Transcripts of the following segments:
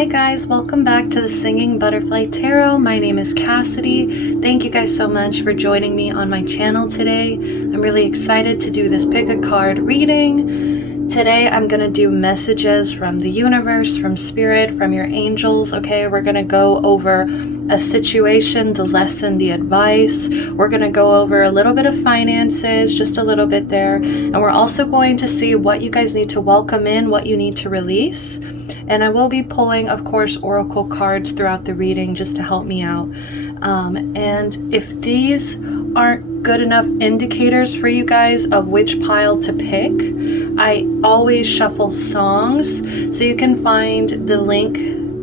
Hi guys, welcome back to the Singing Butterfly Tarot. My name is Cassidy. Thank you guys so much for joining me on my channel today. I'm really excited to do this pick a card reading. Today I'm going to do messages from the universe, from spirit, from your angels. Okay, we're going to go over a situation, the lesson, the advice. We're going to go over a little bit of finances, just a little bit there. And we're also going to see what you guys need to welcome in, what you need to release. And I will be pulling, of course, oracle cards throughout the reading just to help me out. And if these aren't good enough indicators for you guys of which pile to pick, I always shuffle songs, so you can find the link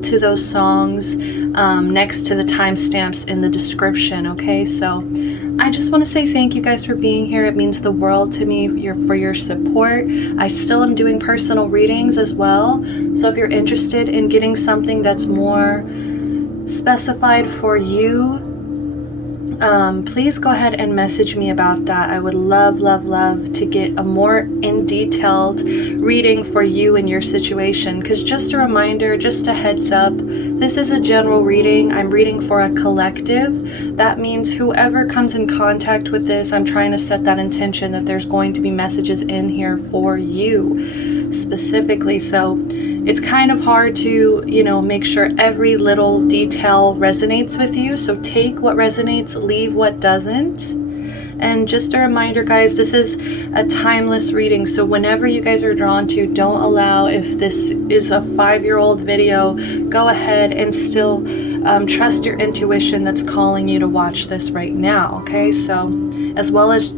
to those songs next to the timestamps in the description. Okay, so I just want to say thank you guys for being here. It means the world to me for your support. I still am doing personal readings as well, so if you're interested in getting something that's more specified for you, please go ahead and message me about that. I would love to get a more in detailed reading for you and your situation, because just a reminder, just a heads up, this is a general reading. I'm reading for a collective. That means whoever comes in contact with this, I'm trying to set that intention that there's going to be messages in here for you specifically. So it's kind of hard to, make sure every little detail resonates with you. So take what resonates, leave what doesn't. And just a reminder, guys, this is a timeless reading. So whenever you guys are drawn to, don't allow, if this is a 5-year-old video, go ahead and still trust your intuition that's calling you to watch this right now. Okay, so as well as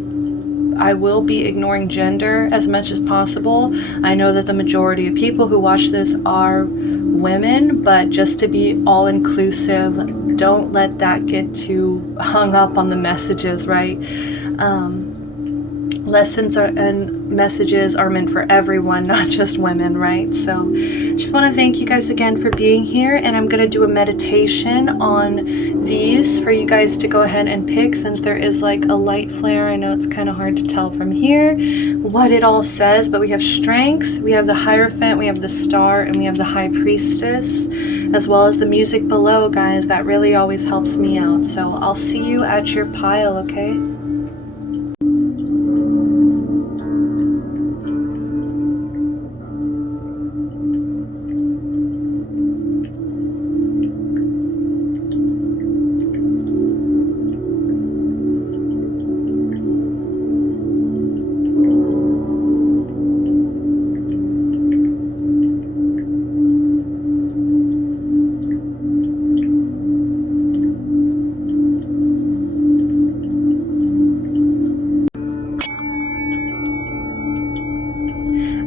I will be ignoring gender as much as possible. I know that the majority of people who watch this are women, but just to be all inclusive, don't let that get too hung up on the messages, right? Lessons and messages are meant for everyone, not just women, right? So just want to thank you guys again for being here, and I'm going to do a meditation on these for you guys to go ahead and pick, since there is like a light flare. I know it's kind of hard to tell from here what it all says, but we have Strength, we have the Hierophant, we have the Star, and we have the High Priestess, as well as the music below, guys. That really always helps me out. So I'll see you at your pile, okay?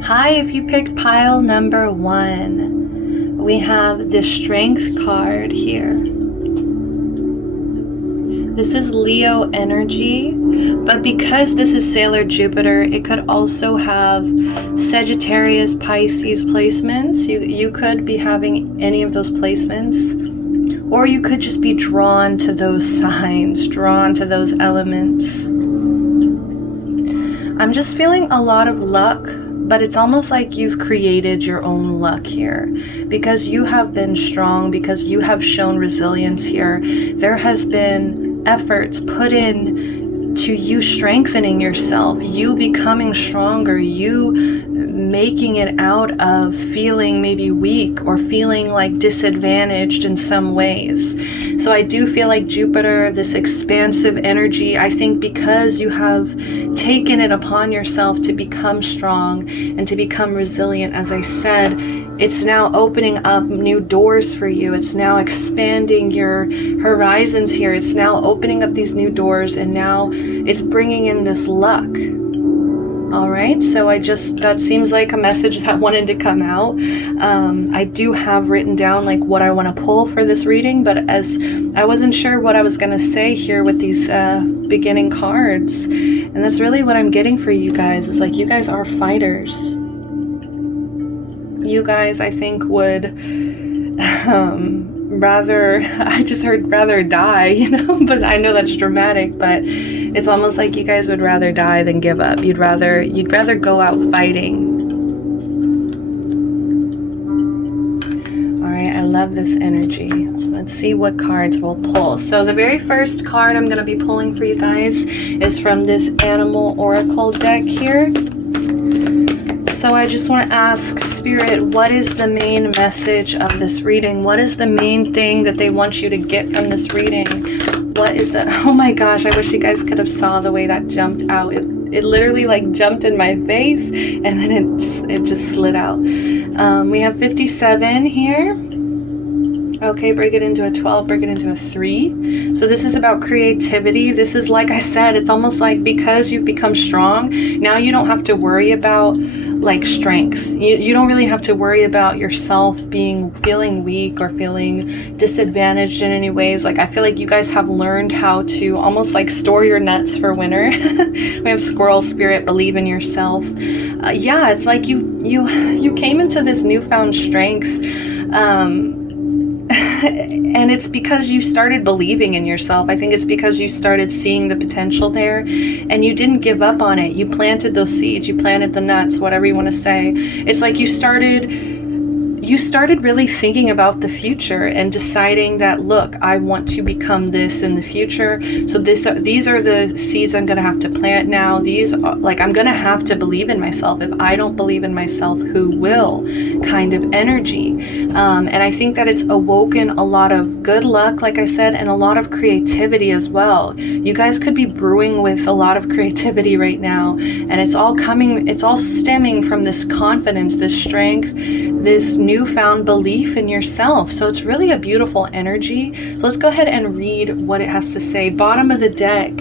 Hi, if you picked pile number 1, we have the Strength card here. This is Leo energy, but because this is Sailor Jupiter, it could also have Sagittarius, Pisces placements. You could be having any of those placements, or you could just be drawn to those signs, drawn to those elements. I'm just feeling a lot of luck, but it's almost like you've created your own luck here, because you have been strong, because you have shown resilience here. There has been efforts put in to you strengthening yourself, you becoming stronger, you making it out of feeling maybe weak or feeling like disadvantaged in some ways. So I do feel like Jupiter, this expansive energy, I think because you have taken it upon yourself to become strong and to become resilient, as I said, it's now opening up new doors for you. It's now expanding your horizons here. It's now opening up these new doors, and now it's bringing in this luck. All right, so that seems like a message that wanted to come out. I do have written down like what I want to pull for this reading, but as I wasn't sure what I was going to say here with these beginning cards, and that's really what I'm getting for you guys. Is like, you guys are fighters. You guys, I think, would I just heard rather die, but I know that's dramatic, but it's almost like you guys would rather die than give up. You'd rather go out fighting. All right, I love this energy. Let's see what cards we'll pull. So the very first card I'm going to be pulling for you guys is from this Animal Oracle deck here. So I just want to ask Spirit, what is the main message of this reading? What is the main thing that they want you to get from this reading? What is that? Oh my gosh, I wish you guys could have saw the way that jumped out. It literally like jumped in my face and then it just slid out. We have 57 here. Okay, break it into a 12, break it into a 3. So this is about creativity. This is, like I said, it's almost like because you've become strong, now you don't have to worry about like strength. You don't really have to worry about yourself feeling weak or feeling disadvantaged in any ways. Like I feel like you guys have learned how to almost like store your nuts for winter. We have Squirrel Spirit, believe in yourself. Yeah, it's like you came into this newfound strength. And it's because you started believing in yourself. I think it's because you started seeing the potential there and you didn't give up on it. You planted those seeds, you planted the nuts, whatever you want to say. It's like you started really thinking about the future and deciding that, look, I want to become this in the future. So these are the seeds I'm going to have to plant now. These are, like, I'm going to have to believe in myself. If I don't believe in myself, who will? Kind of energy. And I think that it's awoken a lot of good luck, like I said, and a lot of creativity as well. You guys could be brewing with a lot of creativity right now. And it's all stemming from this confidence, this strength, this newfound belief in yourself. So it's really a beautiful energy. So let's go ahead and read what it has to say. Bottom of the deck,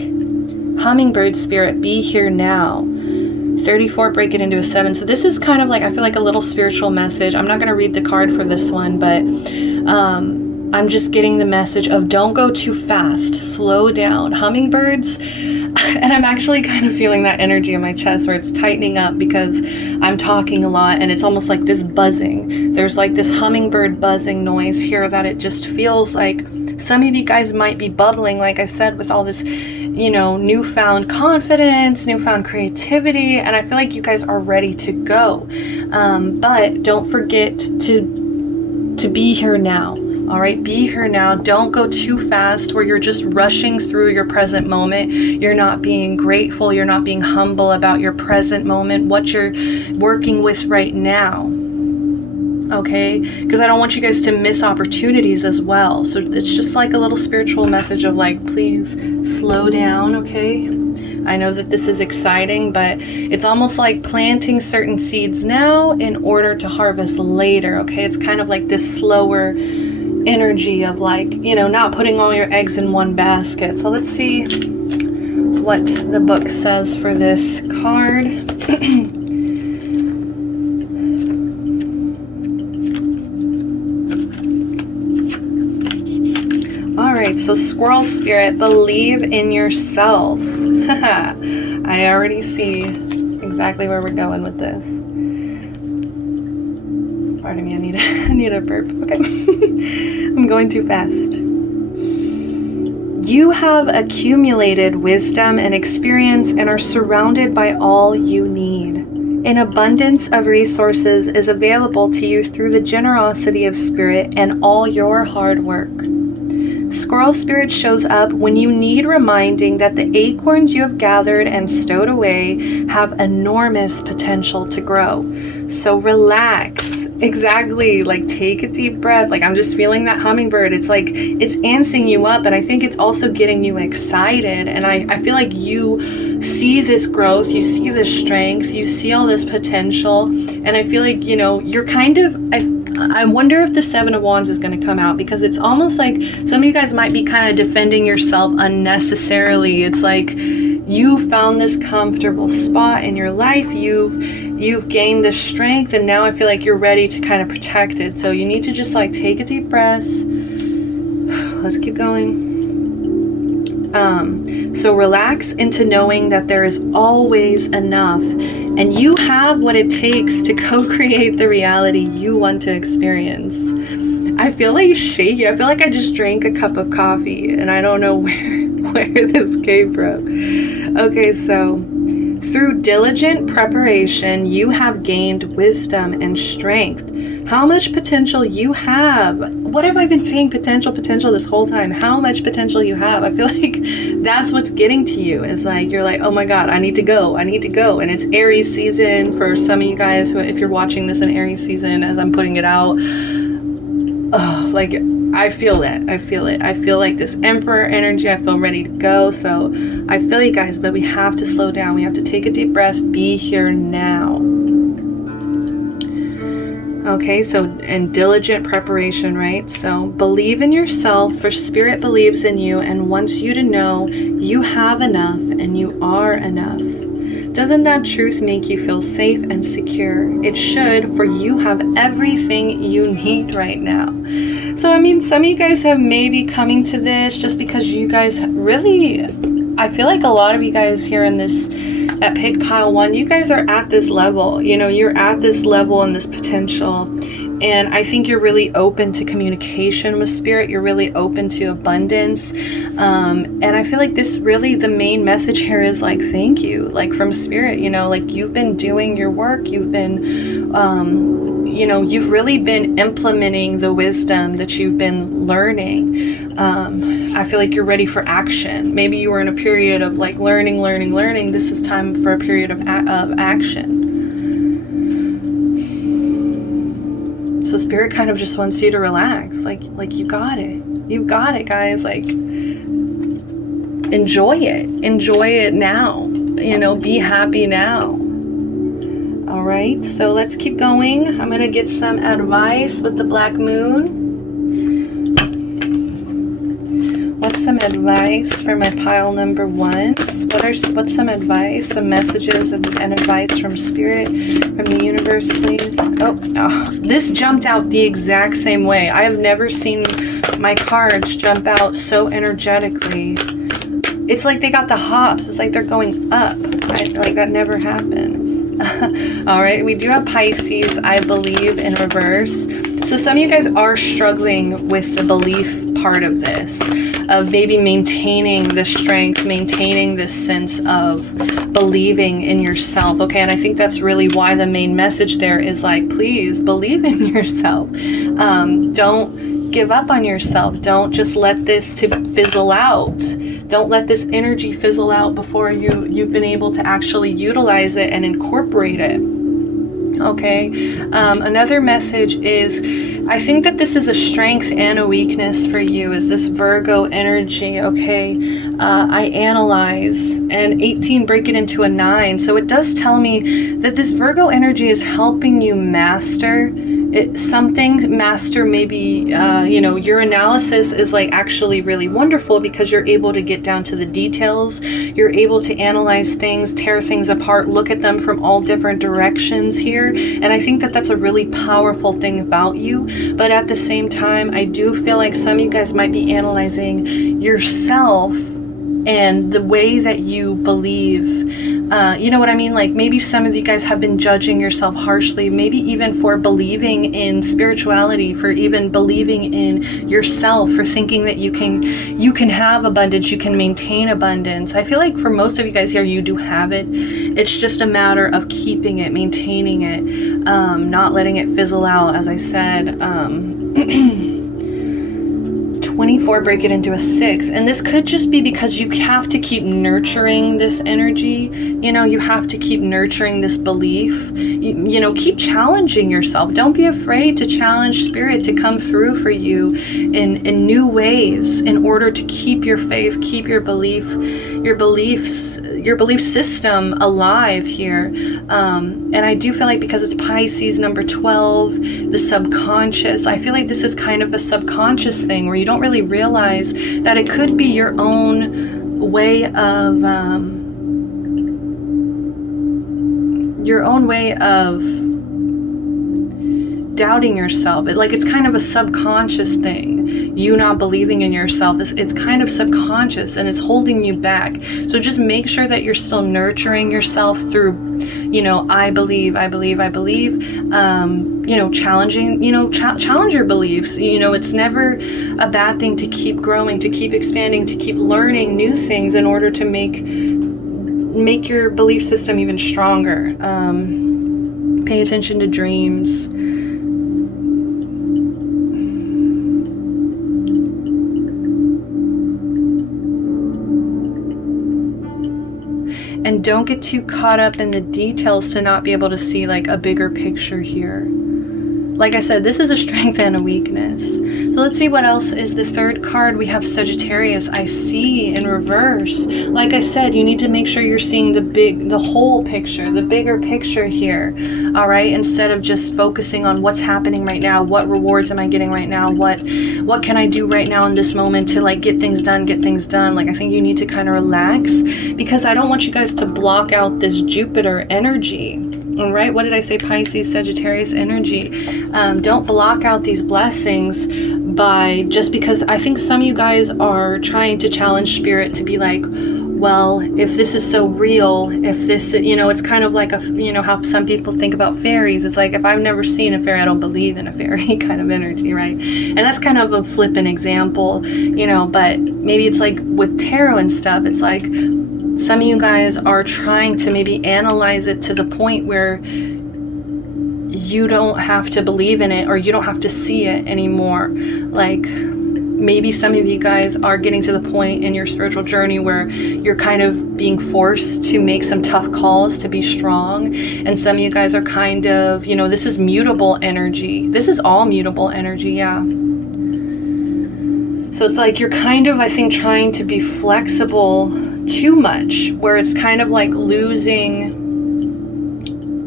Hummingbird Spirit, be here now. 34, break it into a 7. So this is kind of like, I feel like a little spiritual message. I'm not going to read the card for this one, but I'm just getting the message of don't go too fast, slow down. Hummingbirds, and I'm actually kind of feeling that energy in my chest where it's tightening up because I'm talking a lot and it's almost like this buzzing. There's like this hummingbird buzzing noise here that it just feels like some of you guys might be bubbling, like I said, with all this, newfound confidence, newfound creativity, and I feel like you guys are ready to go. But don't forget to be here now. All right, be here now. Don't go too fast where you're just rushing through your present moment. You're not being grateful. You're not being humble about your present moment, what you're working with right now. Okay, because I don't want you guys to miss opportunities as well. So it's just like a little spiritual message of like, please slow down, okay? I know that this is exciting, but it's almost like planting certain seeds now in order to harvest later, okay? It's kind of like this slower energy of like, not putting all your eggs in one basket. So let's see what the book says for this card. All right, so Squirrel Spirit, believe in yourself. I already see exactly where we're going with this. Pardon me, I need a burp. Okay. I'm going too fast. You have accumulated wisdom and experience and are surrounded by all you need. An abundance of resources is available to you through the generosity of spirit and all your hard work. Squirrel Spirit shows up when you need reminding that the acorns you have gathered and stowed away have enormous potential to grow. So relax. Exactly. Like take a deep breath. Like I'm just feeling that hummingbird. It's like it's answering you up, and I think it's also getting you excited. And I feel like you see this growth, you see this strength, you see all this potential, and I feel like, you're kind of, I wonder if the Seven of Wands is going to come out, because it's almost like some of you guys might be kind of defending yourself unnecessarily. It's like you found this comfortable spot in your life, you've gained this strength, and now I feel like you're ready to kind of protect it. So you need to just like take a deep breath. Let's keep going. So relax into knowing that there is always enough, and you have what it takes to co-create the reality you want to experience. I feel like shaky. I feel like I just drank a cup of coffee and I don't know where this came from. Okay, so through diligent preparation, you have gained wisdom and strength. how much potential you have. What have I been saying? Potential this whole time. How much potential you have. I feel like that's what's getting to you, is like, you're like, oh my God, I need to go. And it's Aries season for some of you guys who, if you're watching this in Aries season as I'm putting it out, oh, like, I feel it. I feel like this Emperor energy. I feel ready to go. So I feel you guys, but we have to slow down. We have to take a deep breath, be here now. Okay, so, and diligent preparation, right? So believe in yourself, for Spirit believes in you and wants you to know you have enough and you are enough. Doesn't that truth make you feel safe and secure? It should, for you have everything you need right now. So, I mean, some of you guys have maybe coming to this just because you guys really, I feel like a lot of you guys here in this, at Pick Pile 1, you guys are at this level, you know, you're at this level and this potential. And I think you're really open to communication with Spirit. You're really open to abundance. And I feel like this really, the main message here is like, thank you, like from Spirit, you know, like you've been doing your work. You've been, you know, you've really been implementing the wisdom that you've been learning. I feel like you're ready for action. Maybe you were in a period of like learning. This is time for a period of action. So Spirit kind of just wants you to relax. Like you got it. You got it, guys. Like, enjoy it now, you know, be happy now. All right, so let's keep going. I'm going to get some advice with the Black Moon. What's some advice for my pile number 1s? What's some advice, some messages and advice from Spirit, from the universe, please? Oh, this jumped out the exact same way. I have never seen my cards jump out so energetically. It's like they got the hops. It's like they're going up. Like that never happens. All right, we do have Pisces, I believe, in reverse. So some of you guys are struggling with the belief part of this, of maybe maintaining the strength, maintaining this sense of believing in yourself. Okay, and I think that's really why the main message there is like, please believe in yourself. Don't give up on yourself. Don't just let this fizzle out. Don't let this energy fizzle out before you've been able to actually utilize it and incorporate it. Okay, another message is, I think that this is a strength and a weakness for you, is this Virgo energy. Okay, I analyze, and 18, break it into a 9. So it does tell me that this Virgo energy is helping you master something. Master maybe, you know, your analysis is like actually really wonderful because you're able to get down to the details. You're able to analyze things, tear things apart, look at them from all different directions here. And I think that that's a really powerful thing about you. But at the same time, I do feel like some of you guys might be analyzing yourself and the way that you believe. You know what I mean? Like maybe some of you guys have been judging yourself harshly, maybe even for believing in spirituality, for even believing in yourself, for thinking that you can have abundance, you can maintain abundance. I feel like for most of you guys here, you do have it. It's just a matter of keeping it, maintaining it, not letting it fizzle out, as I said. 24, break it into a 6. And this could just be because you have to keep nurturing this energy. You know, you have to keep nurturing this belief. You know, keep challenging yourself. Don't be afraid to challenge Spirit to come through for you in new ways in order to keep your faith, keep your belief, your belief system alive here. And I do feel like because it's Pisces number 12, the subconscious, I feel like this is kind of a subconscious thing where you don't really realize that it could be your own way of doubting yourself. It's kind of a subconscious thing. You not believing in yourself, it's kind of subconscious and it's holding you back. So just make sure that you're still nurturing yourself through, you know, I believe, you know, challenging, you know, challenge your beliefs. You know, it's never a bad thing to keep growing, to keep expanding, to keep learning new things in order to make your belief system even stronger. Pay attention to dreams. And don't get too caught up in the details to not be able to see like a bigger picture here. Like I said, this is a strength and a weakness. So let's see what else is the third card. We have Sagittarius. I see in reverse. Like I said, you need to make sure you're seeing the whole picture, the bigger picture here. All right. Instead of just focusing on what's happening right now. What rewards am I getting right now? What can I do right now in this moment to like get things done? Like, I think you need to kind of relax, because I don't want you guys to block out this Jupiter energy. All right, what did I say? Pisces, Sagittarius energy. Don't block out these blessings by just because I think some of you guys are trying to challenge spirit to be like, well, if this is so real, if this, you know, it's kind of like a, you know, how some people think about fairies. It's like, if I've never seen a fairy, I don't believe in a fairy kind of energy, right? And that's kind of a flippant example, you know, but maybe it's like with tarot and stuff, it's like, some of you guys are trying to maybe analyze it to the point where you don't have to believe in it, or you don't have to see it anymore. Like, maybe some of you guys are getting to the point in your spiritual journey where you're kind of being forced to make some tough calls to be strong. And some of you guys are kind of, you know, this is mutable energy. This is all mutable energy, yeah. So it's like you're kind of, I think, trying to be flexible too much, where it's kind of like losing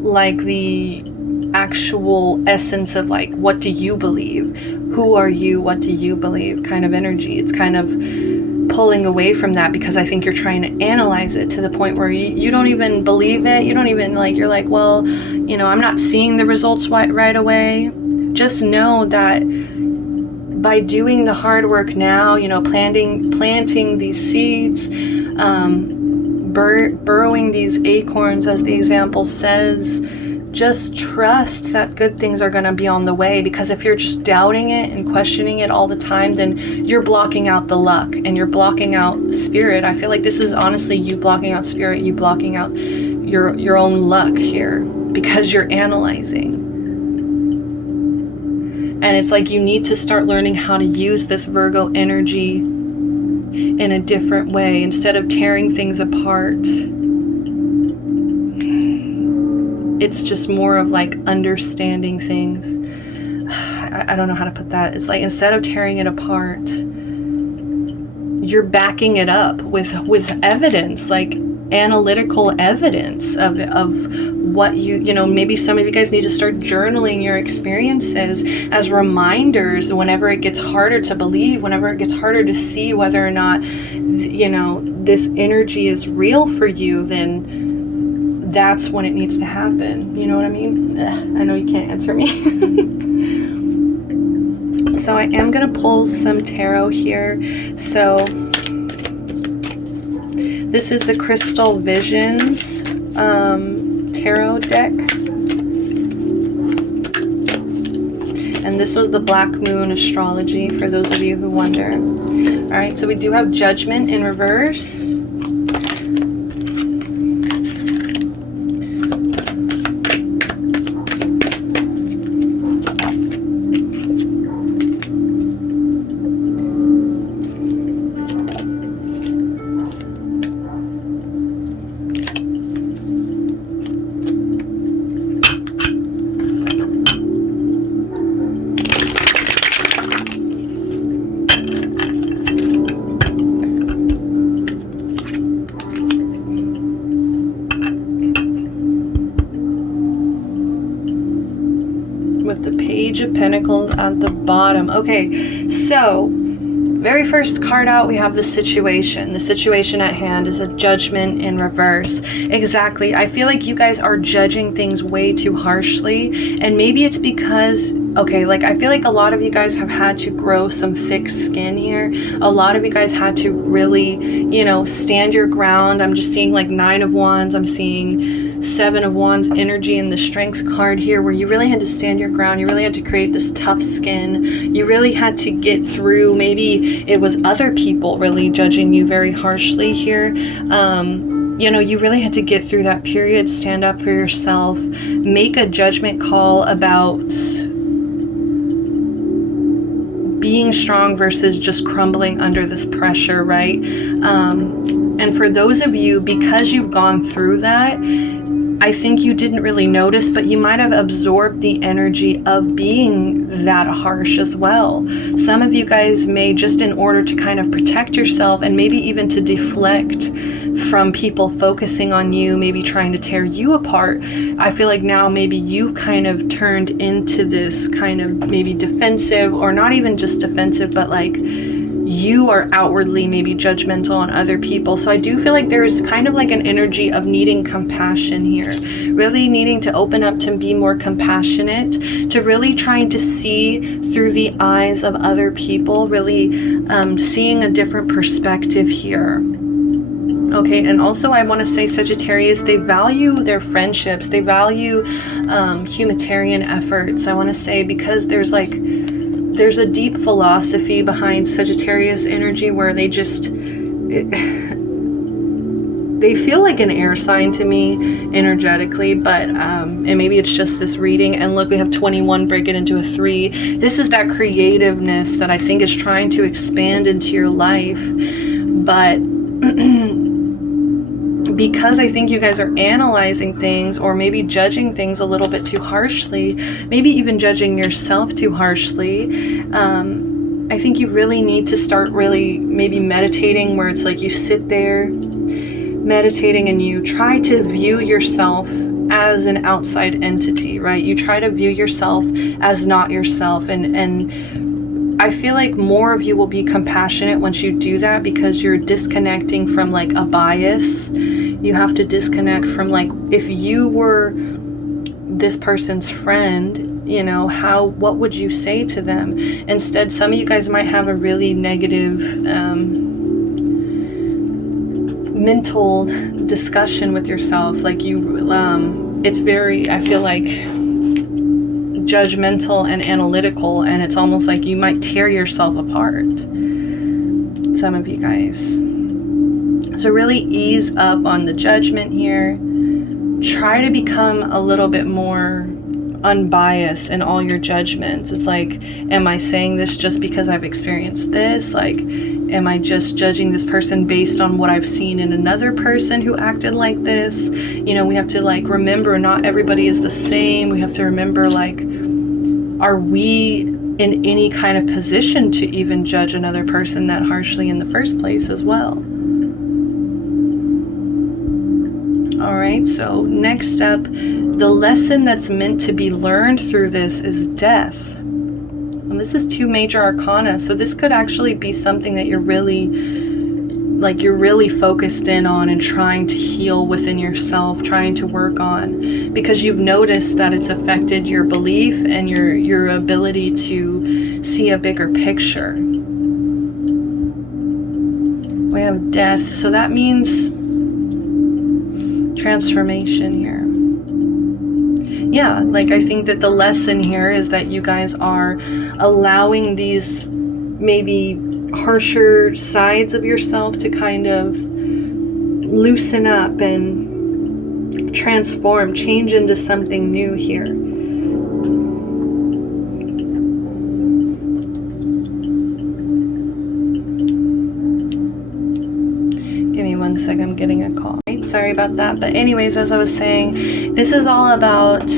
like the actual essence of like, what do you believe? Who are you? What do you believe? Kind of energy. It's kind of pulling away from that, because I think you're trying to analyze it to the point where you don't even believe it. You don't even like, you're like, well, you know, I'm not seeing the results right away. Just know that by doing the hard work now, you know, planting these seeds, burrowing these acorns, as the example says, just trust that good things are going to be on the way. Because if you're just doubting it and questioning it all the time, then you're blocking out the luck and you're blocking out spirit. I feel like this is honestly you blocking out spirit, you blocking out your own luck here, because you're analyzing. And it's like you need to start learning how to use this Virgo energy in a different way, instead of tearing things apart. It's just more of like understanding things. I don't know how to put that. It's like, instead of tearing it apart, you're backing it up with evidence, like analytical evidence of what you know, maybe some of you guys need to start journaling your experiences as reminders whenever it gets harder to believe, whenever it gets harder to see whether or not, you know, this energy is real for you. Then that's when it needs to happen. You know what I mean? I know you can't answer me. So I am going to pull some tarot here. So this is the Crystal Visions tarot deck. And this was the Black Moon astrology, for those of you who wonder. All right, so we do have Judgment in reverse. Page of Pentacles at the bottom. Okay, so very first card out, we have the situation. The situation at hand is a Judgment in reverse. Exactly. I feel like you guys are judging things way too harshly, and maybe it's because, okay, like I feel like a lot of you guys have had to grow some thick skin here. A lot of you guys had to really, you know, stand your ground. I'm just seeing like 9 of Wands. I'm seeing 7 of Wands energy in the Strength card here, where you really had to stand your ground. You really had to create this tough skin. You really had to get through, maybe it was other people really judging you very harshly here. You know, you really had to get through that period, stand up for yourself, make a judgment call about being strong versus just crumbling under this pressure, right? And for those of you, because you've gone through that, I think you didn't really notice, but you might have absorbed the energy of being that harsh as well. Some of you guys may, just in order to kind of protect yourself and maybe even to deflect from people focusing on you, maybe trying to tear you apart, I feel like now maybe you've kind of turned into this kind of maybe defensive, or not even just defensive, but like you are outwardly maybe judgmental on other people. So I do feel like there's kind of like an energy of needing compassion here, really needing to open up to be more compassionate, to really trying to see through the eyes of other people, really seeing a different perspective here. Okay, and also I want to say Sagittarius, they value their friendships, they value humanitarian efforts. I want to say, because there's a deep philosophy behind Sagittarius energy where they just, they feel like an air sign to me energetically, but and maybe it's just this reading. And look, we have 21 break it into a 3. This is that creativeness that I think is trying to expand into your life, but because I think you guys are analyzing things, or maybe judging things a little bit too harshly, maybe even judging yourself too harshly, I think you really need to start really maybe meditating, where it's like you sit there meditating and you try to view yourself as an outside entity, right? You try to view yourself as not yourself, and I feel like more of you will be compassionate once you do that, because you're disconnecting from like a bias. You have to disconnect from, like, if you were this person's friend, you know, what would you say to them? Instead, some of you guys might have a really negative mental discussion with yourself. Like it's very, I feel like, judgmental and analytical, and it's almost like you might tear yourself apart, some of you guys. So really ease up on the judgment here. Try to become a little bit more unbiased in all your judgments. It's like, am I saying this just because I've experienced this? Like, am I just judging this person based on what I've seen in another person who acted like this? You know, we have to like remember, not everybody is the same. We have to remember, like, are we in any kind of position to even judge another person that harshly in the first place as well? All right, so next up, the lesson that's meant to be learned through this is death. And this is 2 major arcana, so this could actually be something that you're really focused in on and trying to heal within yourself, trying to work on, because you've noticed that it's affected your belief and your ability to see a bigger picture. We have death, so that means transformation here. Yeah, like I think that the lesson here is that you guys are allowing these maybe harsher sides of yourself to kind of loosen up and transform, change into something new here. Give me 1 second, I'm getting a call. Sorry about that. But anyways, as I was saying, this is all about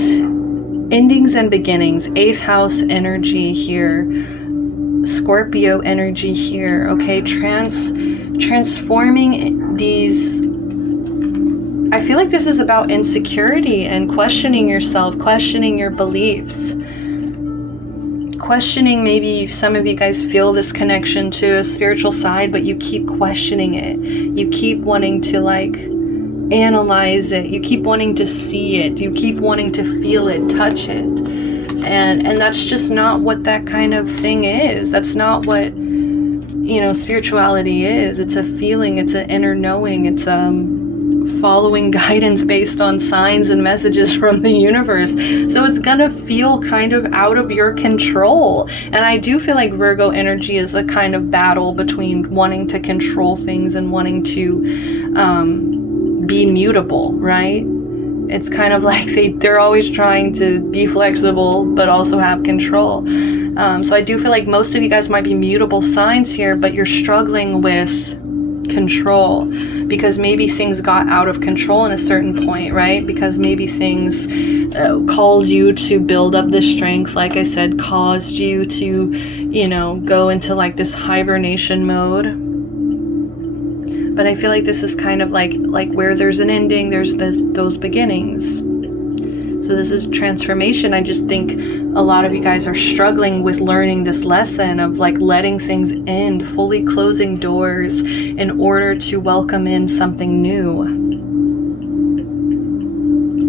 endings and beginnings. 8th house energy here. Scorpio energy here. Okay, transforming these. I feel like this is about insecurity and questioning yourself, questioning your beliefs. Questioning, maybe some of you guys feel this connection to a spiritual side, but you keep questioning it. You keep wanting to like analyze it. You keep wanting to see it. You keep wanting to feel it, touch it. And that's just not what that kind of thing is. That's not what, you know, spirituality is. It's a feeling. It's an inner knowing. It's following guidance based on signs and messages from the universe. So it's gonna feel kind of out of your control. And I do feel like Virgo energy is a kind of battle between wanting to control things and wanting to be mutable, right? It's kind of like they're always trying to be flexible but also have control. So I do feel like most of you guys might be mutable signs here, but you're struggling with control, because maybe things got out of control in a certain point, right? Because maybe things called you to build up this strength, like I said, caused you to, you know, go into like this hibernation mode. But I feel like this is kind of like where there's an ending, there's those beginnings. So this is transformation. I just think a lot of you guys are struggling with learning this lesson of like letting things end, fully closing doors in order to welcome in something new.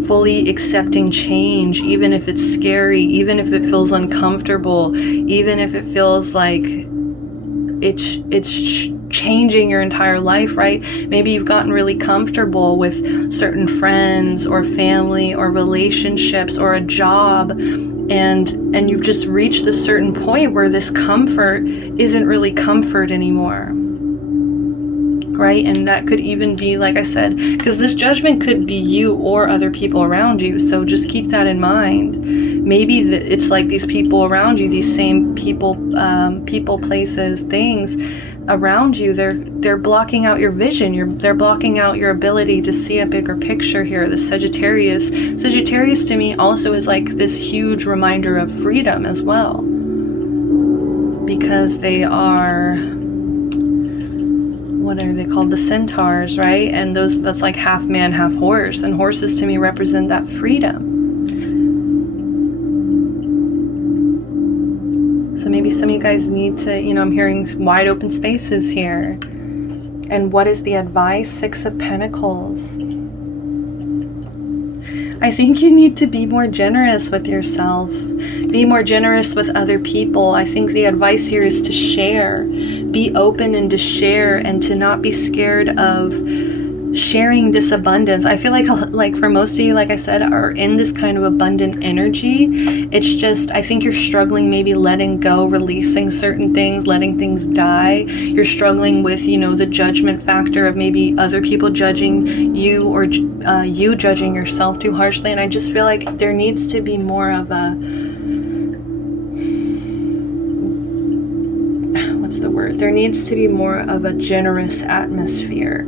Fully accepting change, even if it's scary, even if it feels uncomfortable, even if it feels like it's changing your entire life, right? Maybe you've gotten really comfortable with certain friends or family or relationships or a job, and you've just reached a certain point where this comfort isn't really comfort anymore, right? And that could even be, like I said, because this judgment could be you or other people around you, so just keep that in mind. Maybe it's like these people around you, these same people, places, things around you, they're blocking out your vision. They're blocking out your ability to see a bigger picture here. The Sagittarius to me also is like this huge reminder of freedom as well, because they are, what are they called? The centaurs, right? And that's like half man, half horse, and horses to me represent that freedom. So maybe some of you guys need to, you know, I'm hearing wide open spaces here. And what is the advice? 6 of Pentacles. I think you need to be more generous with yourself. Be more generous with other people. I think the advice here is to share. Be open and to share, and to not be scared of sharing this abundance. I feel like for most of you, like I said, are in this kind of abundant energy. It's just, I think you're struggling maybe letting go, releasing certain things, letting things die. You're struggling with, you know, the judgment factor of maybe other people judging you, or you judging yourself too harshly. And I just feel like there needs to be more of a, what's the word? There needs to be more of a generous atmosphere.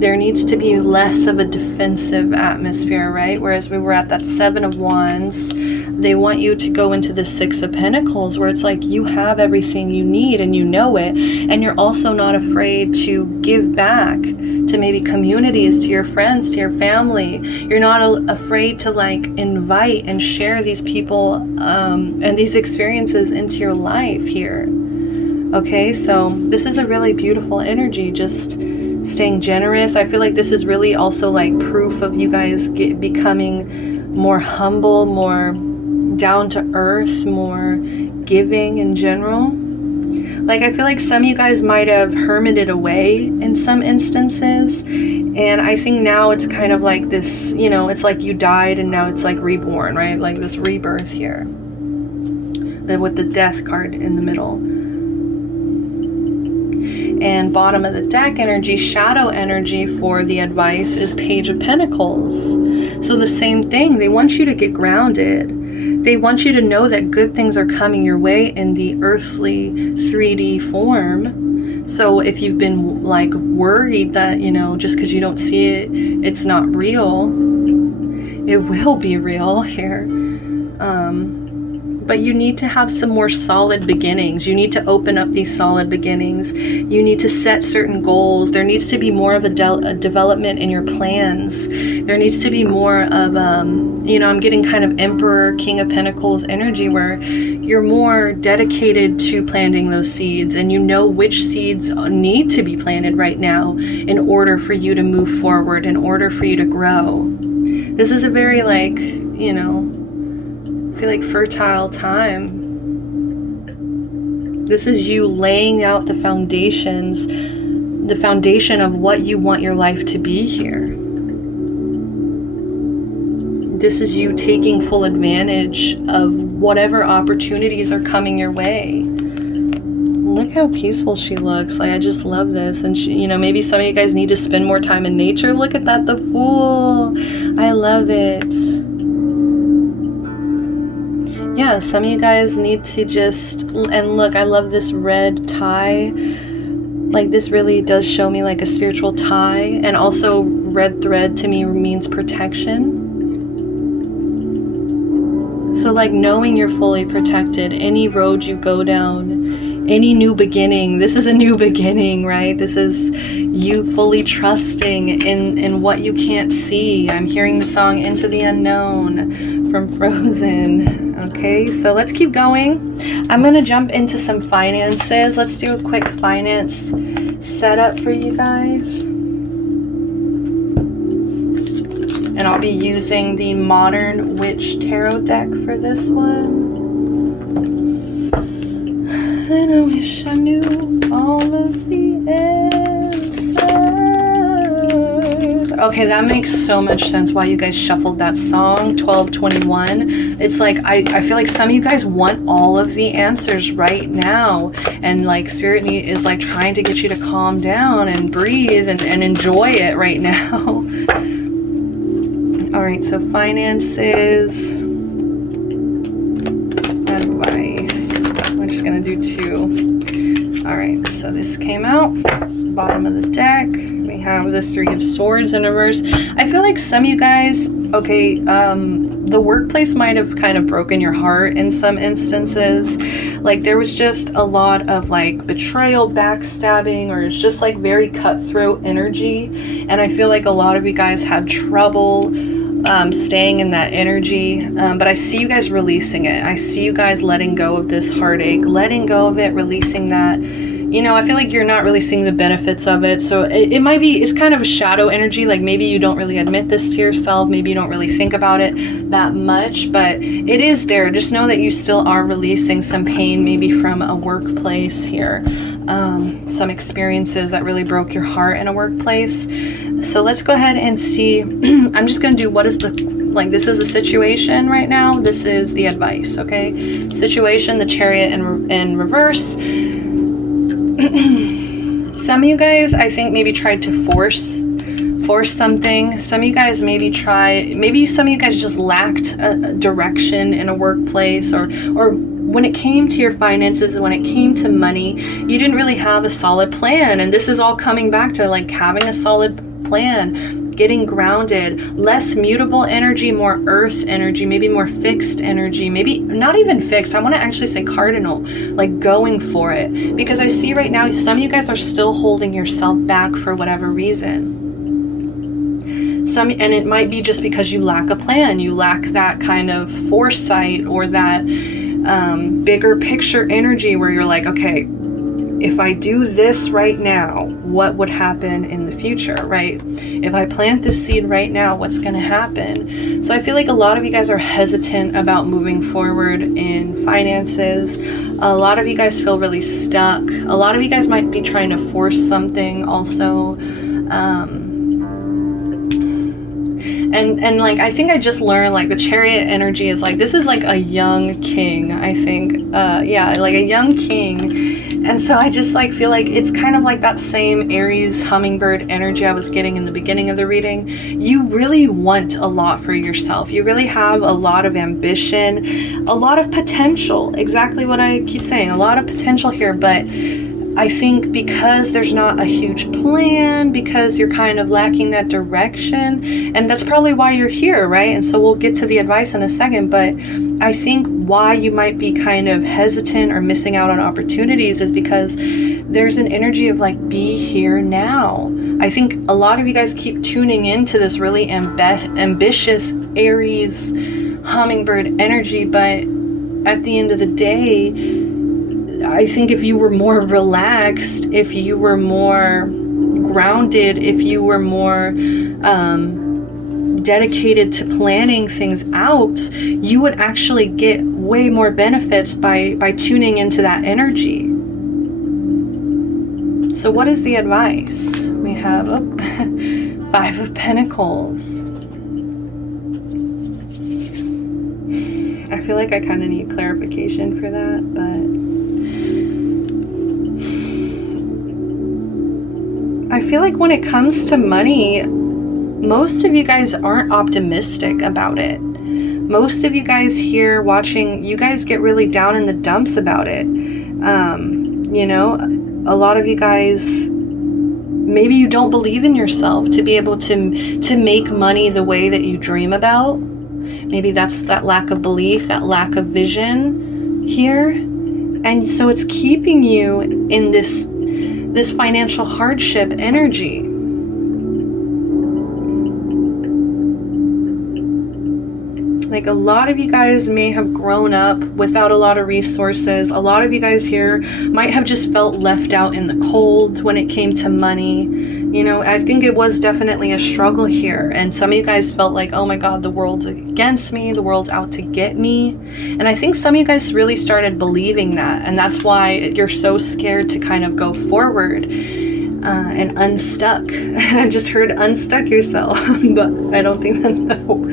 There needs to be less of a defensive atmosphere, right? Whereas we were at that 7 of Wands, they want you to go into the 6 of Pentacles, where it's like you have everything you need and you know it, and you're also not afraid to give back to maybe communities, to your friends, to your family. You're not afraid to like invite and share these people and these experiences into your life here. Okay, so this is a really beautiful energy, just staying generous. I feel like this is really also like proof of you guys becoming more humble, more down to earth, more giving in general. Like, I feel like some of you guys might have hermited away in some instances, and I think now it's kind of like this, you know, it's like you died and now it's like reborn, right? Like this rebirth here, with the death card in the middle. And bottom of the deck energy, shadow energy for the advice is Page of Pentacles. So the same thing, they want you to get grounded. They want you to know that good things are coming your way in the earthly 3D form. So if you've been like worried that, you know, just because you don't see it, it's not real, it will be real here. But you need to have some more solid beginnings. You need to open up these solid beginnings. You need to set certain goals. There needs to be more of a development in your plans. There needs to be more of, you know, I'm getting kind of Emperor, King of Pentacles energy, where you're more dedicated to planting those seeds, and you know which seeds need to be planted right now in order for you to move forward, in order for you to grow. This is a very, like, you know, I feel like fertile time. This is you laying out the foundations, the foundation of what you want your life to be here. This is you taking full advantage of whatever opportunities are coming your way. Look how peaceful she looks. Like, I just love this. And she, you know, maybe some of you guys need to spend more time in nature. Look at that, the Fool. I love it. Yeah, some of you guys need to just, and look, I love this red tie. Like this really does show me like a spiritual tie, and also red thread to me means protection. So like knowing you're fully protected, any road you go down, any new beginning, this is a new beginning, right? This is you fully trusting in what you can't see. I'm hearing the song Into the Unknown from Frozen. Okay, so let's keep going. I'm gonna jump into some finances. Let's do a quick finance setup for you guys. And I'll be using the Modern Witch Tarot deck for this one. And I wish I knew all of the answers. Okay, that makes so much sense why you guys shuffled that song, 1221. It's like, I feel like some of you guys want all of the answers right now. And like Spirit is like trying to get you to calm down and breathe and enjoy it right now. All right, so finances, advice. We're just gonna do 2. All right, so this came out, bottom of the deck. We have the 3 of Swords in reverse. I feel like some of you guys, okay, the workplace might have kind of broken your heart in some instances. Like there was just a lot of like betrayal, backstabbing, or it's just like very cutthroat energy. And I feel like a lot of you guys had trouble staying in that energy, but I see you guys releasing it. I see you guys letting go of this heartache, letting go of it, releasing that. You know, I feel like you're not really seeing the benefits of it. So it might be, it's kind of a shadow energy. Like maybe you don't really admit this to yourself. Maybe you don't really think about it that much, but it is there. Just know that you still are releasing some pain, maybe from a workplace here. Some experiences that really broke your heart in a workplace. So let's go ahead and see. I'm just going to do what is the, like this is the situation right now. This is the advice, okay? Situation, the Chariot in reverse. Some of you guys, I think, maybe tried to force something. Some of you guys maybe some of you guys just lacked a direction in a workplace, or when it came to your finances, when it came to money, you didn't really have a solid plan. And this is all coming back to like having a solid plan, getting grounded, less mutable energy, more earth energy, maybe more fixed energy, maybe not even fixed. I want to actually say cardinal, like going for it. Because I see right now, some of you guys are still holding yourself back for whatever reason. And it might be just because you lack a plan, you lack that kind of foresight or that bigger picture energy where you're like, okay, if I do this right now, what would happen in the future, right? If I plant this seed right now, what's going to happen? So I feel like a lot of you guys are hesitant about moving forward in finances. A lot of you guys feel really stuck. A lot of you guys might be trying to force something also. And like, I think I just learned like the Chariot energy is like, this is like a young king, I think. Yeah, like a young king. And so I just like feel like it's kind of like that same Aries hummingbird energy I was getting in the beginning of the reading. You really want a lot for yourself. You really have a lot of ambition, a lot of potential. Exactly what I keep saying, a lot of potential here, but I think because there's not a huge plan, because you're kind of lacking that direction, and that's probably why you're here, right? And so we'll get to the advice in a second, but I think why you might be kind of hesitant or missing out on opportunities is because there's an energy of like, be here now. I think a lot of you guys keep tuning into this really ambitious Aries hummingbird energy, but at the end of the day, I think if you were more relaxed, if you were more grounded, if you were more dedicated to planning things out, you would actually get way more benefits by tuning into that energy. So what is the advice? We have 5 of Pentacles. I feel like I kind of need clarification for that, but I feel like when it comes to money, most of you guys aren't optimistic about it. Most of you guys here watching, you guys get really down in the dumps about it. You know, a lot of you guys, maybe you don't believe in yourself to be able to make money the way that you dream about. Maybe that's that lack of belief, that lack of vision here. And so it's keeping you in this financial hardship energy. Like, a lot of you guys may have grown up without a lot of resources. A lot of you guys here might have just felt left out in the cold when it came to money. You know, I think it was definitely a struggle here. And some of you guys felt like, oh my God, the world's against me. The world's out to get me. And I think some of you guys really started believing that. And that's why you're so scared to kind of go forward and unstuck. I just heard unstuck yourself, but I don't think that, no.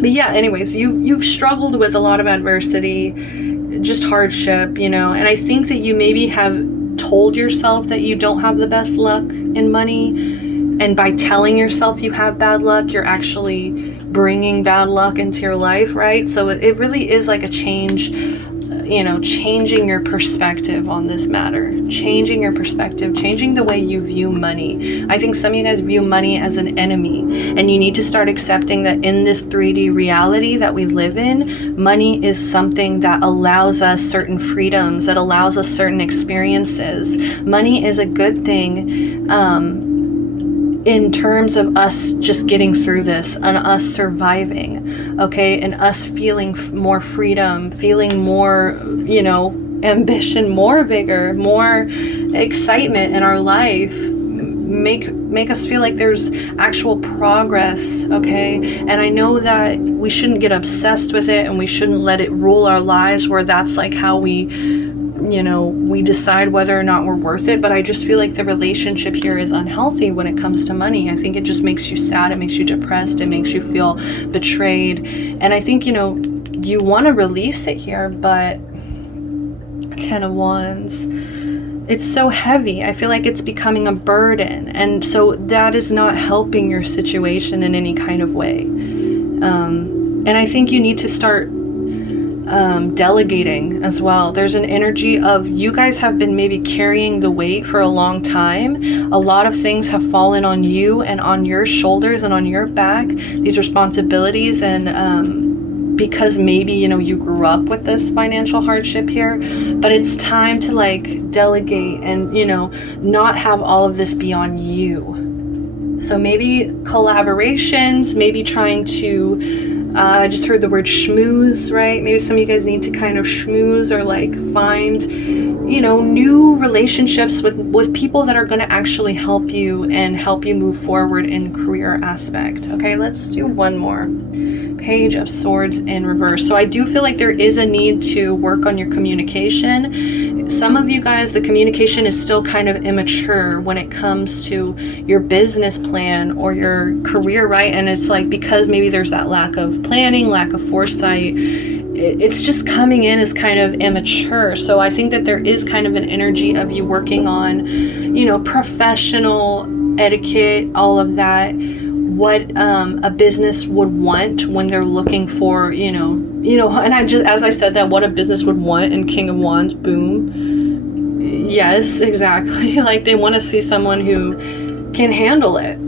But yeah, anyways, you've struggled with a lot of adversity, just hardship, you know, and I think that you maybe have told yourself that you don't have the best luck in money, and by telling yourself you have bad luck, you're actually bringing bad luck into your life, right? So it really is like a change, you know, changing your perspective on this matter, changing your perspective, changing the way you view money. I think some of you guys view money as an enemy, and you need to start accepting that in this 3D reality that we live in, money is something that allows us certain freedoms, that allows us certain experiences. Money is a good thing in terms of us just getting through this and us surviving, okay, and us feeling more freedom, feeling more, you know, ambition, more vigor, more excitement in our life, make us feel like there's actual progress, okay? And I know that we shouldn't get obsessed with it, and we shouldn't let it rule our lives where that's like how we, you know, we decide whether or not we're worth it. But I just feel like the relationship here is unhealthy when it comes to money. I think it just makes you sad, it makes you depressed, it makes you feel betrayed. And I think, you know, you want to release it here, but 10 of Wands, it's so heavy. I feel like it's becoming a burden, and so that is not helping your situation in any kind of way. And I think you need to start delegating as well. There's an energy of you guys have been maybe carrying the weight for a long time. A lot of things have fallen on you and on your shoulders and on your back, these responsibilities, and because maybe, you know, you grew up with this financial hardship here, but it's time to like delegate and, you know, not have all of this be on you. So maybe collaborations, maybe trying to, I just heard the word schmooze, right? Maybe some of you guys need to kind of schmooze or like find, you know, new relationships with people that are going to actually help you and help you move forward in career aspect. Okay, let's do one more. Page of Swords in reverse. So I do feel like there is a need to work on your communication. Some of you guys, the communication is still kind of immature when it comes to your business plan or your career, right? And it's like, because maybe there's that lack of planning, lack of foresight, it's just coming in as kind of immature. So I think that there is kind of an energy of you working on, you know, professional etiquette, all of that, what a business would want when they're looking for, you know, and I just, as I said that, what a business would want in King of Wands, boom. Yes, exactly. Like they want to see someone who can handle it,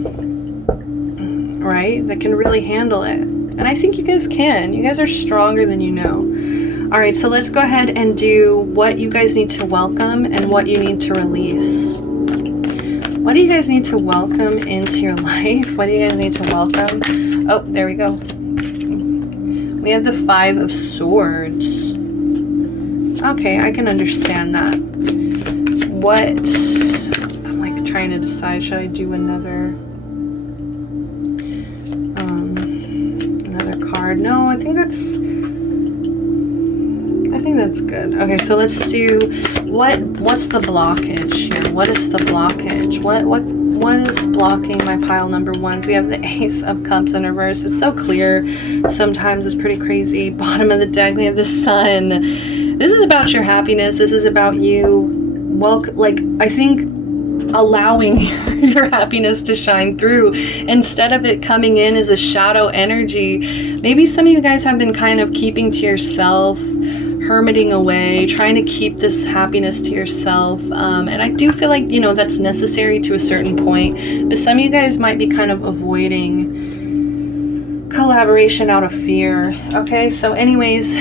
right? That can really handle it. And I think you guys can. You guys are stronger than you know. All right, so let's go ahead and do what you guys need to welcome and what you need to release. What do you guys need to welcome into your life? What do you guys need to welcome? Oh, there we go. We have the 5 of Swords. Okay, I can understand that. What? I'm like trying to decide, should I do another card? No, I think that's good. Okay, so let's do what's the blockage here? What is the blockage? What is blocking my pile number 1s? We have the Ace of Cups in reverse. It's so clear. Sometimes it's pretty crazy. Bottom of the deck, we have the Sun. This is about your happiness. This is about you. Well, like, I think allowing your happiness to shine through instead of it coming in as a shadow energy. Maybe some of you guys have been kind of keeping to yourself, hermiting away, trying to keep this happiness to yourself. And I do feel like, you know, that's necessary to a certain point. But some of you guys might be kind of avoiding collaboration out of fear. Okay, so anyways,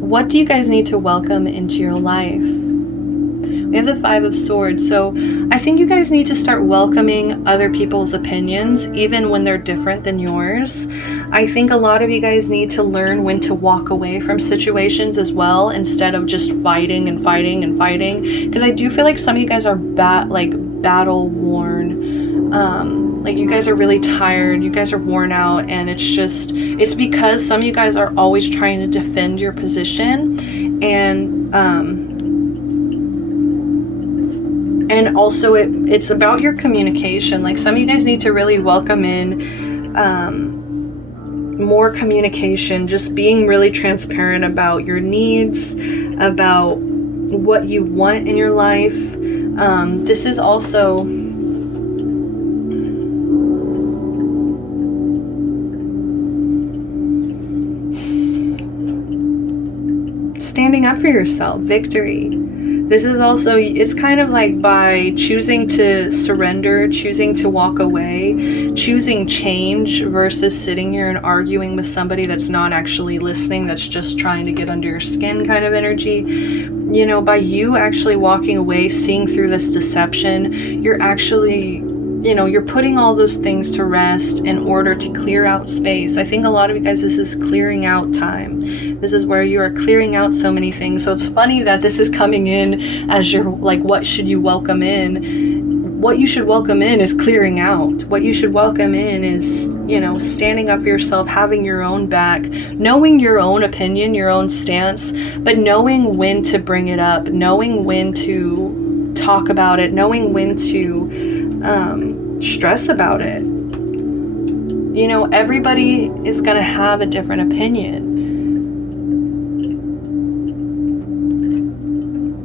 what do you guys need to welcome into your life? We have the 5 of Swords. So I think you guys need to start welcoming other people's opinions, even when they're different than yours. I think a lot of you guys need to learn when to walk away from situations as well, instead of just fighting and fighting and fighting. Because I do feel like some of you guys are battle worn. Like you guys are really tired, you guys are worn out, and it's because some of you guys are always trying to defend your position, and also it's about your communication. Like some of you guys need to really welcome in more communication, just being really transparent about your needs, about what you want in your life. This is also standing up for yourself, victory. This is also, it's kind of like by choosing to surrender, choosing to walk away, choosing change versus sitting here and arguing with somebody that's not actually listening, that's just trying to get under your skin kind of energy. You know, by you actually walking away, seeing through this deception, you're actually, you know, you're putting all those things to rest in order to clear out space. I think a lot of you guys, this is clearing out time. This is where you are clearing out so many things. So it's funny that this is coming in as you're like, what should you welcome in? What you should welcome in is clearing out. What you should welcome in is, you know, standing up for yourself, having your own back, knowing your own opinion, your own stance, but knowing when to bring it up, knowing when to talk about it, knowing when to stress about it. You know, everybody is going to have a different opinion.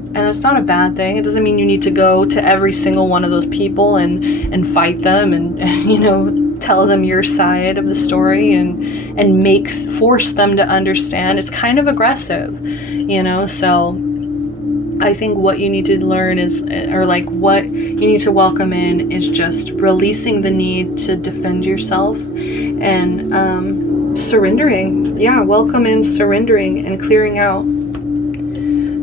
And that's not a bad thing. It doesn't mean you need to go to every single one of those people and fight them and you know, tell them your side of the story and force them to understand. It's kind of aggressive, you know, so I think what you need to learn is, or like what you need to welcome in is just releasing the need to defend yourself and surrendering. Yeah, welcome in surrendering and clearing out.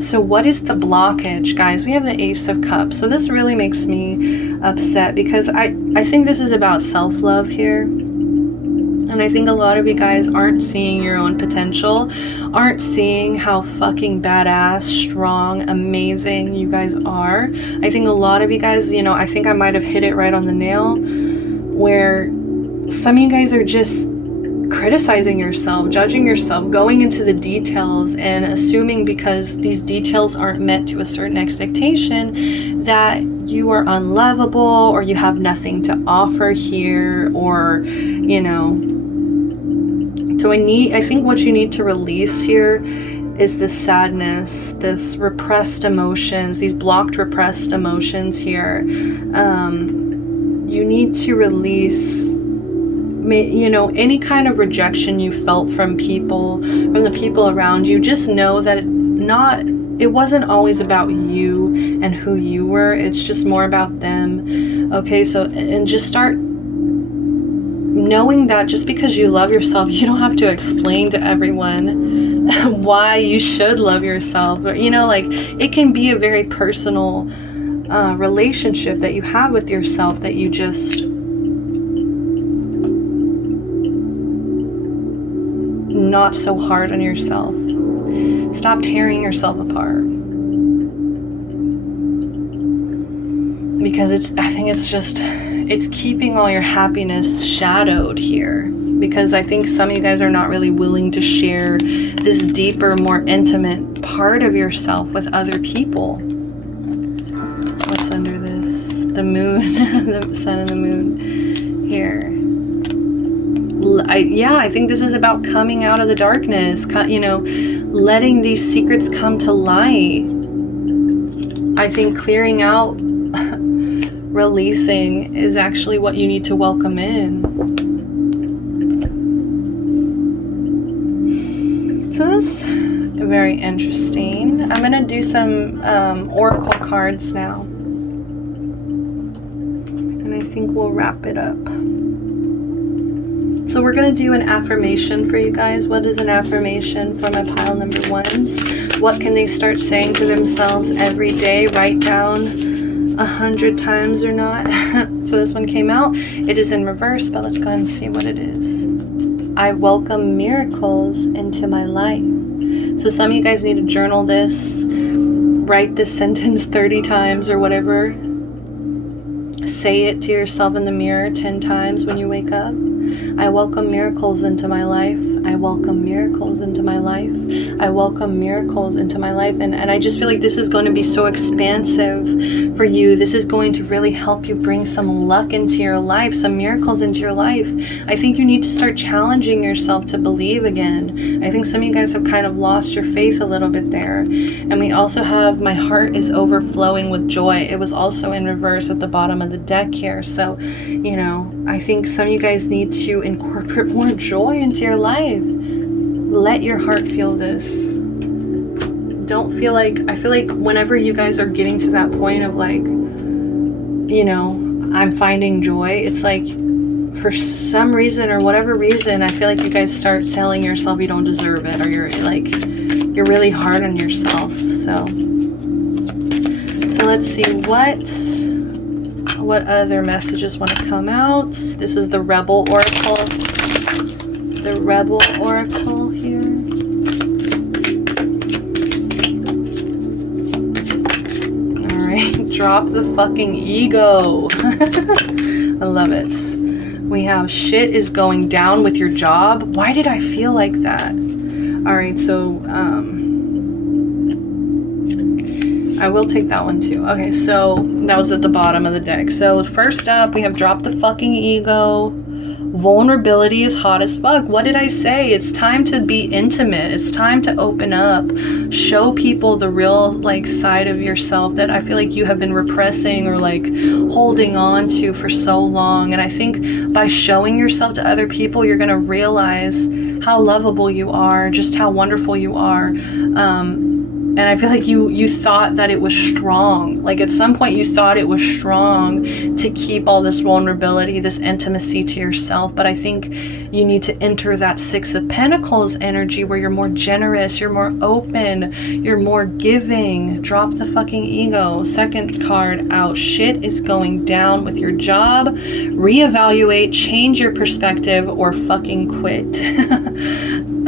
So what is the blockage, guys? We have the Ace of Cups. So this really makes me upset because I think this is about self-love here. And I think a lot of you guys aren't seeing your own potential, aren't seeing how fucking badass, strong, amazing you guys are. I think a lot of you guys, you know, I think I might have hit it right on the nail, where some of you guys are just criticizing yourself, judging yourself, going into the details and assuming because these details aren't met to a certain expectation that you are unlovable or you have nothing to offer here, or, you know. So I think what you need to release here is this sadness, this repressed emotions, these blocked repressed emotions here. You need to release, you know, any kind of rejection you felt from the people around you. Just know that it wasn't always about you and who you were. It's just more about them. Okay, so, and just start knowing that just because you love yourself, you don't have to explain to everyone why you should love yourself. Or, you know, like, it can be a very personal relationship that you have with yourself, that you just not so hard on yourself. Stop tearing yourself apart. Because I think it's keeping all your happiness shadowed here. Because I think some of you guys are not really willing to share this deeper, more intimate part of yourself with other people. What's under this? The moon, the sun and the moon here. I think this is about coming out of the darkness, you know, letting these secrets come to light. I think clearing out, releasing is actually what you need to welcome in. So that's Very interesting. I'm going to do some oracle cards now. And I think we'll wrap it up. So we're going to do an affirmation for you guys. What is an affirmation for my pile number ones? What can they start saying to themselves every day? Write down 100 times or not. So this one came out. It is in reverse, but let's go ahead and see what it is. I welcome miracles into my life. So some of you guys need to journal this. Write this sentence 30 times or whatever. Say it to yourself in the mirror 10 times when you wake up. I welcome miracles into my life. I welcome miracles into my life. I welcome miracles into my life. And I just feel like this is going to be so expansive for you. This is going to really help you bring some luck into your life, some miracles into your life. I think you need to start challenging yourself to believe again. I think some of you guys have kind of lost your faith a little bit there. And we also have my heart is overflowing with joy. It was also in reverse at the bottom of the deck here. So, you know, I think some of you guys need to incorporate more joy into your life. Let your heart feel this. Don't feel like, I feel like whenever you guys are getting to that point of like, you know, I'm finding joy, it's like for some reason or whatever reason, I feel like you guys start telling yourself you don't deserve it, or you're like, you're really hard on yourself. So let's see what other messages want to come out. This is the Rebel Oracle. The Rebel Oracle here. Alright, drop the fucking ego. I love it. We have shit is going down with your job. Why did I feel like that? Alright, so I will take that one too. Okay, so that was at the bottom of the deck. So first up, we have drop the fucking ego. Vulnerability is hot as fuck. What did I say? It's time to be intimate. It's time to open up. Show people the real like side of yourself that I feel like you have been repressing or like holding on to for so long. And I think by showing yourself to other people, you're gonna realize how lovable you are, just how wonderful you are. And I feel like you thought that it was strong. Like at some point you thought it was strong to keep all this vulnerability, this intimacy to yourself. But I think you need to enter that Six of Pentacles energy where you're more generous, you're more open, you're more giving. Drop the fucking ego. Second card out. Shit is going down with your job. Reevaluate, change your perspective, or fucking quit.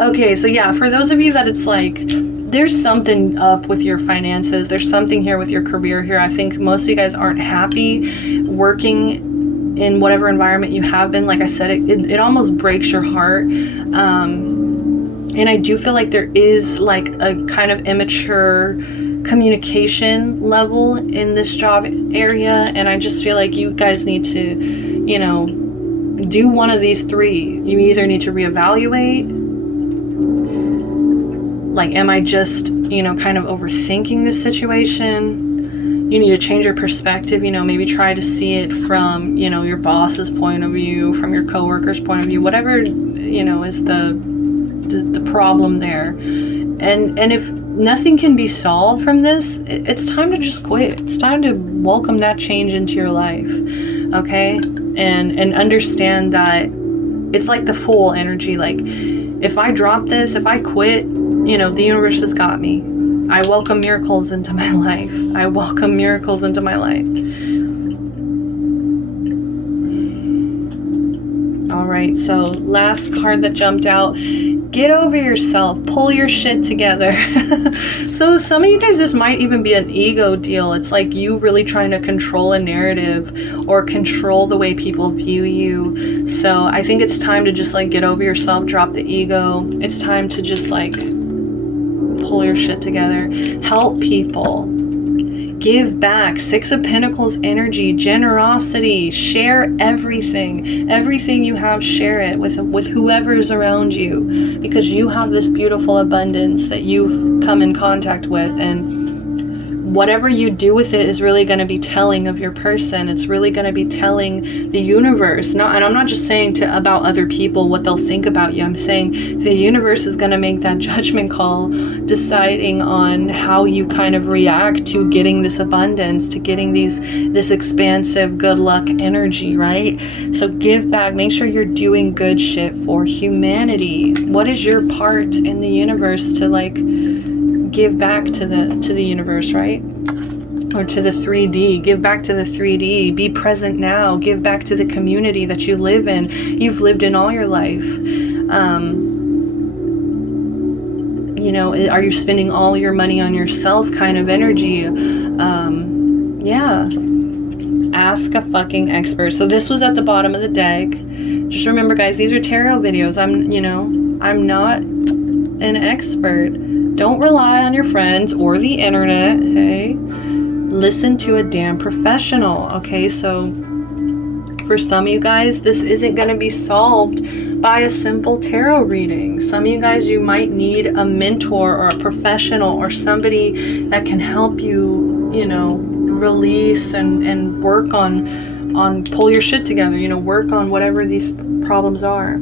Okay, so yeah, for those of you that it's like, there's something up with your finances. There's something here with your career here. I think most of you guys aren't happy working in whatever environment you have been. Like I said, it almost breaks your heart. And I do feel like there is like a kind of immature communication level in this job area. And I just feel like you guys need to, you know, do one of these three. You either need to reevaluate, like, am I just, you know, kind of overthinking this situation? You need to change your perspective, you know, maybe try to see it from, you know, your boss's point of view, from your coworker's point of view, whatever, you know, is the problem there. And if nothing can be solved from this, it's time to just quit. It's time to welcome that change into your life, okay? And understand that it's like the Fool energy. Like, if I drop this, if I quit, you know, the universe has got me. I welcome miracles into my life. I welcome miracles into my life. All right, so last card that jumped out. Get over yourself. Pull your shit together. So some of you guys, this might even be an ego deal. It's like you really trying to control a narrative or control the way people view you. So I think it's time to just like get over yourself, drop the ego. It's time to just like pull your shit together. Help people. Give back. Six of Pentacles energy, generosity. Share everything. Everything you have, share it with whoever is around you, because you have this beautiful abundance that you've come in contact with. And whatever you do with it is really going to be telling of your person. It's really going to be telling the universe. And I'm not just saying about other people what they'll think about you. I'm saying the universe is going to make that judgment call, deciding on how you kind of react to getting this abundance, to getting this expansive good luck energy, right? So give back. Make sure you're doing good shit for humanity. What is your part in the universe to like give back to the universe, right? Or to the 3D. Give back to the 3D. Be present now. Give back to the community that you live in. You've lived in all your life. You know, are you spending all your money on yourself kind of energy? Yeah. Ask a fucking expert. So this was at the bottom of the deck. Just remember, guys, these are tarot videos. I'm not an expert. Don't rely on your friends or the internet, hey? Listen to a damn professional, okay? So for some of you guys, this isn't going to be solved by a simple tarot reading. Some of you guys, you might need a mentor or a professional or somebody that can help you, you know, release and work on pull your shit together, you know, work on whatever these problems are.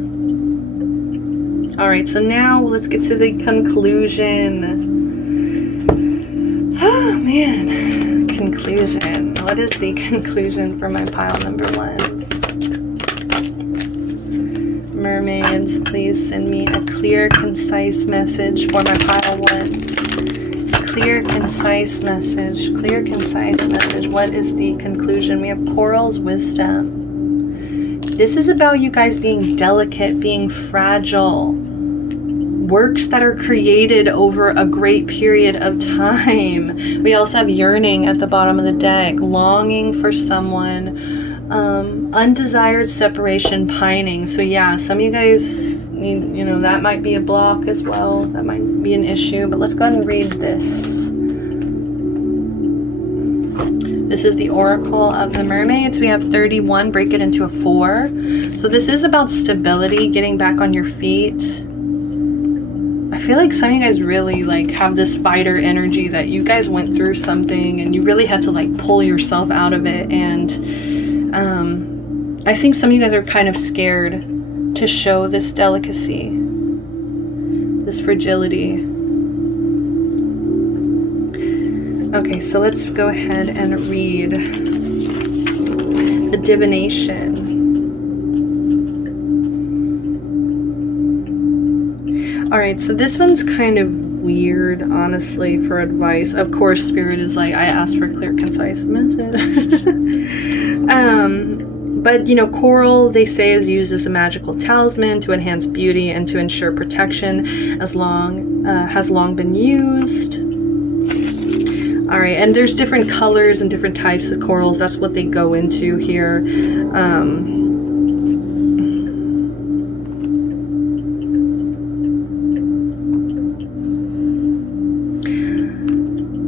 All right, so now let's get to the conclusion. Oh man, conclusion. What is the conclusion for my pile number 1? Mermaids, please send me a clear, concise message for my pile 1s. Clear, concise message. Clear, concise message. What is the conclusion? We have Coral's wisdom. This is about you guys being delicate, being fragile. Works that are created over a great period of time. We also have yearning at the bottom of the deck, longing for someone, undesired separation, pining. So yeah, some of you guys need, you know, that might be a block as well. That might be an issue, but let's go ahead and read this. This is the Oracle of the Mermaids. We have 31, break it into a 4. So this is about stability, getting back on your feet. I feel like some of you guys really like have this fighter energy, that you guys went through something and you really had to like pull yourself out of it. And I think some of you guys are kind of scared to show this delicacy, this fragility. Okay, so let's go ahead and read the divination. All right, so this one's kind of weird, honestly, for advice. Of course, Spirit is like, I asked for a clear, concise message. But, you know, coral, they say, is used as a magical talisman to enhance beauty and to ensure protection, has long been used. All right, and there's different colors and different types of corals. That's what they go into here.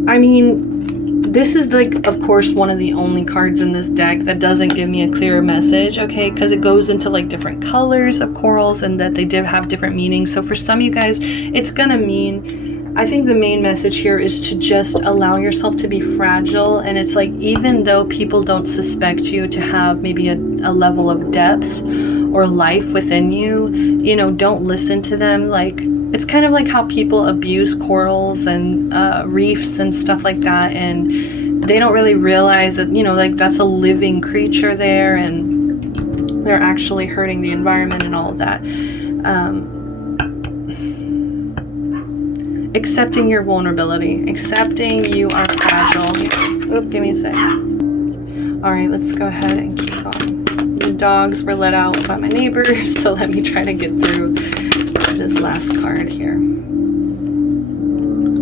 I mean, this is like, of course, one of the only cards in this deck that doesn't give me a clear message, okay? Because it goes into like different colors of corals and that they did have different meanings. So for some of you guys, it's gonna mean, I think the main message here is to just allow yourself to be fragile. And it's like, even though people don't suspect you to have maybe a level of depth or life within you, you know, don't listen to them. Like, it's kind of like how people abuse corals and reefs and stuff like that, and they don't really realize that, you know, like that's a living creature there, and they're actually hurting the environment and all of that. Accepting your vulnerability, accepting you are fragile. Oop, give me a sec. All right, let's go ahead and keep going. The dogs were let out by my neighbors, so let me try to get through this last card here.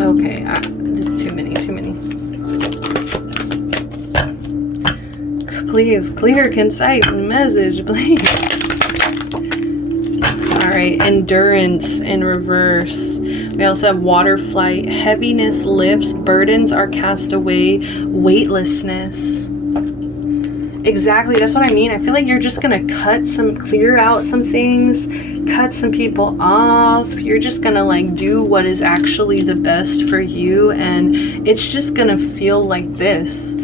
Okay, this is too many. Please, clear, concise message, please. All right, endurance in reverse. We also have water flight. Heaviness lifts, burdens are cast away, weightlessness. Exactly, that's what I mean. I feel like you're just gonna clear out some things, cut some people off. You're just gonna like do what is actually the best for you, and it's just gonna feel like this.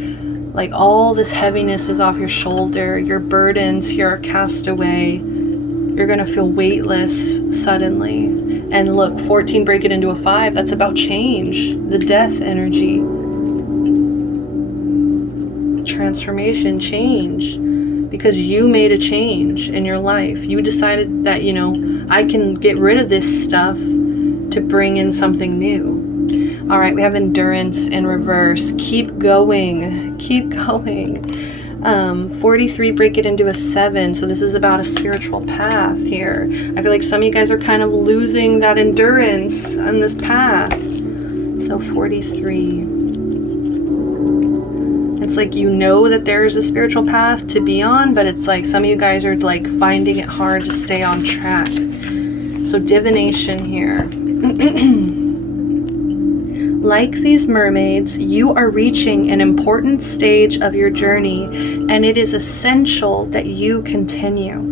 Like all this heaviness is off your shoulder, your burdens here are cast away. You're gonna feel weightless suddenly. And look, 14, break it into a 5, that's about change, the death energy. Transformation, change, because you made a change in your life. You decided that, you know, I can get rid of this stuff to bring in something new. All right, we have endurance in reverse. Keep going, keep going. 43, break it into a 7. So this is about a spiritual path here. I feel like some of you guys are kind of losing that endurance on this path. So 43. It's like, you know that there's a spiritual path to be on, but it's like some of you guys are like finding it hard to stay on track. So divination here. Like these mermaids, you are reaching an important stage of your journey, and it is essential that you continue.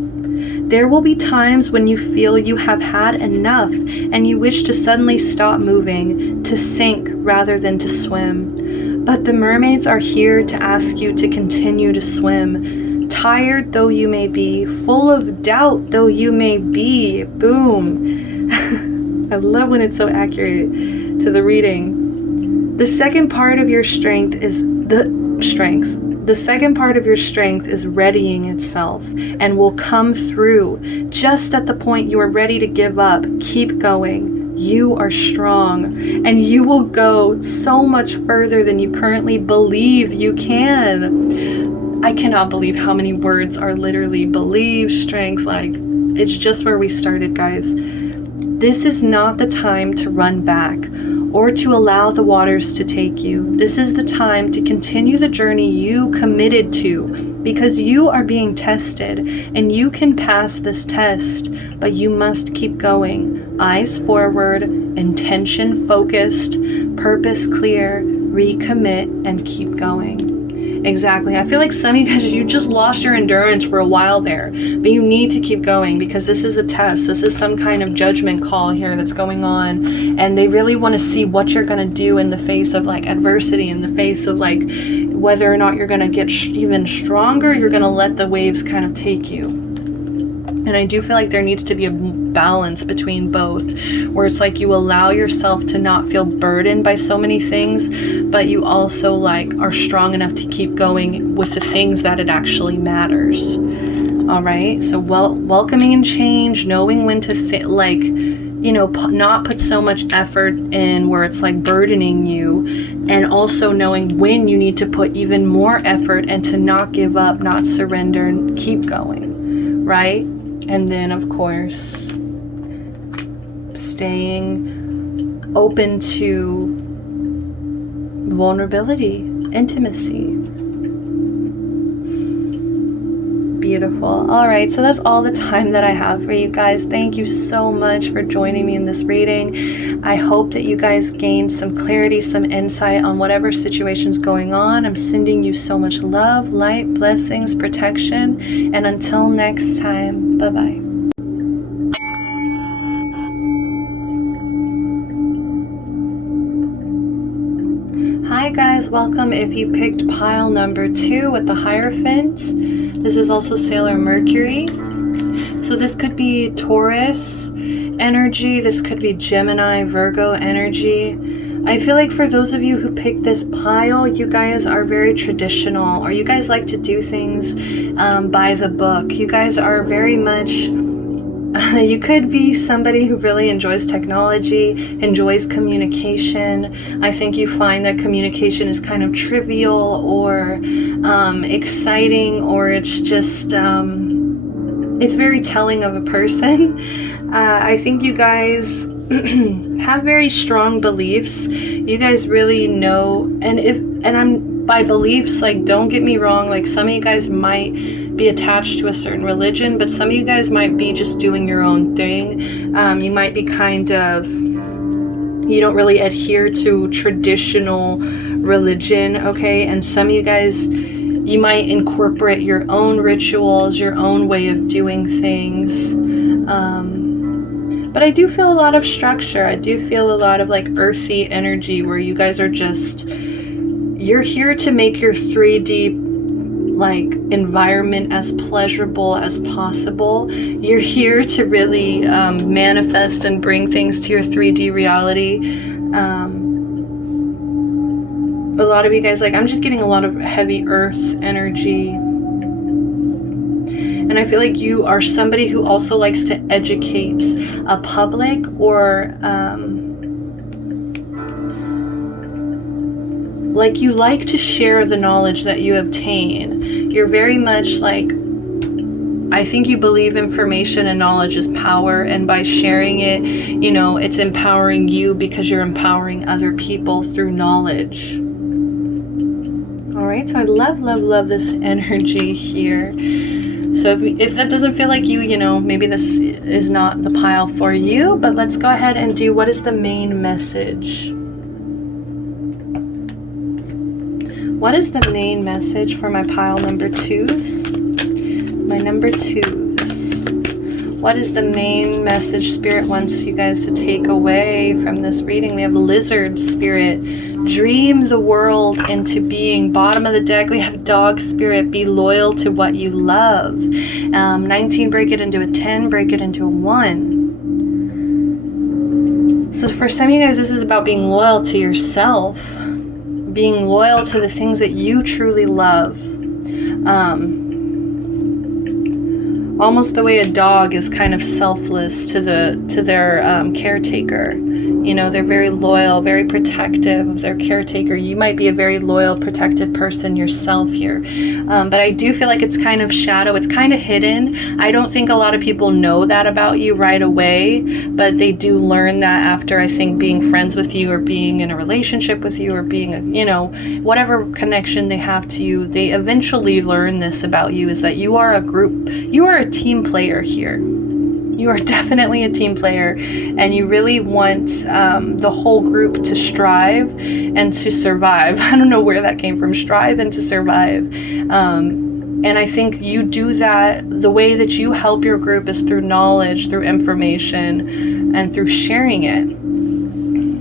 There will be times when you feel you have had enough and you wish to suddenly stop moving, to sink rather than to swim. But the mermaids are here to ask you to continue to swim. Tired though you may be, full of doubt though you may be. Boom. I love when it's so accurate to the reading. The second part of your strength is The second part of your strength is readying itself and will come through just at the point you are ready to give up. Keep going. You are strong, and you will go so much further than you currently believe you can. I cannot believe how many words are literally believe, strength, like it's just where we started, guys. This is not the time to run back or to allow the waters to take you. This is the time to continue the journey you committed to, because you are being tested and you can pass this test, but you must keep going. Eyes forward, intention focused, purpose clear, recommit, and keep going. Exactly. I feel like some of you guys, you just lost your endurance for a while there, but you need to keep going because this is a test. This is some kind of judgment call here that's going on, and they really want to see what you're going to do in the face of like adversity, in the face of like whether or not you're going to get even stronger. You're going to let the waves kind of take you. And I do feel like there needs to be a balance between both, where it's like you allow yourself to not feel burdened by so many things, but you also like are strong enough to keep going with the things that it actually matters. All right. So welcoming and change, knowing when to fit, like, you know, not put so much effort in where it's like burdening you, and also knowing when you need to put even more effort and to not give up, not surrender, and keep going. Right. And then, of course, staying open to vulnerability, intimacy. Beautiful. All right, so that's all the time that I have for you guys. Thank you so much for joining me in this reading. I hope that you guys gained some clarity, some insight on whatever situation's going on. I'm sending you so much love, light, blessings, protection, and until next time, bye-bye. Hi guys, welcome. If you picked pile number 2 with the Hierophant, this is also Sailor Mercury. So this could be Taurus energy, this could be Gemini, Virgo energy. I feel like for those of you who picked this pile, you guys are very traditional, or you guys like to do things by the book. You guys are very much... you could be somebody who really enjoys technology, enjoys communication. I think you find that communication is kind of trivial or exciting, or it's just, it's very telling of a person. I think you guys have very strong beliefs. You guys really know, and I'm by beliefs, like, don't get me wrong, like some of you guys might be attached to a certain religion, but some of you guys might be just doing your own thing. You might be kind of, you don't really adhere to traditional religion, okay? And some of you guys, You might incorporate your own rituals, your own way of doing things. But I do feel a lot of structure. I do feel a lot of like earthy energy where you guys are just, you're here to make your 3D like environment as pleasurable as possible. You're here to really manifest and bring things to your 3D reality. A lot of you guys, like, I'm just getting a lot of heavy earth energy. And I feel like you are somebody who also likes to educate a public, or like you like to share the knowledge that you obtain. You're very much like, I think you believe information and knowledge is power, and by sharing it, you know, it's empowering you because you're empowering other people through knowledge. All right, so I love this energy here. So if that doesn't feel like you, you know, maybe this is not the pile for you, but let's go ahead and do, what is the main message? What is the main message for my pile number 2s? My number 2s. What is the main message Spirit wants you guys to take away from this reading? We have Lizard Spirit. Dream the world into being. Bottom of the deck, we have Dog Spirit. Be loyal to what you love. 19, break it into a 10. Break it into a 1. So for some of you guys, this is about being loyal to yourself. Being loyal to the things that you truly love. Almost the way a dog is kind of selfless to their caretaker. You know, they're very loyal, very protective of their caretaker. You might be a very loyal, protective person yourself here. But I do feel like it's kind of shadow. It's kind of hidden. I don't think a lot of people know that about you right away, but they do learn that after, I think, being friends with you, or being in a relationship with you, or being, you know, whatever connection they have to you, they eventually learn this about you, is that you are a group, you are a team player here. You are definitely a team player, and you really want the whole group to strive and to survive. I don't know where that came from, strive and to survive. And I think you do that, the way that you help your group is through knowledge, through information, and through sharing it.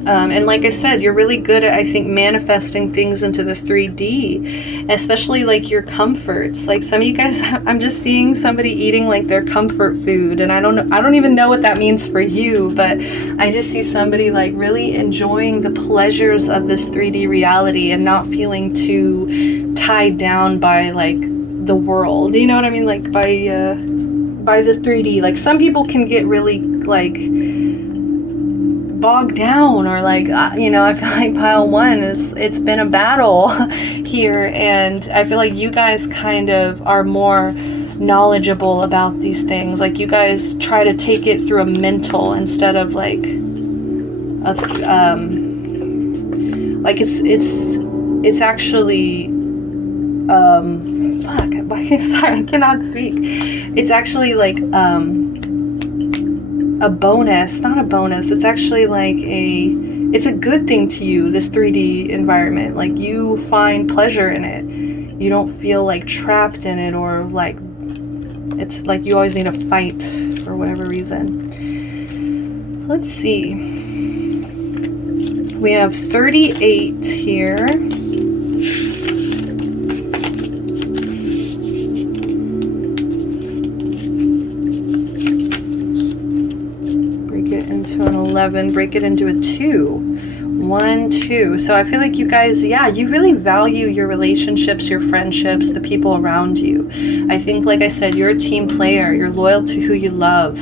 And like I said, you're really good at, I think, manifesting things into the 3D, especially like your comforts. Like some of you guys, I'm just seeing somebody eating like their comfort food, and I don't even know what that means for you, but I just see somebody like really enjoying the pleasures of this 3D reality and not feeling too tied down by like the world. You know what I mean? Like by this 3D. Like some people can get really like bogged down, or like you know, I feel like pile 1 it's been a battle here, and I feel like you guys kind of are more knowledgeable about these things. Like you guys try to take it through a mental instead of like it's actually sorry, I cannot speak. It's actually like a bonus, not a bonus. It's actually like it's a good thing to you, this 3D environment. Like you find pleasure in it. You don't feel like trapped in it, or like it's like you always need to fight for whatever reason. So let's see. We have 38 here. Into an 11, break it into a 2. 1, 2. So I feel like you guys, yeah, you really value your relationships, your friendships, the people around you. I think, like I said, you're a team player. You're loyal to who you love.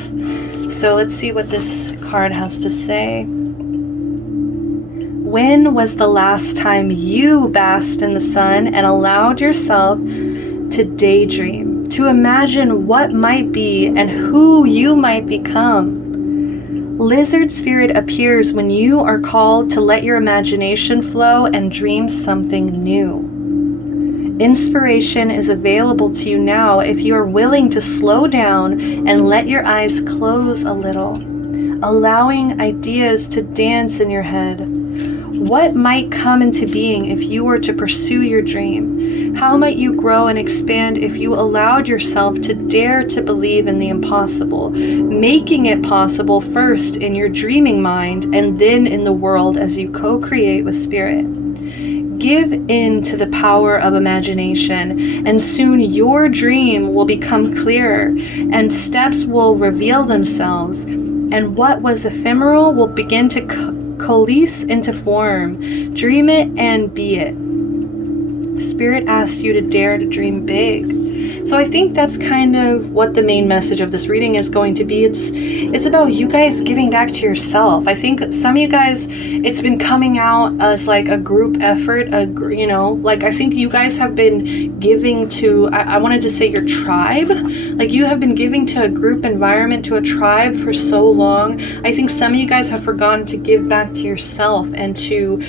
So let's see what this card has to say. When was the last time you basked in the sun and allowed yourself to daydream, to imagine what might be and who you might become? Lizard Spirit appears when you are called to let your imagination flow and dream something new. Inspiration is available to you now if you are willing to slow down and let your eyes close a little, allowing ideas to dance in your head. What might come into being if you were to pursue your dream? How might you grow and expand if you allowed yourself to dare to believe in the impossible, making it possible first in your dreaming mind and then in the world as you co-create with spirit? Give in to the power of imagination, and soon your dream will become clearer, and steps will reveal themselves, and what was ephemeral will begin to coalesce into form. Dream it and be it. Spirit asks you to dare to dream big. So I think that's kind of what the main message of this reading is going to be. It's about you guys giving back to yourself. I think some of you guys, it's been coming out as like a group effort, like I think you guys have been giving to, I wanted to say your tribe. Like you have been giving to a group environment, to a tribe for so long. I think some of you guys have forgotten to give back to yourself and to,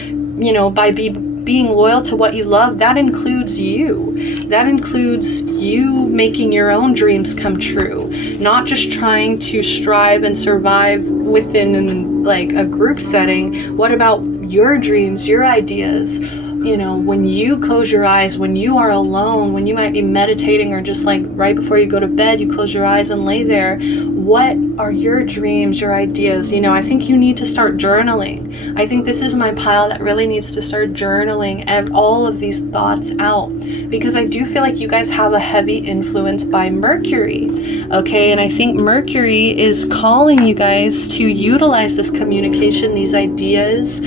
by being loyal to what you love. That includes you. That includes you making your own dreams come true, not just trying to strive and survive within like a group setting. What about your dreams, your ideas? When you close your eyes, when you are alone, when you might be meditating, or just like right before you go to bed, you close your eyes and lay there. What are your dreams, your ideas? I think you need to start journaling. I think this is my pile that really needs to start journaling all of these thoughts out, because I do feel like you guys have a heavy influence by Mercury. Okay, and I think Mercury is calling you guys to utilize this communication, these ideas,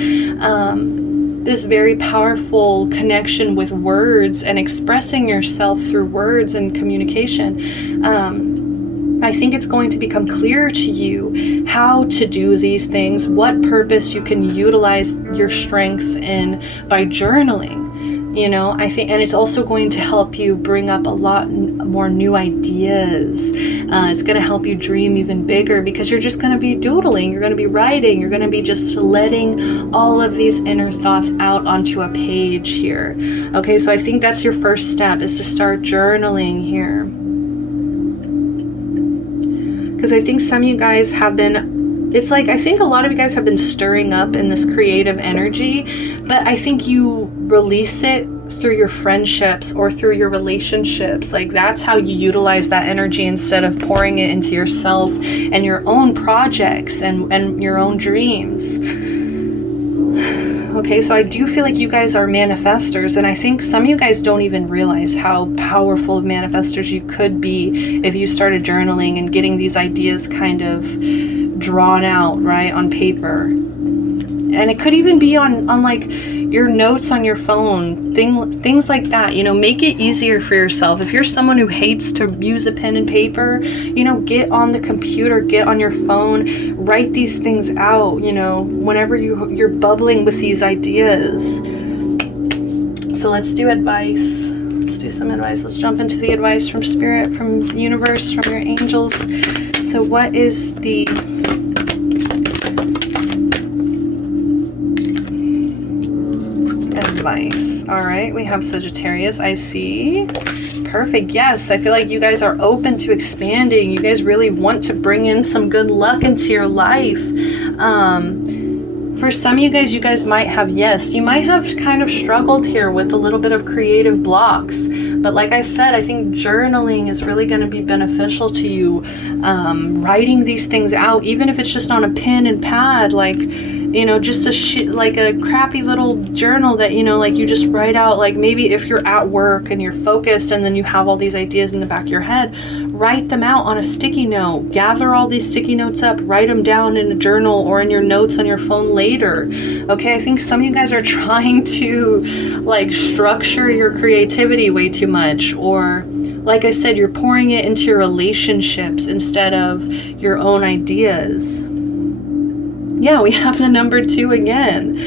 this very powerful connection with words and expressing yourself through words and communication. I think it's going to become clear to you how to do these things, what purpose you can utilize your strengths in by journaling. I think, and it's also going to help you bring up a lot more new ideas. It's going to help you dream even bigger, because you're just going to be doodling, you're going to be writing, you're going to be just letting all of these inner thoughts out onto a page here. Okay, so I think that's your first step, is to start journaling here. Because I think some of you guys have been, I think a lot of you guys have been stirring up in this creative energy, but I think you release it through your friendships or through your relationships. Like that's how you utilize that energy, instead of pouring it into yourself and your own projects and your own dreams. Okay, so I do feel like you guys are manifestors, and I think some of you guys don't even realize how powerful of manifestors you could be if you started journaling and getting these ideas kind of drawn out, right, on paper. And it could even be on like your notes on your phone, things like that. Make it easier for yourself. If you're someone who hates to use a pen and paper, get on the computer, get on your phone, write these things out, whenever you're bubbling with these ideas. So let's do advice. Let's do some advice. Let's jump into the advice from Spirit, from the universe, from your angels. So what is the advice? All right, we have Sagittarius. I see. Perfect. Yes, I feel like you guys are open to expanding. You guys really want to bring in some good luck into your life. For some of you guys might have, you might have kind of struggled here with a little bit of creative blocks. But like I said, I think journaling is really going to be beneficial to you. Writing these things out, even if it's just on a pen and pad, like, just like a crappy little journal that, like you just write out, like maybe if you're at work and you're focused and then you have all these ideas in the back of your head, write them out on a sticky note. Gather all these sticky notes up, write them down in a journal or in your notes on your phone later. Okay, I think some of you guys are trying to like structure your creativity way too much, or like I said, you're pouring it into your relationships instead of your own ideas. Yeah, we have the number 2 again.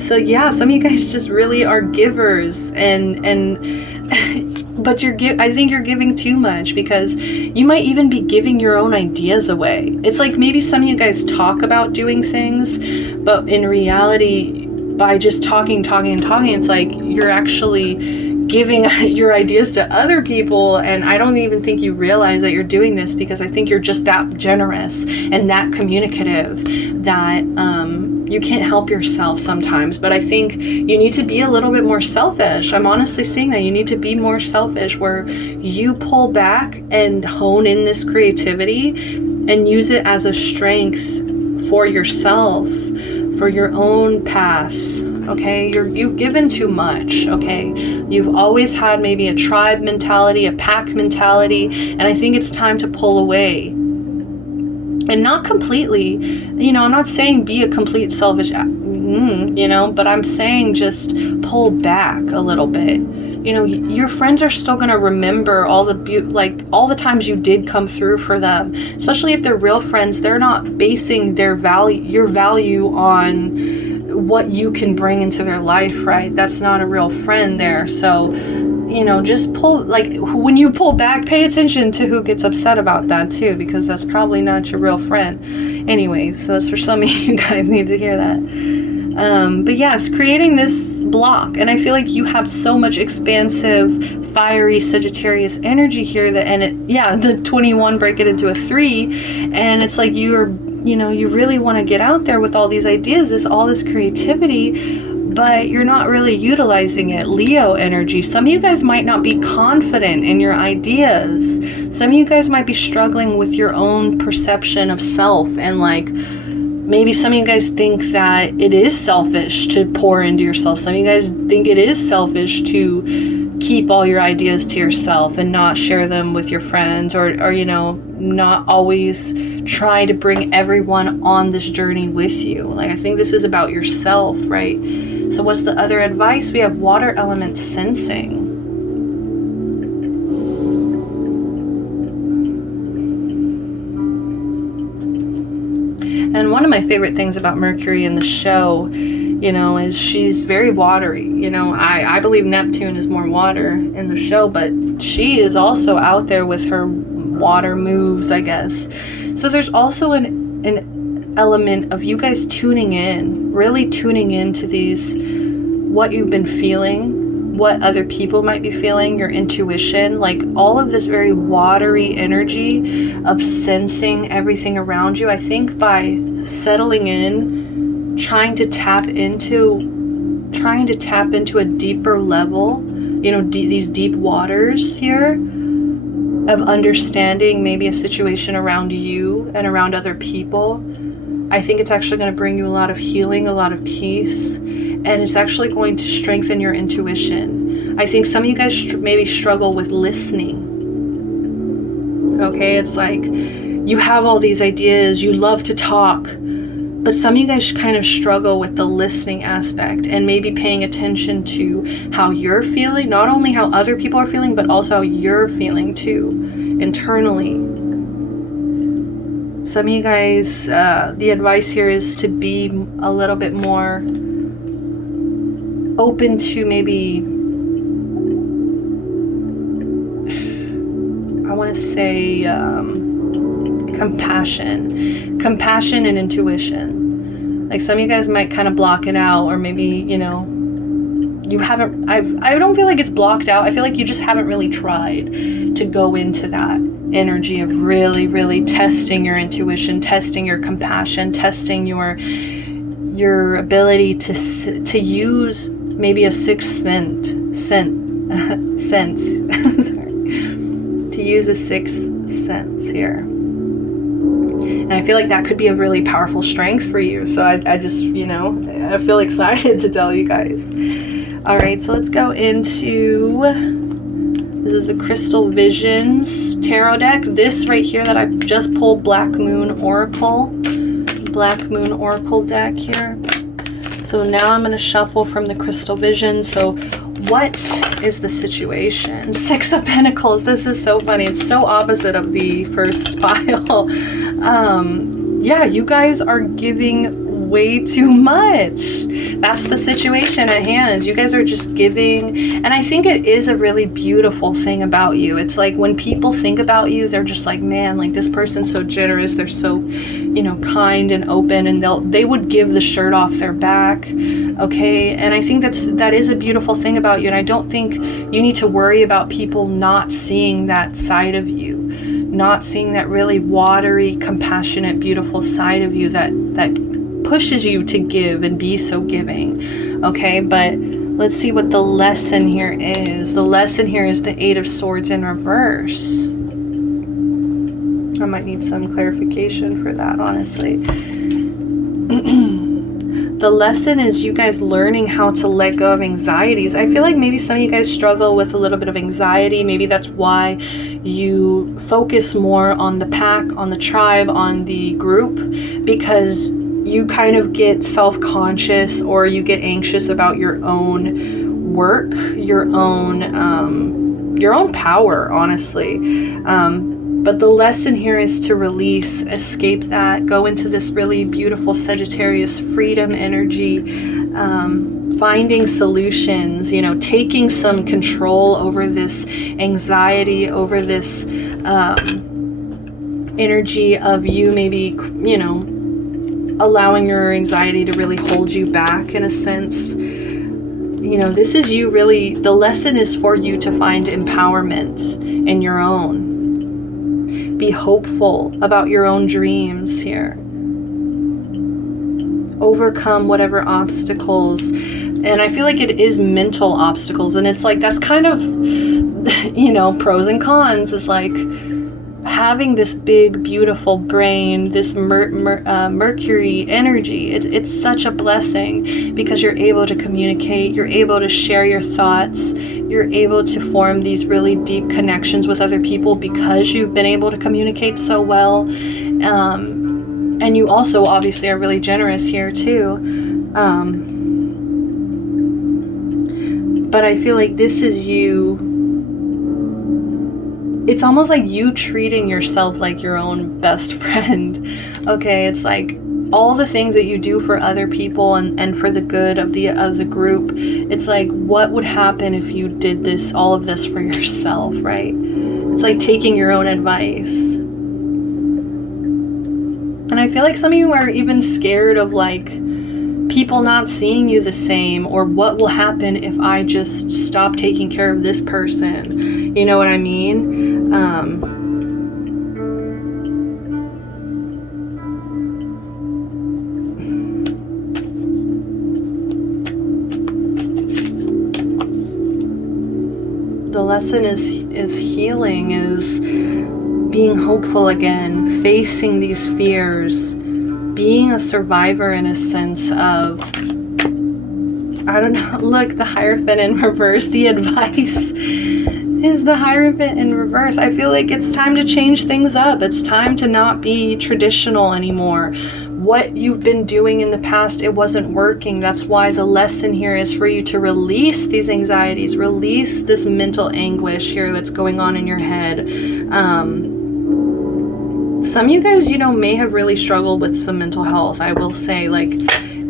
So yeah, some of you guys just really are givers, and but I think you're giving too much, because you might even be giving your own ideas away. It's like maybe some of you guys talk about doing things, but in reality, by just talking, it's like you're actually giving your ideas to other people. And I don't even think you realize that you're doing this, because I think you're just that generous and that communicative that you can't help yourself sometimes. But I think you need to be a little bit more selfish. I'm honestly seeing that you need to be more selfish, where you pull back and hone in this creativity and use it as a strength for yourself, for your own path. Okay, you've given too much. Okay, you've always had maybe a tribe mentality, a pack mentality, and I think it's time to pull away. And not completely, you know, I'm not saying be a complete selfish, you know, but I'm saying just pull back a little bit. You know, your friends are still going to remember all the all the times you did come through for them, especially if they're real friends. They're not basing your value on what you can bring into their life, right? That's not a real friend there. So, you know, just pull, like, when you pull back, pay attention to who gets upset about that too, because that's probably not your real friend. Anyways, so that's for some of you guys need to hear that. But yes, creating this block, and I feel like you have so much expansive, fiery Sagittarius energy here that, and the 21 break it into a 3, and it's like you really want to get out there with all these ideas, all this creativity, but you're not really utilizing it. Leo energy. Some of you guys might not be confident in your ideas. Some of you guys might be struggling with your own perception of self, and like, maybe some of you guys think that it is selfish to pour into yourself. Some of you guys think it is selfish to keep all your ideas to yourself and not share them with your friends, or you know, not always try to bring everyone on this journey with you. Like, I think this is about yourself, right? So what's the other advice? We have water element sensing. And one of my favorite things about Mercury in the show, you know, is she's very watery. You know, I believe Neptune is more water in the show, but she is also out there with her water moves, I guess. So there's also an element of you guys tuning in, really tuning into these, what you've been feeling, what other people might be feeling, your intuition, like all of this very watery energy of sensing everything around you. I think by settling in, trying to tap into a deeper level, you know, these deep waters here of understanding maybe a situation around you and around other people. I think it's actually going to bring you a lot of healing, a lot of peace, and it's actually going to strengthen your intuition. I think some of you guys maybe struggle with listening. Okay, it's like you have all these ideas, you love to talk, but some of you guys kind of struggle with the listening aspect and maybe paying attention to how you're feeling, not only how other people are feeling, but also how you're feeling too, internally. Some of you guys, the advice here is to be a little bit more open to maybe, I want to say, compassion and intuition. Like, some of you guys might kind of block it out, or maybe, you know, you haven't, I don't feel like it's blocked out. I feel like you just haven't really tried to go into that energy of really, really testing your intuition, testing your compassion, testing your ability to use maybe a sixth sense. To use a sixth sense here. And I feel like that could be a really powerful strength for you. So I just, you know, I feel excited to tell you guys. All right, so let's go into, this is the Crystal Visions Tarot deck. This right here that I just pulled, Black Moon Oracle deck here. So now I'm going to shuffle from the Crystal Vision. So what is the situation? Six of Pentacles. This is so funny. It's so opposite of the first pile. Yeah, you guys are giving way too much. That's the situation at hand. You guys are just giving, and I think it is a really beautiful thing about you. It's like when people think about you, they're just like, man, like this person's so generous, they're so, you know, kind and open, and they would give the shirt off their back. Okay, and I think that is a beautiful thing about you, and I don't think you need to worry about people not seeing that side of you, not seeing that really watery, compassionate, beautiful side of you that pushes you to give and be so giving. Okay, but let's see what the lesson here is. The lesson here is the Eight of Swords in reverse. I might need some clarification for that, honestly. The lesson is you guys learning how to let go of anxieties. I feel like maybe some of you guys struggle with a little bit of anxiety. Maybe that's why you focus more on the pack, on the tribe, on the group, because you kind of get self-conscious or you get anxious about your own work, your own power, honestly. But the lesson here is to release, escape that, go into this really beautiful Sagittarius freedom energy, finding solutions, you know, taking some control over this anxiety, over this energy of you maybe, you know, allowing your anxiety to really hold you back in a sense. You know, this is you really, the lesson is for you to find empowerment in your own. Be hopeful about your own dreams here. Overcome whatever obstacles. And I feel like it is mental obstacles. And it's like, that's kind of, you know, pros and cons is like having this big, beautiful brain, this Mercury energy. It's such a blessing because you're able to communicate, you're able to share your thoughts, you're able to form these really deep connections with other people because you've been able to communicate so well. And you also obviously are really generous here too. But I feel like this is you. It's almost like you treating yourself like your own best friend. Okay, it's like all the things that you do for other people and for the good of the group. It's like, what would happen if you did this, all of this for yourself, right? It's like taking your own advice. And I feel like some of you are even scared of like people not seeing you the same, or what will happen if I just stop taking care of this person. You know what I mean? The lesson is healing, is being hopeful again, facing these fears, being a survivor in a sense of, I don't know, look, the Hierophant in reverse, the advice is the Hierophant in reverse. I feel like it's time to change things up. It's time to not be traditional anymore. What you've been doing in the past, it wasn't working. That's why the lesson here is for you to release these anxieties, release this mental anguish here that's going on in your head. Some of you guys, you know, may have really struggled with some mental health. I will say, like,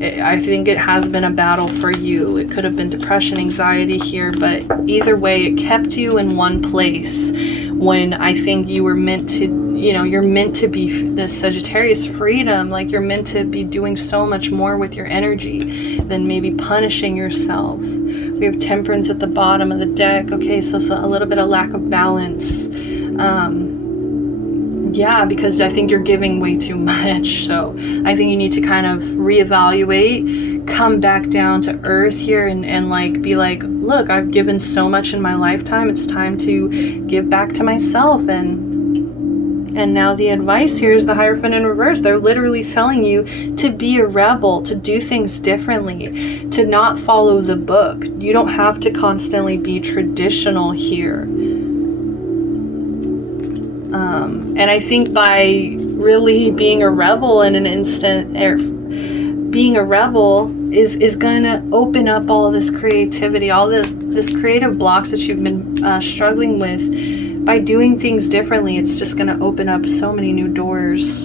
I think it has been a battle for you. It could have been depression, anxiety here, but either way, it kept you in one place when I think you were meant to, you know, you're meant to be the Sagittarius freedom. Like, you're meant to be doing so much more with your energy than maybe punishing yourself. We have Temperance at the bottom of the deck. Okay, so a little bit of lack of balance. Yeah, because I think you're giving way too much. So I think you need to kind of reevaluate, come back down to earth here and like be like, look, I've given so much in my lifetime. It's time to give back to myself. And now the advice here is the Hierophant in reverse. They're literally telling you to be a rebel, to do things differently, to not follow the book. You don't have to constantly be traditional here. And I think by really being a rebel in an instant, or being a rebel is going to open up all this creativity, all this creative blocks that you've been struggling with. By doing things differently, it's just going to open up so many new doors.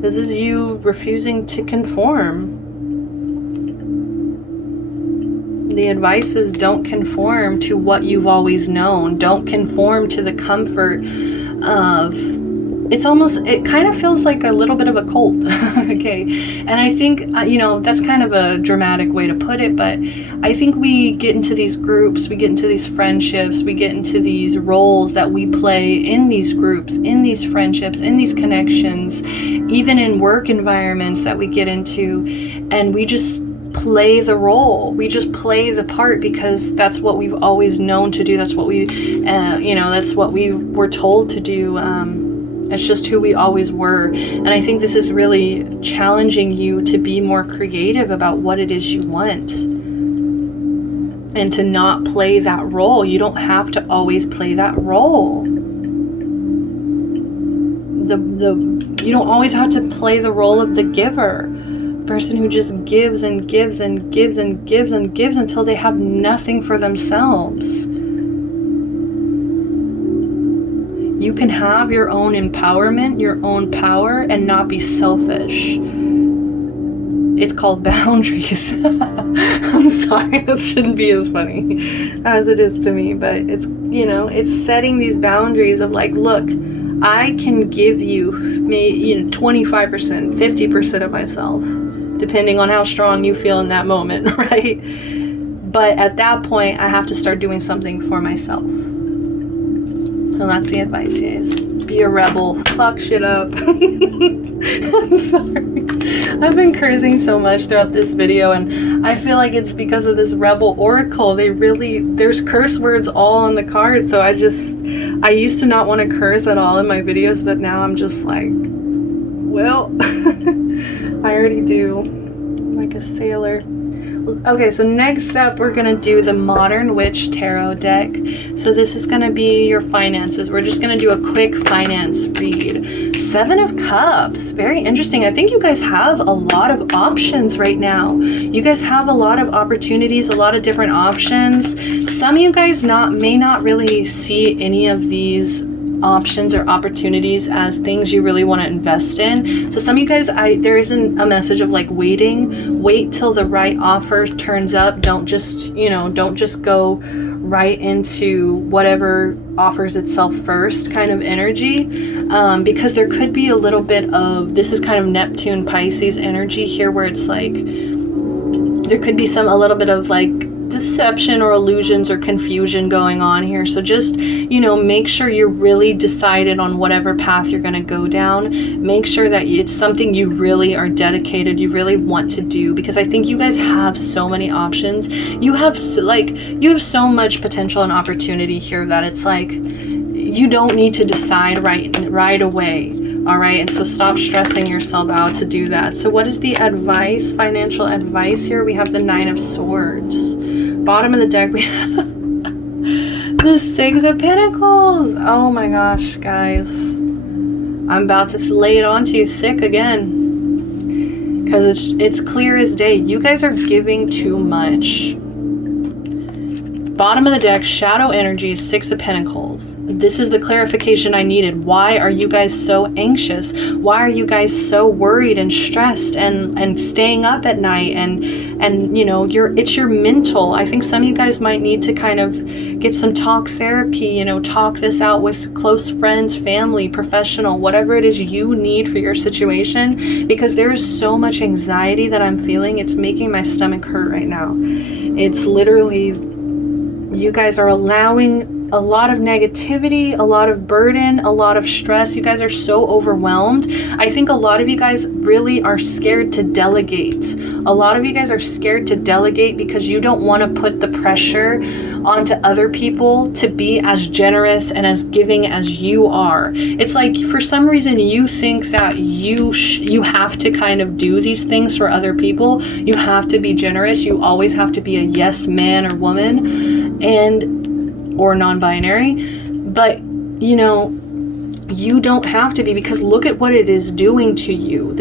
This is you refusing to conform. The advice is don't conform to what you've always known. Don't conform to the comfort of it kind of feels like a little bit of a cult. Okay. And I think, you know, that's kind of a dramatic way to put it, but I think we get into these groups, we get into these friendships, we get into these roles that we play in these groups, in these friendships, in these connections, even in work environments that we get into, and we just play the role. We just play the part because that's what we've always known to do. That's what we, you know, that's what we were told to do. It's just who we always were. And I think this is really challenging you to be more creative about what it is you want. And to not play that role. You don't have to always play that role. You don't always have to play the role of the giver. Person who just gives and gives and gives and gives and gives until they have nothing for themselves. You can have your own empowerment, your own power, and not be selfish. It's called boundaries. I'm sorry, that shouldn't be as funny as it is to me, but it's, you know, it's setting these boundaries of like, look, I can give you, 25%, 50% of myself, depending on how strong you feel in that moment, right? But at that point, I have to start doing something for myself. So that's the advice, guys. Be a rebel. Fuck shit up. I'm sorry. I've been cursing so much throughout this video, and I feel like it's because of this rebel oracle. There's curse words all on the card, so I used to not want to curse at all in my videos, but now I'm just like, well, I already do. I'm like a sailor. Okay, so next up, we're going to do the Modern Witch Tarot deck. So this is going to be your finances. We're just going to do a quick finance read. 7 of Cups. Very interesting. I think you guys have a lot of options right now. You guys have a lot of opportunities, a lot of different options. Some of you guys may not really see any of these options or opportunities as things you really want to invest in. So some of you guys, there isn't a message of like wait till the right offer turns up. Don't just go right into whatever offers itself first kind of energy, because there could be a little bit of, this is kind of Neptune Pisces energy here, where it's like there could be a little bit of like deception or illusions or confusion going on here. So just, make sure you're really decided on whatever path you're going to go down. Make sure that it's something you really are dedicated, you really want to do, because I think you guys have so many options. You have so much potential and opportunity here that it's like you don't need to decide right away. All right, and so stop stressing yourself out to do that. So what is the advice, financial advice here? We have the 9 of Swords. Bottom of the deck, we have the 6 of Pentacles. Oh my gosh, guys. I'm about to lay it on to you thick again, because it's clear as day. You guys are giving too much. Bottom of the deck, shadow energy, 6 of Pentacles. This is the clarification I needed. Why are you guys so anxious? Why are you guys so worried and stressed and staying up at night? And it's your mental. I think some of you guys might need to kind of get some talk therapy, talk this out with close friends, family, professional, whatever it is you need for your situation, because there is so much anxiety that I'm feeling. It's making my stomach hurt right now. It's literally, you guys are allowing a lot of negativity, a lot of burden, a lot of stress. You guys are so overwhelmed. I think a lot of you guys really are scared to delegate. A lot of you guys are scared to delegate because you don't want to put the pressure onto other people to be as generous and as giving as you are. It's like, for some reason, you think that you have to kind of do these things for other people. You have to be generous. You always have to be a yes man or woman, or non-binary, but you don't have to be, because look at what it is doing to you.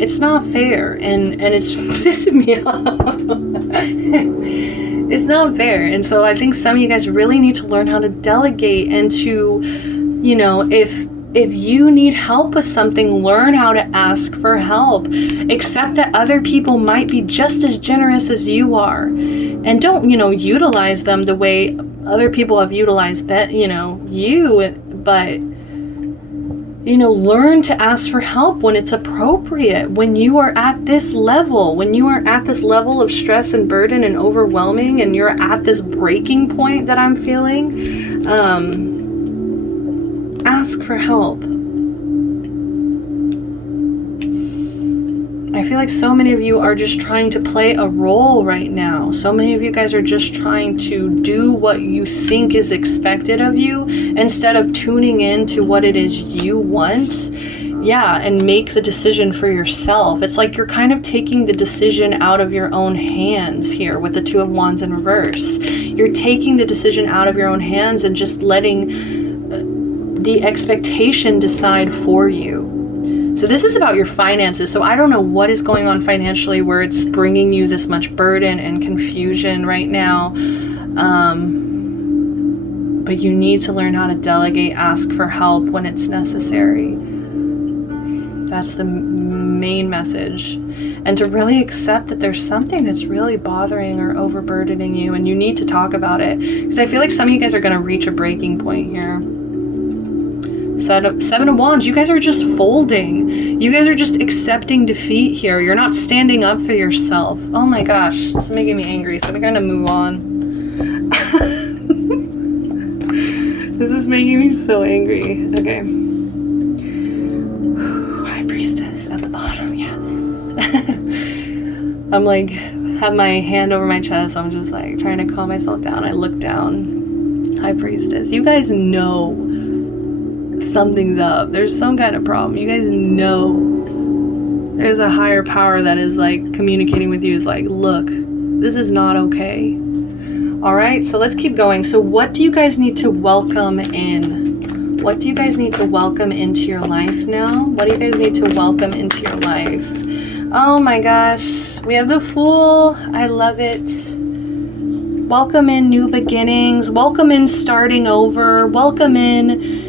It's not fair, and it's pissing me off. It's not fair. And so I think some of you guys really need to learn how to delegate, and to, If you need help with something, learn how to ask for help. Accept that other people might be just as generous as you are. And don't, utilize them the way other people have utilized that, you, but, learn to ask for help when it's appropriate, when you are at this level, of stress and burden and overwhelming, and you're at this breaking point that I'm feeling. Ask for help. I feel like so many of you are just trying to play a role right now. So many of you guys are just trying to do what you think is expected of you instead of tuning in to what it is you want. Yeah, and make the decision for yourself. It's like you're kind of taking the decision out of your own hands here with the Two of Wands in reverse. You're taking the decision out of your own hands and just letting the expectation decide for you. So this is about your finances. So I don't know what is going on financially where it's bringing you this much burden and confusion right now. But you need to learn how to delegate, ask for help when it's necessary. That's the main message. And to really accept that there's something that's really bothering or overburdening you, and you need to talk about it. Because I feel like some of you guys are going to reach a breaking point here. Seven of Wands, you guys are just folding. You guys are just accepting defeat here. You're not standing up for yourself. Oh my gosh, it's making me angry, so we're gonna move on. This is making me so angry. Okay. High Priestess at the bottom, yes. I'm like, have my hand over my chest. I'm just like trying to calm myself down. I look down. High Priestess, you guys know something's up. There's some kind of problem. You guys know there's a higher power that is like communicating with you. Is like, look, this is not okay. All right, so let's keep going. So what do you guys need to welcome in? What do you guys need to welcome into your life now? What do you guys need to welcome into your life? Oh my gosh, we have the Fool. I love it. Welcome in new beginnings. Welcome in starting over. Welcome in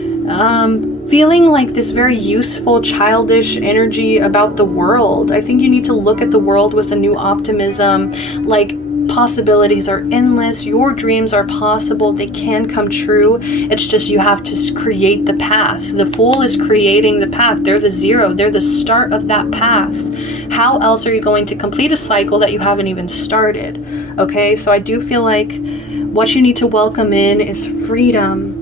feeling like this very youthful, childish energy about the world. I think you need to look at the world with a new optimism. Like, possibilities are endless. Your dreams are possible. They can come true. It's just you have to create the path. The Fool is creating the path. They're the zero. They're the start of that path. How else are you going to complete a cycle that you haven't even started? Okay, so I do feel like what you need to welcome in is freedom,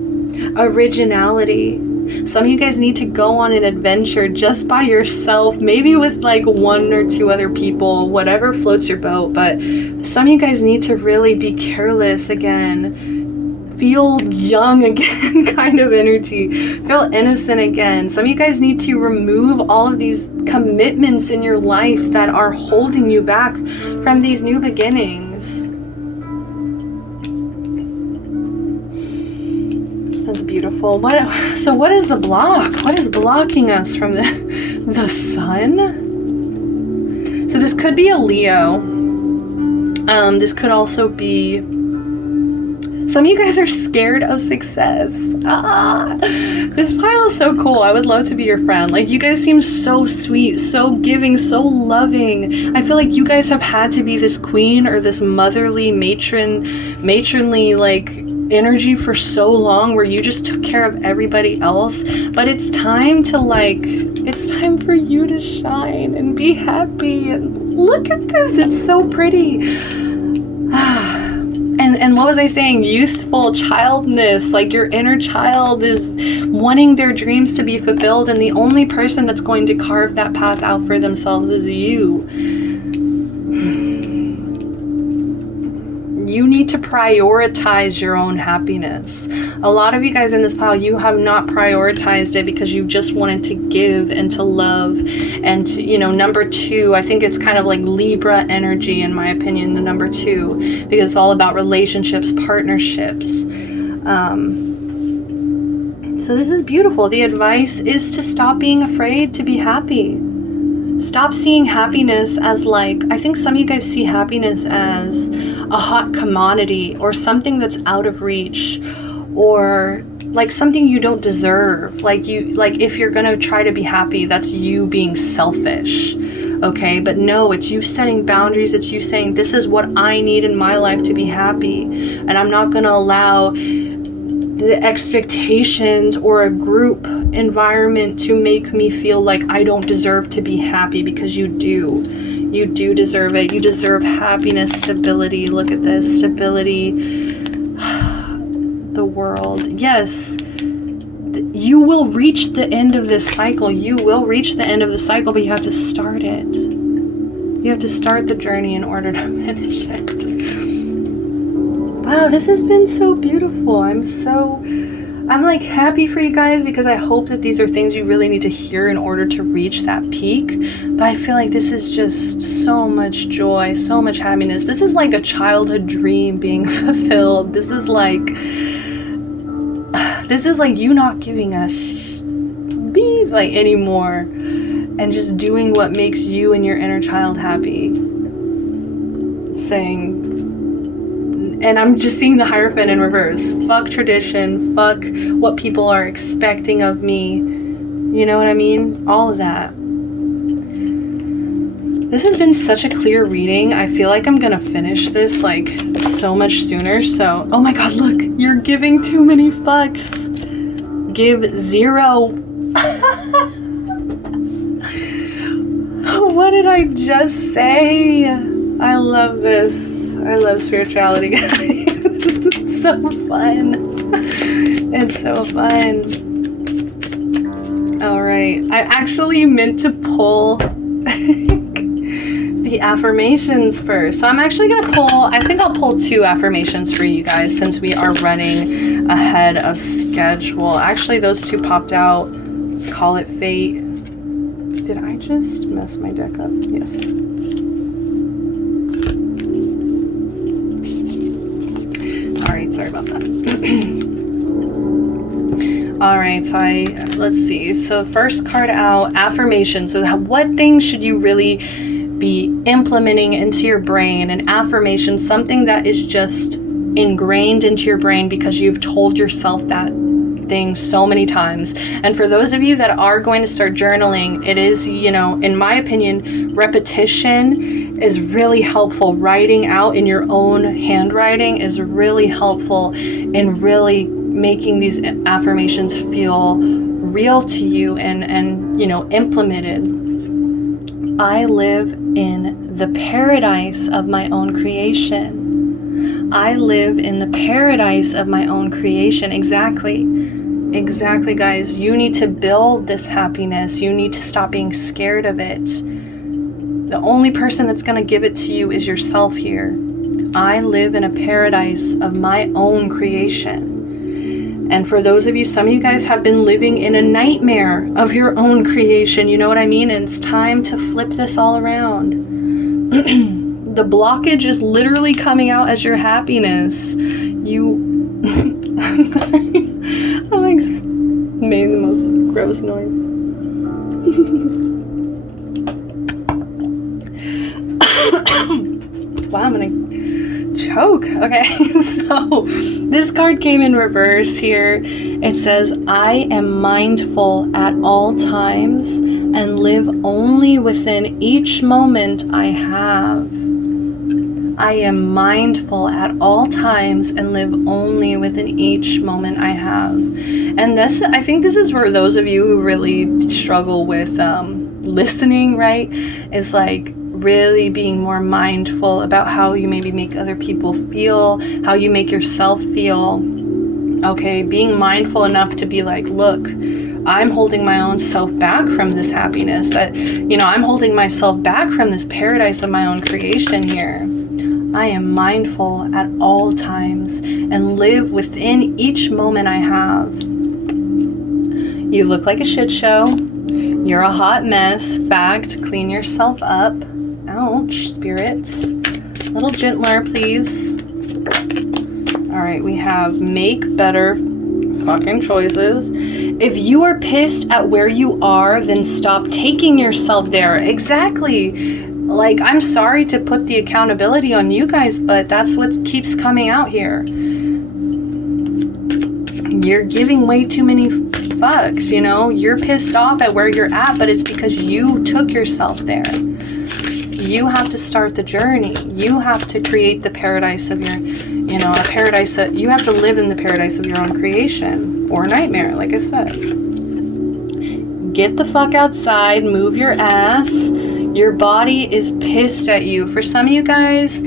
originality. Some of you guys need to go on an adventure just by yourself, maybe with like one or two other people, whatever floats your boat. But some of you guys need to really be careless again, feel young again, kind of energy, feel innocent again. Some of you guys need to remove all of these commitments in your life that are holding you back from these new beginnings. That's beautiful. So what is the block? What is blocking us from the sun? So this could be a Leo. This could also be, some of you guys are scared of success. This pile is so cool. I would love to be your friend. Like, you guys seem so sweet, so giving, so loving. I feel like you guys have had to be this queen or this motherly, matronly, like, energy for so long where you just took care of everybody else. But it's time to it's time for you to shine and be happy. And look at this, it's so pretty. And what was I saying? Youthful childness, like your inner child is wanting their dreams to be fulfilled, and the only person that's going to carve that path out for themselves is you. You need to prioritize your own happiness. A lot of you guys in this pile, you have not prioritized it because you just wanted to give and to love. And to, number two, I think it's kind of like Libra energy, in my opinion, the number two, because it's all about relationships, partnerships. So this is beautiful. The advice is to stop being afraid to be happy. Stop seeing happiness as I think some of you guys see happiness as a hot commodity or something that's out of reach, or like something you don't deserve. Like if you're gonna try to be happy, that's you being selfish. Okay, but no, it's you setting boundaries. It's you saying, this is what I need in my life to be happy, and I'm not gonna allow the expectations or a group environment to make me feel like I don't deserve to be happy, because you do. You do deserve it. You deserve happiness, stability. Look at this, stability. The world. Yes, you will reach the end of this cycle. You will reach the end of the cycle, but you have to start it. You have to start the journey in order to finish it. Wow, this has been so beautiful. I'm like happy for you guys, because I hope that these are things you really need to hear in order to reach that peak. But I feel like this is just so much joy, so much happiness. This is like a childhood dream being fulfilled. This is like you not giving a beep like anymore, and just doing what makes you and your inner child happy. Saying, and I'm just seeing the Hierophant in reverse. Fuck tradition, fuck what people are expecting of me. You know what I mean? All of that. This has been such a clear reading. I feel like I'm gonna finish this like so much sooner. So, oh my God, look, you're giving too many fucks. Give 0. What did I just say? I love this. I love spirituality. It's so fun. It's so fun. All right. I actually meant to pull the affirmations first. So I'm actually going to pull, I think I'll pull 2 affirmations for you guys, since we are running ahead of schedule. Actually, those 2 popped out. Let's call it fate. Did I just mess my deck up? Yes. All right, sorry about that. All right, so let's see. So first card out, affirmation. So what things should you really be implementing into your brain? An affirmation, something that is just ingrained into your brain because you've told yourself that thing so many times. And for those of you that are going to start journaling, it is, you know, in my opinion, repetition is really helpful. Writing out in your own handwriting is really helpful in really making these affirmations feel real to you and you know, implemented. I live in the paradise of my own creation. I live in the paradise of my own creation. Exactly, guys. You need to build this happiness. You need to stop being scared of it. The only person that's going to give it to you is yourself here. I live in a paradise of my own creation. And for those of you, some of you guys have been living in a nightmare of your own creation. You know what I mean? And it's time to flip this all around. The blockage is literally coming out as your happiness. I'm sorry. I like made the most gross noise. Wow, I'm gonna choke. Okay, so this card came in reverse here. It says, I am mindful at all times and live only within each moment I have. I am mindful at all times and live only within each moment I have. And this, I think this is for those of you who really struggle with listening, right? Is like really being more mindful about how you maybe make other people feel, how you make yourself feel. Okay, being mindful enough to be like, look, I'm holding my own self back from this happiness, that, you know, I'm holding myself back from this paradise of my own creation here. I am mindful at all times and live within each moment I have. You look like a shit show. You're a hot mess. Fact, clean yourself up. Ouch, spirit. A little gentler, please. All right, we have make better fucking choices. If you are pissed at where you are, then stop taking yourself there. Exactly. Like, I'm sorry to put the accountability on you guys, but that's what keeps coming out here. you're giving way too many fucks, you know? You're pissed off at where you're at, but it's because you took yourself there. You have to start the journey. You have to create the paradise of your, you know, a paradise that you have to live in the paradise of your own creation, or nightmare, like I said. Get the fuck outside, move your ass. Your body is pissed at you. For some of you guys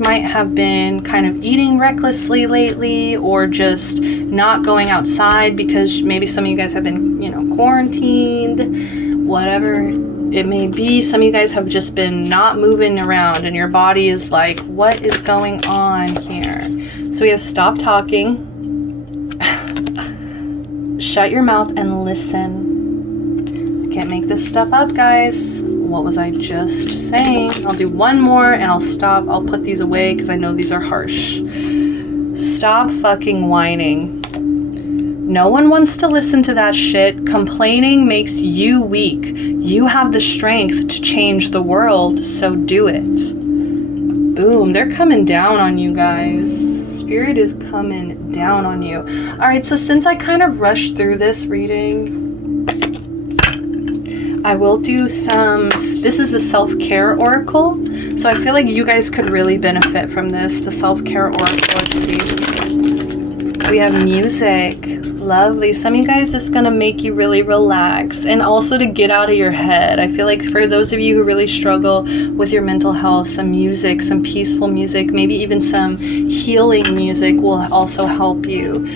might have been kind of eating recklessly lately, or just not going outside because maybe some of you guys have been, you know, quarantined, whatever it may be. Some of you guys have just been not moving around, and your body is like, what is going on here? So we have stop talking, shut your mouth, and listen. I can't make this stuff up, guys. What was I just saying? I'll do one more and I'll stop. I'll put these away because I know these are harsh. Stop fucking whining. No one wants to listen to that shit. Complaining makes you weak. You have the strength to change the world, so do it. Boom, they're coming down on you guys. Spirit is coming down on you. All right, so since I kind of rushed through this reading, I will do some, this is a self-care oracle. So I feel like you guys could really benefit from this, the self-care oracle. Let's see. We have music. Lovely. Some of you guys, it's going to make you really relax, and also to get out of your head. I feel like for those of you who really struggle with your mental health, some music, some peaceful music, maybe even some healing music will also help you.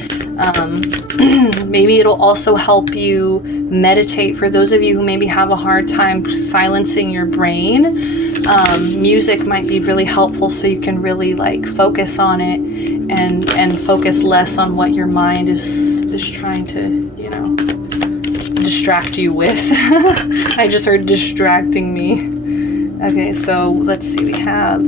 Maybe it'll also help you meditate. For those of you who maybe have a hard time silencing your brain, music might be really helpful, so you can really like focus on it and focus less on what your mind is trying to, you know, distract you with. I just heard distracting me. Okay, so let's see, we have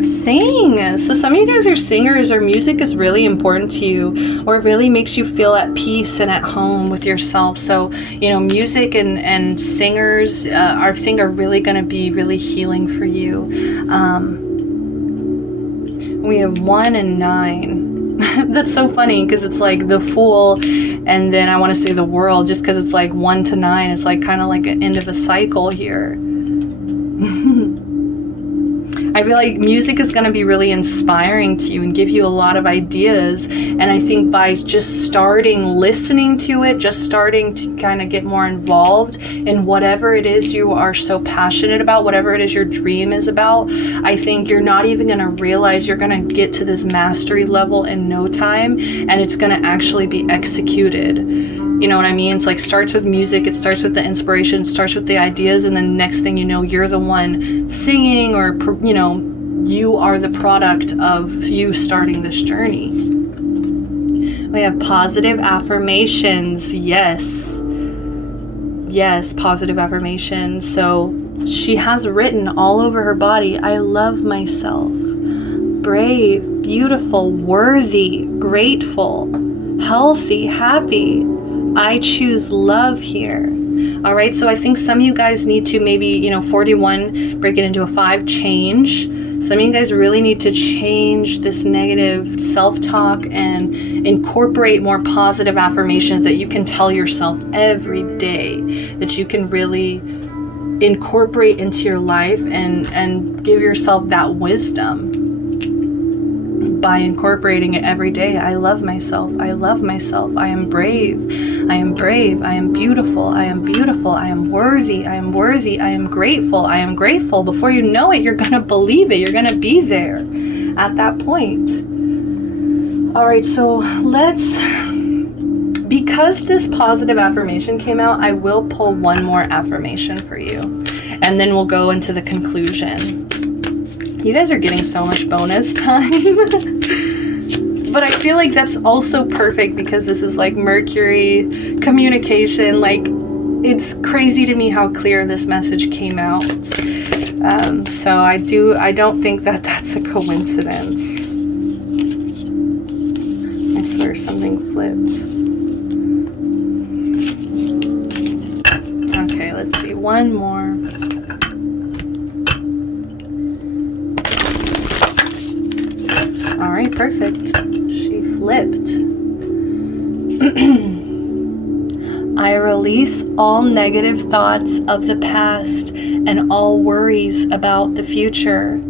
sing. So some of you guys are singers, or music is really important to you, or it really makes you feel at peace and at home with yourself. So, you know, music and singers, I think are really going to be really healing for you. We have 1 and 9. That's so funny because it's like the Fool, and then I want to say the World, just because it's like 1 to 9. It's like kind of like an end of a cycle here. I feel like music is going to be really inspiring to you and give you a lot of ideas. And I think by just starting listening to it, just starting to kind of get more involved in whatever it is you are so passionate about, whatever it is your dream is about, I think you're not even going to realize you're going to get to this mastery level in no time, and it's going to actually be executed. You know what I mean? It's like starts with music, it starts with the inspiration, starts with the ideas, and then next thing you know, you're the one singing, or, you know, you are the product of you starting this journey. We have positive affirmations. Yes. Yes, positive affirmations. So she has written all over her body, I love myself. Brave, beautiful, worthy, grateful, healthy, happy. I choose love here. All right, so I think some of you guys need to maybe, you know, 41, break it into a 5, change. Some of you guys really need to change this negative self-talk and incorporate more positive affirmations that you can tell yourself every day, that you can really incorporate into your life and give yourself that wisdom. By incorporating it every day. I love myself. I love myself. I am brave. I am brave. I am beautiful. I am beautiful. I am worthy. I am worthy. I am grateful. I am grateful. Before you know it, you're going to believe it. You're going to be there at that point. All right, so because this positive affirmation came out, I will pull one more affirmation for you, and then we'll go into the conclusion. You guys are getting so much bonus time. But I feel like that's also perfect because this is like Mercury, communication. Like, it's crazy to me how clear this message came out. So I don't think that that's a coincidence. I swear something flipped. Okay, let's see. One more. All right, perfect. She flipped. I release all negative thoughts of the past and all worries about the future.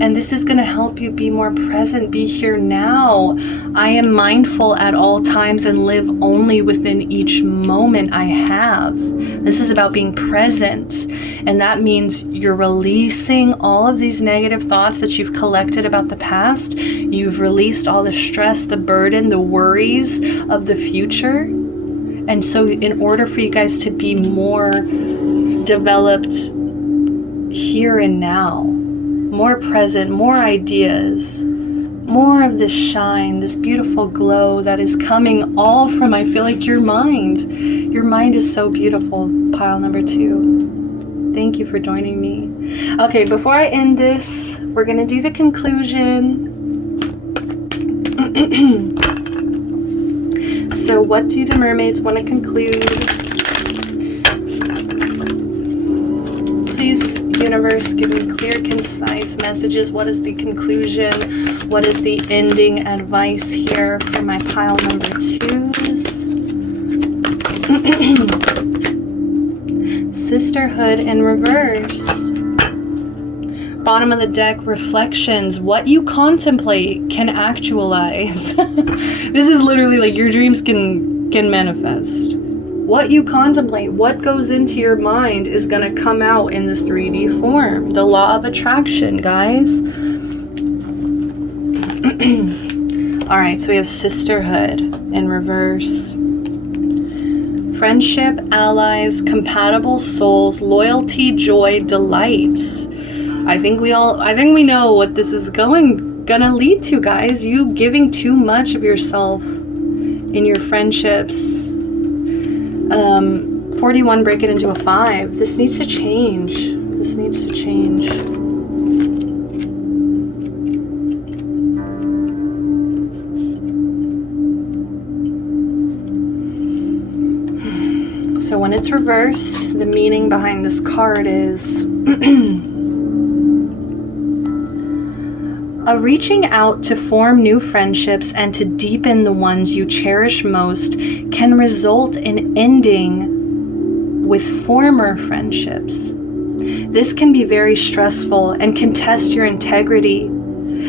And this is going to help you be more present, be here now. I am mindful at all times and live only within each moment I have. This is about being present. And that means you're releasing all of these negative thoughts that you've collected about the past. You've released all the stress, the burden, the worries of the future. And so in order for you guys to be more developed here and now, more present, more ideas, more of this shine, this beautiful glow that is coming all from, I feel like, your mind. Your mind is so beautiful, pile number 2. Thank you for joining me. Okay, before I end this, we're going to do the conclusion. So what do the mermaids want to conclude? Please, universe, give me clear, concise messages. What is the conclusion? What is the ending advice here for my pile number 2s? Sisterhood in reverse. Bottom of the deck, reflections. What you contemplate can actualize. This is literally like your dreams can manifest. What you contemplate, what goes into your mind is going to come out in the 3D form. The law of attraction, guys. All right, so we have sisterhood in reverse. Friendship, allies, compatible souls, loyalty, joy, delight. I think we know what this is gonna lead to, guys. You giving too much of yourself in your friendships. 41, break it into a 5. This needs to change. This needs to change. So when it's reversed, the meaning behind this card is a reaching out to form new friendships and to deepen the ones you cherish most can result in ending with former friendships. This can be very stressful and can test your integrity,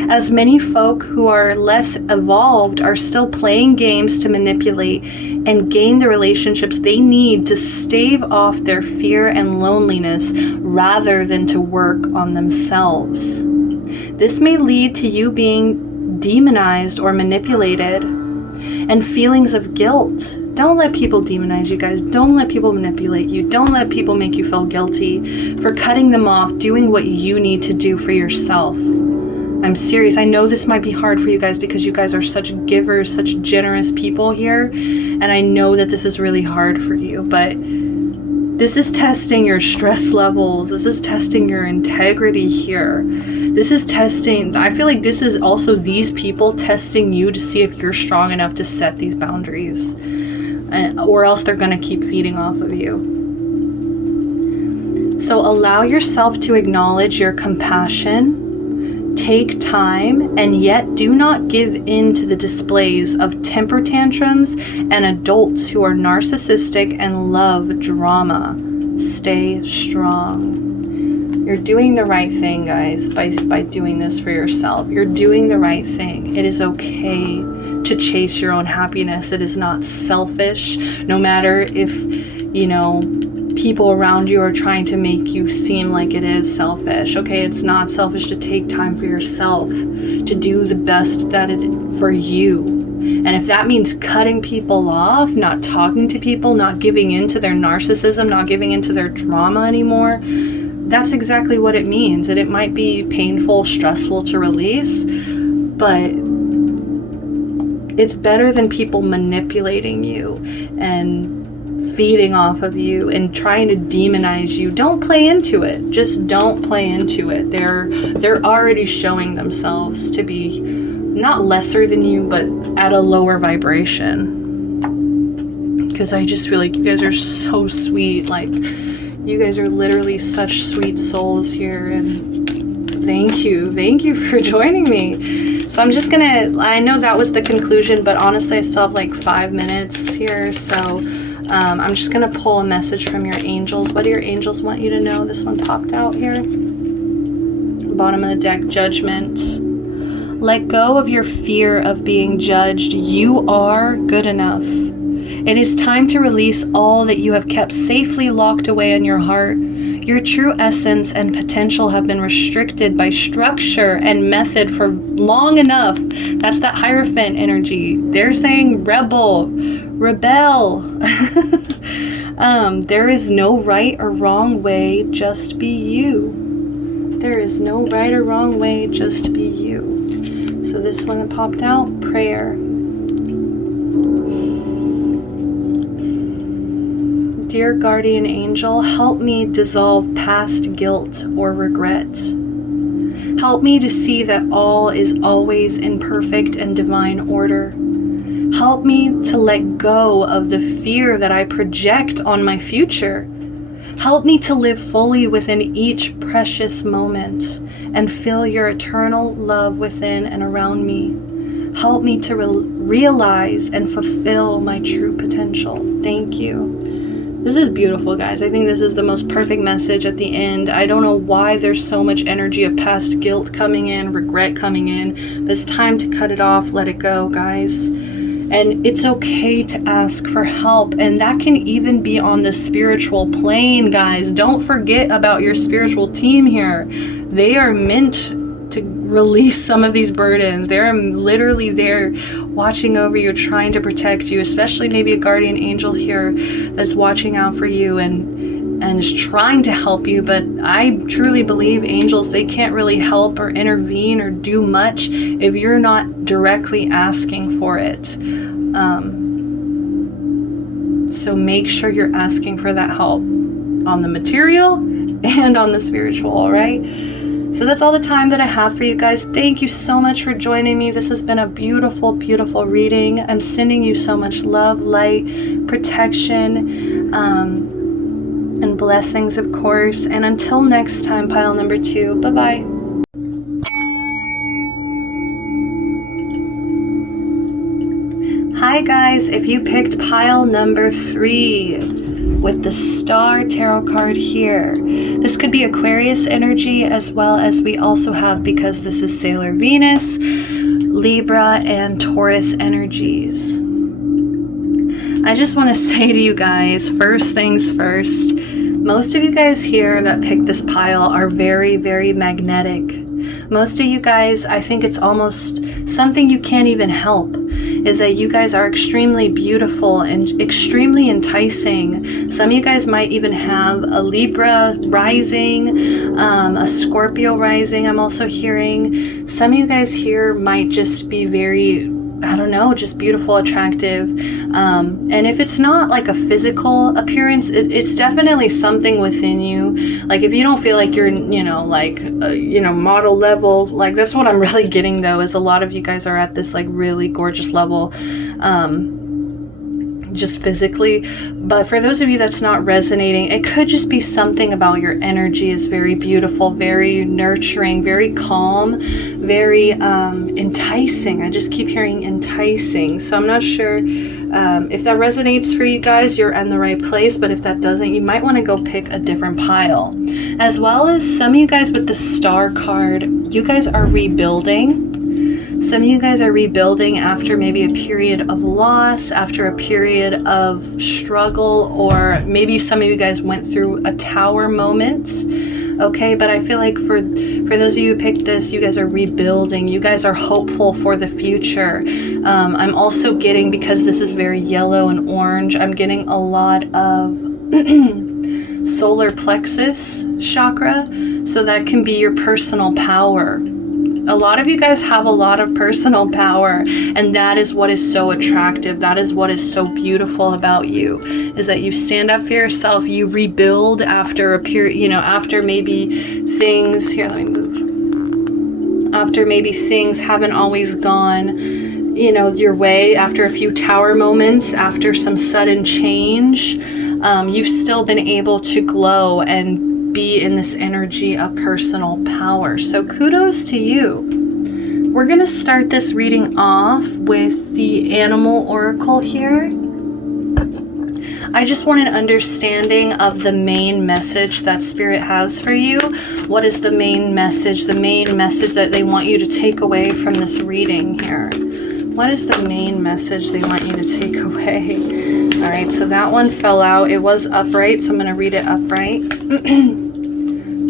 as many folk who are less evolved are still playing games to manipulate and gain the relationships they need to stave off their fear and loneliness rather than to work on themselves. This may lead to you being demonized or manipulated and feelings of guilt. Don't let people demonize you, guys. Don't let people manipulate you. Don't let people make you feel guilty for cutting them off, doing what you need to do for yourself. I'm serious. I know this might be hard for you guys because you guys are such givers, such generous people here. And I know that this is really hard for you, but this is testing your stress levels. This is testing your integrity here. This is testing, I feel like this is also these people testing you to see if you're strong enough to set these boundaries, or else they're going to keep feeding off of you. So allow yourself to acknowledge your compassion. Take time, and yet do not give in to the displays of temper tantrums and adults who are narcissistic and love drama. Stay strong. You're doing the right thing, guys, by doing this for yourself. You're doing the right thing. It is okay to chase your own happiness. It is not selfish, no matter if, people around you are trying to make you seem like it is selfish. Okay, it's not selfish to take time for yourself, to do the best for you. And if that means cutting people off, not talking to people, not giving into their narcissism, not giving into their drama anymore, that's exactly what it means. And it might be painful, stressful to release, but it's better than people manipulating you and feeding off of you and trying to demonize you. Don't play into it. Just don't play into it. They're already showing themselves to be not lesser than you, but at a lower vibration. Because I just feel like you guys are so sweet. Like, you guys are literally such sweet souls here, and thank you for joining me. So I'm just gonna, I know that was the conclusion, but honestly I still have like 5 minutes here, so I'm just gonna pull a message from your angels. What do your angels want you to know? This one popped out here. Bottom of the deck, Judgment. Let go of your fear of being judged. You are good enough. It is time to release all that you have kept safely locked away in your heart. Your true essence and potential have been restricted by structure and method for long enough. That's that Hierophant energy. They're saying rebel, rebel. There is no right or wrong way, just be you. There is no right or wrong way, just be you. So this one that popped out, prayer. Dear guardian angel, help me dissolve past guilt or regret. Help me to see that all is always in perfect and divine order. Help me to let go of the fear that I project on my future. Help me to live fully within each precious moment and feel your eternal love within and around me. Help me to realize and fulfill my true potential. Thank you. This is beautiful, guys. I think this is the most perfect message at the end. I don't know why there's so much energy of past guilt coming in, regret coming in, but it's time to cut it off, let it go, guys. And it's okay to ask for help, and that can even be on the spiritual plane, guys. Don't forget about your spiritual team here. They are meant to release some of these burdens. They're literally there watching over you, trying to protect you, especially maybe a guardian angel here that's watching out for you and is trying to help you. But I truly believe angels, they can't really help or intervene or do much if you're not directly asking for it. So make sure you're asking for that help on the material and on the spiritual, all right? So that's all the time that I have for you guys. Thank you so much for joining me. This has been a beautiful, beautiful reading. I'm sending you so much love, light, protection, and blessings, of course. And until next time, pile number 2. Bye-bye. Hi guys, if you picked pile number 3, with the Star Tarot card here. This could be Aquarius energy, as well as we also have, because this is Sailor Venus, Libra, and Taurus energies. I just want to say to you guys, first things first, most of you guys here that picked this pile are very, very magnetic. Most of you guys, I think it's almost something you can't even help, is that you guys are extremely beautiful and extremely enticing. Some of you guys might even have a Libra rising, a Scorpio rising, I'm also hearing. Some of you guys here might just be very, I don't know, just beautiful, attractive. And if it's not like a physical appearance, it's definitely something within you. Like if you don't feel like you're, model level, like that's what I'm really getting though, is a lot of you guys are at this like really gorgeous level, just physically. But for those of you that's not resonating, it could just be something about your energy is very beautiful, very nurturing, very calm, very enticing. I just keep hearing enticing. So I'm not sure if that resonates for you guys, you're in the right place. But if that doesn't, you might want to go pick a different pile. As well as some of you guys with the Star card, you guys are rebuilding. Some of you guys are rebuilding after maybe a period of loss, after a period of struggle, or maybe some of you guys went through a tower moment. Okay, but I feel like for those of you who picked this, you guys are rebuilding. You guys are hopeful for the future. I'm also getting, because this is very yellow and orange, I'm getting a lot of solar plexus chakra. So that can be your personal power. A lot of you guys have a lot of personal power, and that is what is so attractive. That is what is so beautiful about you, is that you stand up for yourself, you rebuild after a period, after maybe things, here, let me move. After maybe things haven't always gone, your way, after a few tower moments, after some sudden change, you've still been able to glow and be in this energy of personal power. So kudos to you. We're going to start this reading off with the animal oracle here. I just want an understanding of the main message that Spirit has for you. What is the main message? The main message that they want you to take away from this reading here. What is the main message they want you to take away? All right, so that one fell out. It was upright, so I'm going to read it upright.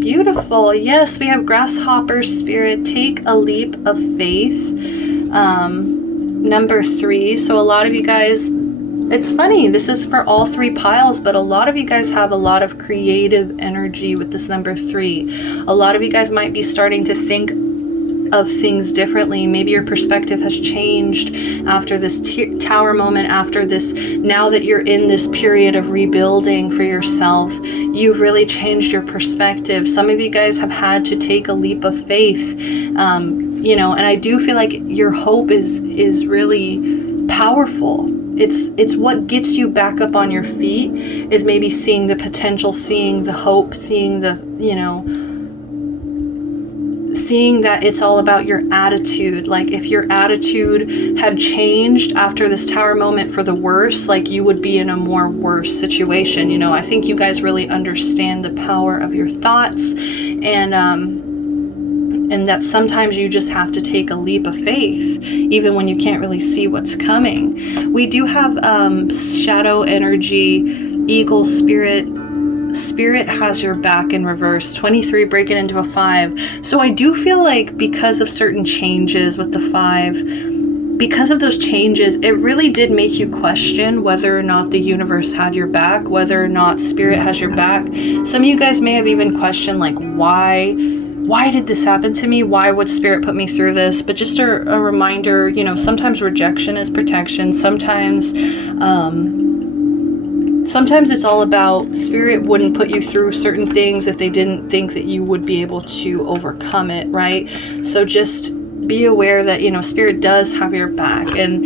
Beautiful. Yes, we have Grasshopper Spirit. Take a leap of faith. Number 3. So a lot of you guys, it's funny, this is for all 3 piles, but a lot of you guys have a lot of creative energy with this number 3. A lot of you guys might be starting to think of things differently. Maybe your perspective has changed after this tower moment, after this, now that you're in this period of rebuilding for yourself, you've really changed your perspective. Some of you guys have had to take a leap of faith, you know, and I do feel like your hope is really powerful. It's what gets you back up on your feet, is maybe seeing the potential, seeing the hope, seeing the, you know, seeing that it's all about your attitude. Like if your attitude had changed after this tower moment for the worse, like you would be in a more worse situation. You know, I think you guys really understand the power of your thoughts, and that sometimes you just have to take a leap of faith, even when you can't really see what's coming. We do have shadow energy, eagle spirit. Spirit has your back in reverse. 23, break it into a 5. So I do feel like because of certain changes with the 5, because of those changes, it really did make you question whether or not the universe had your back, whether or not Spirit has your back. Some of you guys may have even questioned, like, why did this happen to me? Why would Spirit put me through this? But just a reminder, you know, sometimes rejection is protection. Sometimes it's all about Spirit wouldn't put you through certain things if they didn't think that you would be able to overcome it, right? So just be aware that, you know, Spirit does have your back. And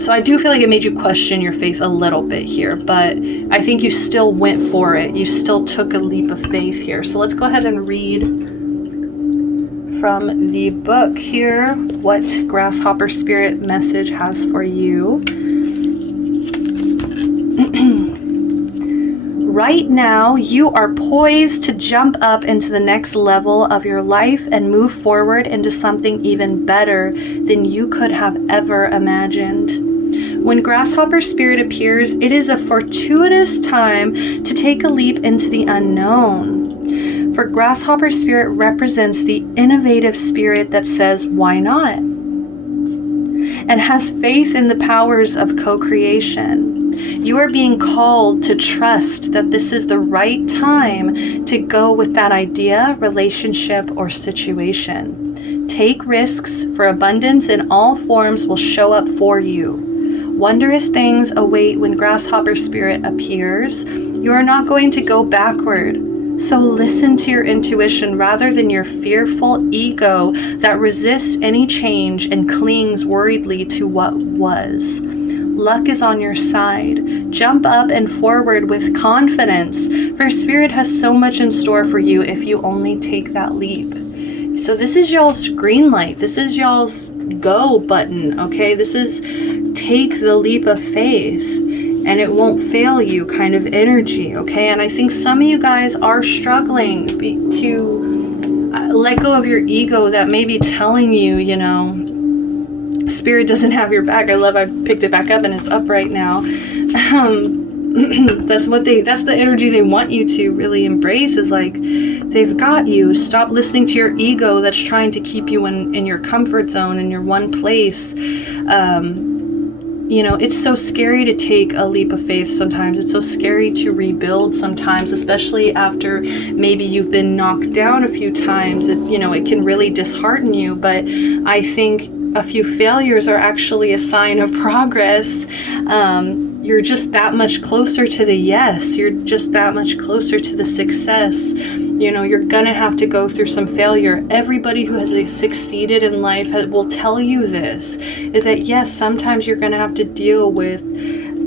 so I do feel like it made you question your faith a little bit here, but I think you still went for it. You still took a leap of faith here. So let's go ahead and read from the book here what Grasshopper Spirit message has for you. Right now, you are poised to jump up into the next level of your life and move forward into something even better than you could have ever imagined. When Grasshopper Spirit appears, it is a fortuitous time to take a leap into the unknown. For Grasshopper Spirit represents the innovative spirit that says, why not? And has faith in the powers of co-creation. You are being called to trust that this is the right time to go with that idea, relationship, or situation. Take risks, for abundance in all forms will show up for you. Wondrous things await when Grasshopper Spirit appears. You are not going to go backward. So listen to your intuition rather than your fearful ego that resists any change and clings worriedly to what was. Luck is on your side. Jump up and forward with confidence, for Spirit has so much in store for you if you only take that leap. So this is y'all's green light. This is y'all's go button, okay? This is take the leap of faith and it won't fail you kind of energy, okay? And I think some of you guys are struggling to let go of your ego that may be telling you, you know, Spirit doesn't have your back. I picked it back up and it's up right now. That's the energy they want you to really embrace, is like, they've got you. Stop listening to your ego that's trying to keep you in your comfort zone, in your one place. You know, it's so scary to take a leap of faith sometimes. It's so scary to rebuild sometimes, especially after maybe you've been knocked down a few times. It can really dishearten you. But I think a few failures are actually a sign of progress. You're just that much closer to the yes. You're just that much closer to the success. You know, you're gonna have to go through some failure. Everybody who has succeeded in life will tell you this, is that yes, sometimes you're gonna have to deal with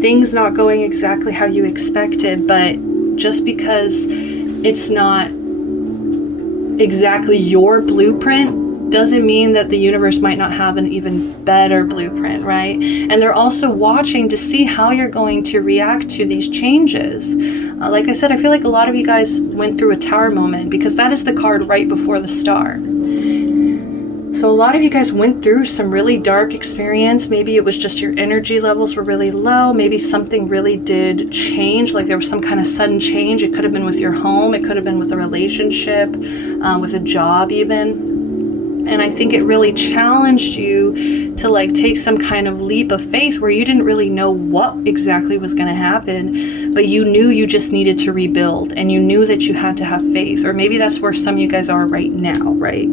things not going exactly how you expected, but just because it's not exactly your blueprint doesn't mean that the universe might not have an even better blueprint, right? And they're also watching to see how you're going to react to these changes. Like I said, I feel like a lot of you guys went through a tower moment, because that is the card right before the star. So a lot of you guys went through some really dark experience. Maybe it was just your energy levels were really low. Maybe something really did change, like there was some kind of sudden change. It could have been with your home. It could have been with a relationship, with a job even. And I think it really challenged you to like take some kind of leap of faith where you didn't really know what exactly was going to happen, but you knew you just needed to rebuild, and you knew that you had to have faith. Or maybe that's where some of you guys are right now, right?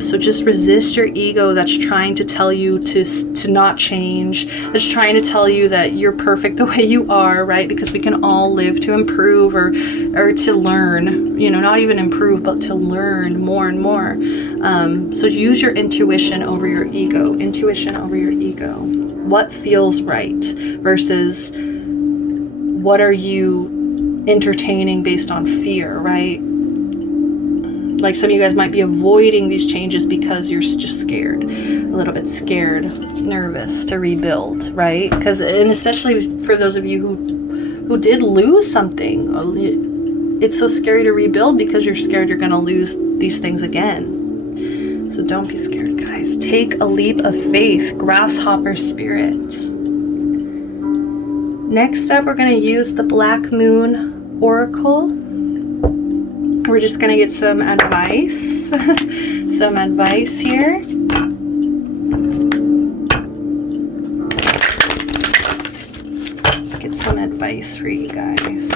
So just resist your ego that's trying to tell you to not change, that's trying to tell you that you're perfect the way you are, right? Because we can all live to improve or to learn, you know, not even improve, but to learn more and more. So use your intuition over your ego. Intuition over your ego. What feels right versus what are you entertaining based on fear, right? Like some of you guys might be avoiding these changes because you're just scared, a little bit scared, nervous to rebuild, right? Because, and especially for those of you who did lose something, it's so scary to rebuild because you're scared you're going to lose these things again. So don't be scared, guys. Take a leap of faith, grasshopper spirit. Next up, we're going to use the Black Moon Oracle. We're just going to get some advice. Some advice here. Let's get some advice for you guys.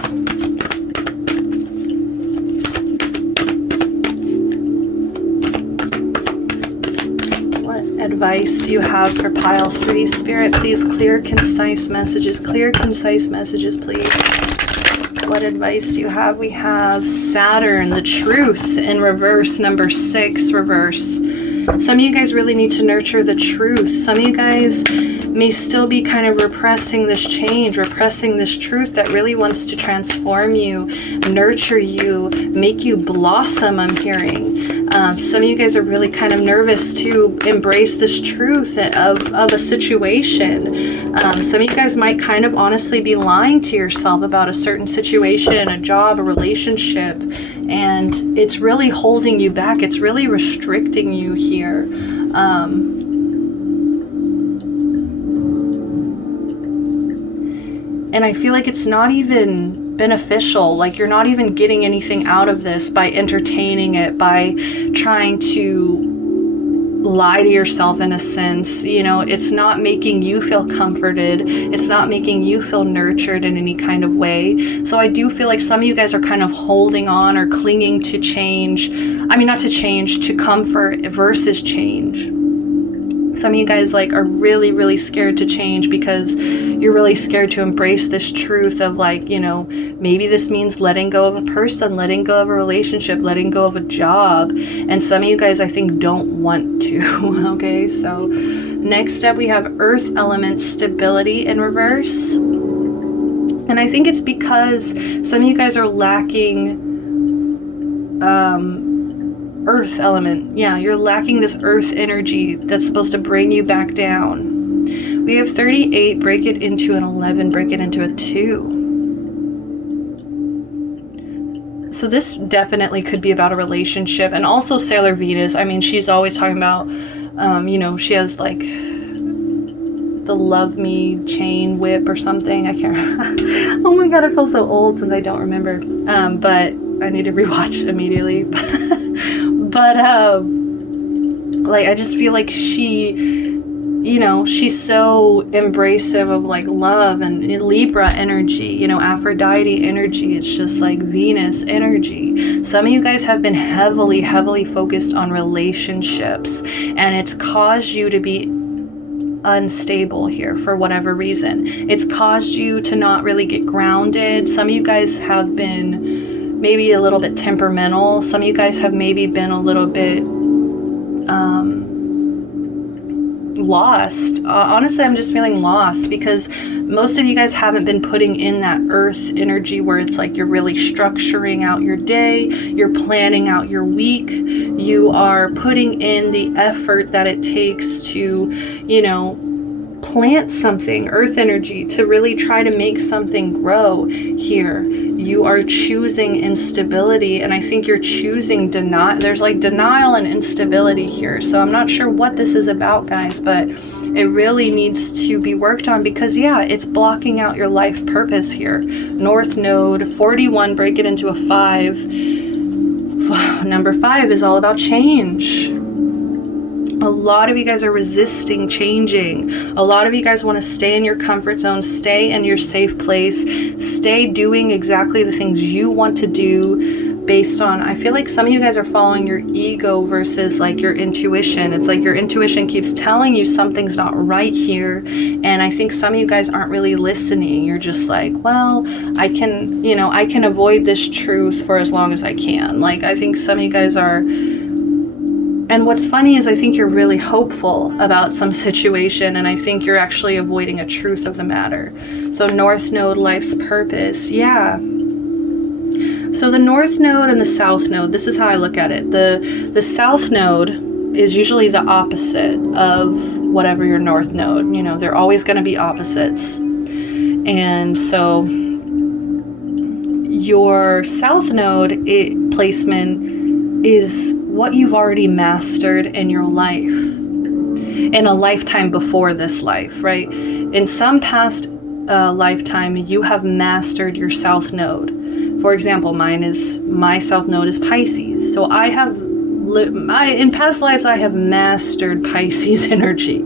Advice do you have for pile 3 spirit? Please clear, concise messages. Clear, concise messages, please. What advice do you have? We have Saturn, the truth in reverse, number 6 reverse. Some of you guys really need to nurture the truth. Some of you guys may still be kind of repressing this change, repressing this truth that really wants to transform you, nurture you, make you blossom, I'm hearing. Some of you guys are really kind of nervous to embrace this truth of a situation. Some of you guys might kind of honestly be lying to yourself about a certain situation, a job, a relationship, and it's really holding you back. It's really restricting you here. And I feel like it's not even beneficial. Like you're not even getting anything out of this by entertaining it, by trying to lie to yourself in a sense. You know, it's not making you feel comforted. It's not making you feel nurtured in any kind of way. So I do feel like some of you guys are kind of holding on or clinging to change. I mean, not to change, to comfort versus change. Some of you guys like are really, really scared to change because you're really scared to embrace this truth of like, you know, maybe this means letting go of a person, letting go of a relationship, letting go of a job. And some of you guys, I think, don't want to. Okay, so next up we have Earth element stability in reverse. And I think it's because some of you guys are lacking Earth element. Yeah, you're lacking this earth energy that's supposed to bring you back down. We have 38, break it into an 11, break it into a 2. So this definitely could be about a relationship. And also Sailor Venus, I mean, she's always talking about, you know, she has like the love me chain whip or something. I can't remember. Oh my god, I feel so old since I don't remember. But I need to rewatch immediately. But like I just feel like she, you know, she's so embracive of like love and Libra energy, you know, Aphrodite energy. It's just like Venus energy. Some of you guys have been heavily focused on relationships, and it's caused you to be unstable here for whatever reason. It's caused you to not really get grounded. Some of you guys have been maybe a little bit temperamental. Some of you guys have maybe been a little bit lost. Honestly, I'm just feeling lost because most of you guys haven't been putting in that earth energy where it's like you're really structuring out your day, you're planning out your week, you are putting in the effort that it takes to, you know, plant something, earth energy, to really try to make something grow here. You are choosing instability, and I think you're choosing denial. There's like denial and instability here. So I'm not sure what this is about, guys, but it really needs to be worked on because, yeah, it's blocking out your life purpose here. North Node, 41, break it into a 5. Number 5 is all about change. A lot of you guys are resisting changing. A lot of you guys want to stay in your comfort zone, stay in your safe place, stay doing exactly the things you want to do based on, I feel like some of you guys are following your ego versus like your intuition. It's like your intuition keeps telling you something's not right here. And I think some of you guys aren't really listening. You're just like, well, I can, you know, I can avoid this truth for as long as I can. Like, I think some of you guys are. And what's funny is I think you're really hopeful about some situation, and I think you're actually avoiding a truth of the matter. So North Node, life's purpose. Yeah. So the North Node and the South Node, this is how I look at it. The South Node is usually the opposite of whatever your North Node. You know, they're always going to be opposites. And so your South Node placement is what you've already mastered in your life, in a lifetime before this life, right? In some past lifetime, you have mastered your South Node. For example, my South Node is Pisces. So I have, in past lives, I have mastered Pisces energy.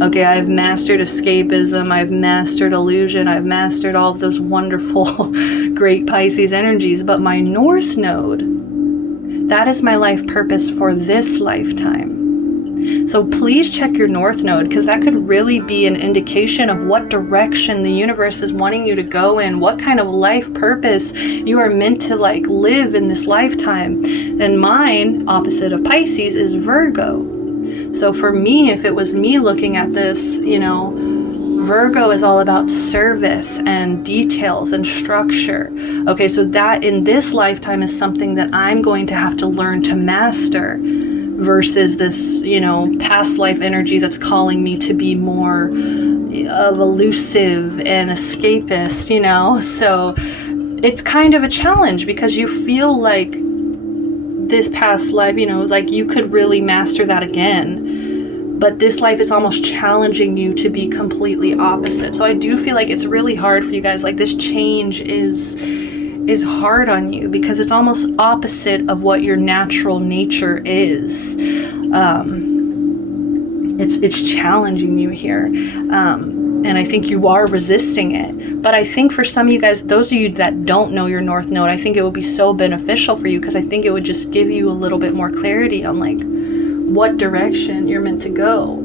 Okay, I've mastered escapism, I've mastered illusion, I've mastered all of those wonderful, great Pisces energies. But my North Node, that is my life purpose for this lifetime. So please check your North Node, because that could really be an indication of what direction the universe is wanting you to go in, what kind of life purpose you are meant to like live in this lifetime. And mine, opposite of Pisces, is Virgo. So for me, if it was me looking at this, you know, Virgo is all about service and details and structure. Okay, so that in this lifetime is something that I'm going to have to learn to master versus this, you know, past life energy that's calling me to be more of elusive and escapist, you know? So it's kind of a challenge because you feel like this past life, you know, like you could really master that again. But this life is almost challenging you to be completely opposite. So I do feel like it's really hard for you guys. Like this change is hard on you because it's almost opposite of what your natural nature is. It's challenging you here. And I think you are resisting it. But I think for some of you guys, those of you that don't know your North Node, I think it would be so beneficial for you because I think it would just give you a little bit more clarity on like what direction you're meant to go.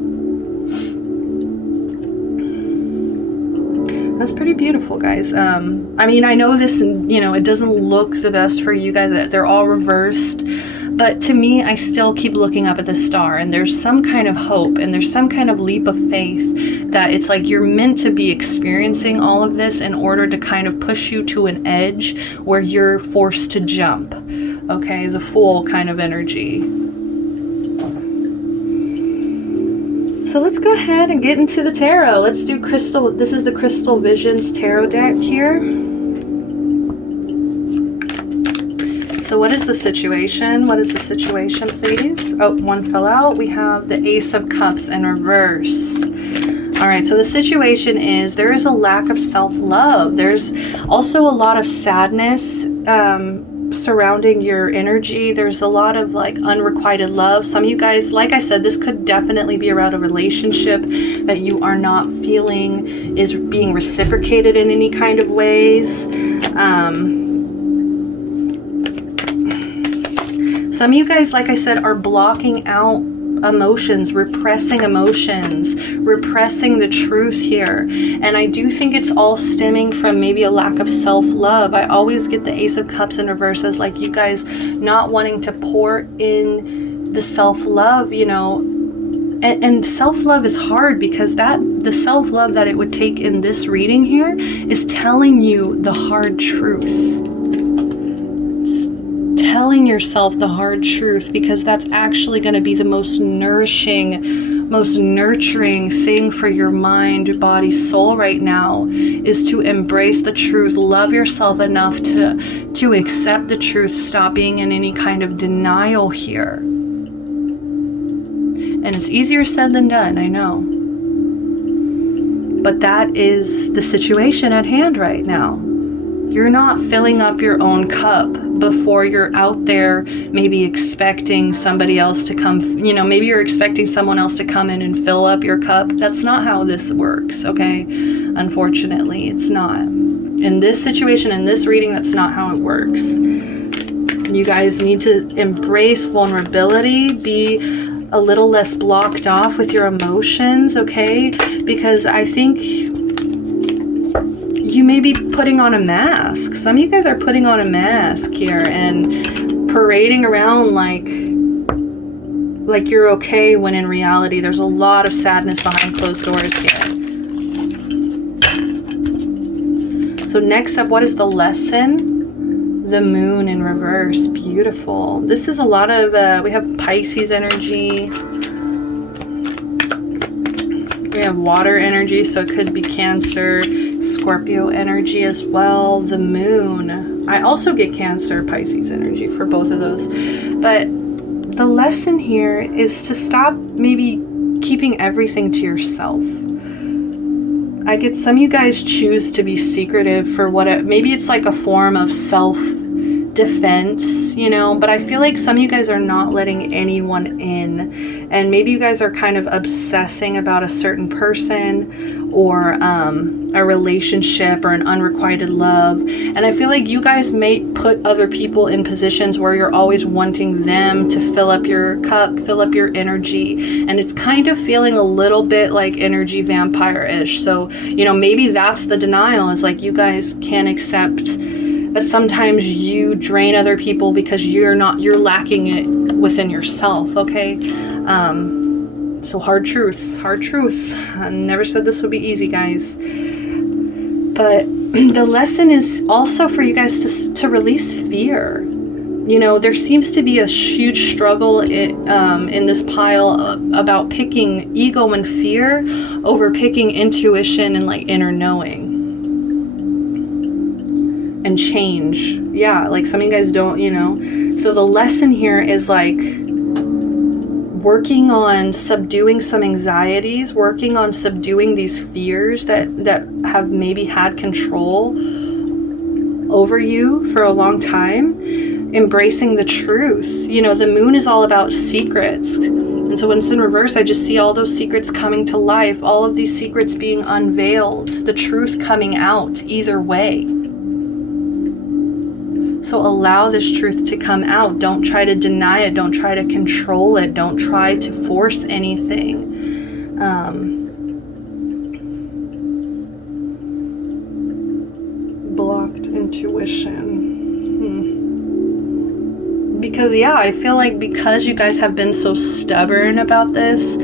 That's pretty beautiful, guys. I mean, I know this, you know, it doesn't look the best for you guys. They're all reversed. But to me, I still keep looking up at the star, and there's some kind of hope, and there's some kind of leap of faith that it's like you're meant to be experiencing all of this in order to kind of push you to an edge where you're forced to jump. Okay, the Fool kind of energy. So let's go ahead and get into the tarot. Let's do crystal. This is the Crystal Visions tarot deck here. So what is the situation? What is the situation, please? Oh, one fell out. We have the Ace of Cups in reverse. All right, so the situation is there is a lack of self-love. There's also a lot of sadness surrounding your energy. There's a lot of like unrequited love. Some of you guys, like I said, this could definitely be around a relationship that you are not feeling is being reciprocated in any kind of ways. Some of you guys, like I said, are blocking out emotions, repressing the truth here. And I do think it's all stemming from maybe a lack of self-love. I always get the Ace of Cups in reverse as like you guys not wanting to pour in the self-love, you know, And self-love is hard, because the self-love that it would take in this reading here is telling you the hard truth. It's telling yourself the hard truth, because that's actually going to be the most nourishing, most nurturing thing for your mind, body, soul right now, is to embrace the truth. Love yourself enough to accept the truth. Stop being in any kind of denial here. And it's easier said than done, I know. But that is the situation at hand right now. You're not filling up your own cup before you're out there maybe expecting somebody else to come, maybe you're expecting someone else to come in and fill up your cup. That's not how this works, okay? Unfortunately, it's not. In this situation, in this reading, that's not how it works. You guys need to embrace vulnerability, be a little less blocked off with your emotions, okay? Because I think you may be putting on a mask. Some of you guys are putting on a mask here and parading around like you're okay, when in reality there's a lot of sadness behind closed doors here. So next up, what is the lesson? The moon in reverse. Beautiful. This is a lot of, we have Pisces energy. We have water energy, so it could be Cancer, Scorpio energy as well. The moon. I also get Cancer, Pisces energy for both of those. But the lesson here is to stop maybe keeping everything to yourself. I get some of you guys choose to be secretive for maybe it's like a form of self-defense, but I feel like some of you guys are not letting anyone in, and maybe you guys are kind of obsessing about a certain person or a relationship or an unrequited love, and I feel like you guys may put other people in positions where you're always wanting them to fill up your cup, fill up your energy, and it's kind of feeling a little bit like energy vampire-ish. So maybe that's the denial, is like you guys can't accept that sometimes you drain other people because you're lacking it within yourself, okay? So hard truths. I never said this would be easy, guys. But the lesson is also for you guys to release fear. There seems to be a huge struggle in this pile about picking ego and fear over picking intuition and like inner knowing. And change. Yeah, like some of you guys don't, So the lesson here is like working on subduing some anxieties, working on subduing these fears that have maybe had control over you for a long time, embracing the truth. The moon is all about secrets. And so when it's in reverse, I just see all those secrets coming to life, all of these secrets being unveiled, the truth coming out either way. So allow this truth to come out. Don't try to deny it. Don't try to control it. Don't try to force anything. Blocked intuition. Because I feel like because you guys have been so stubborn about this,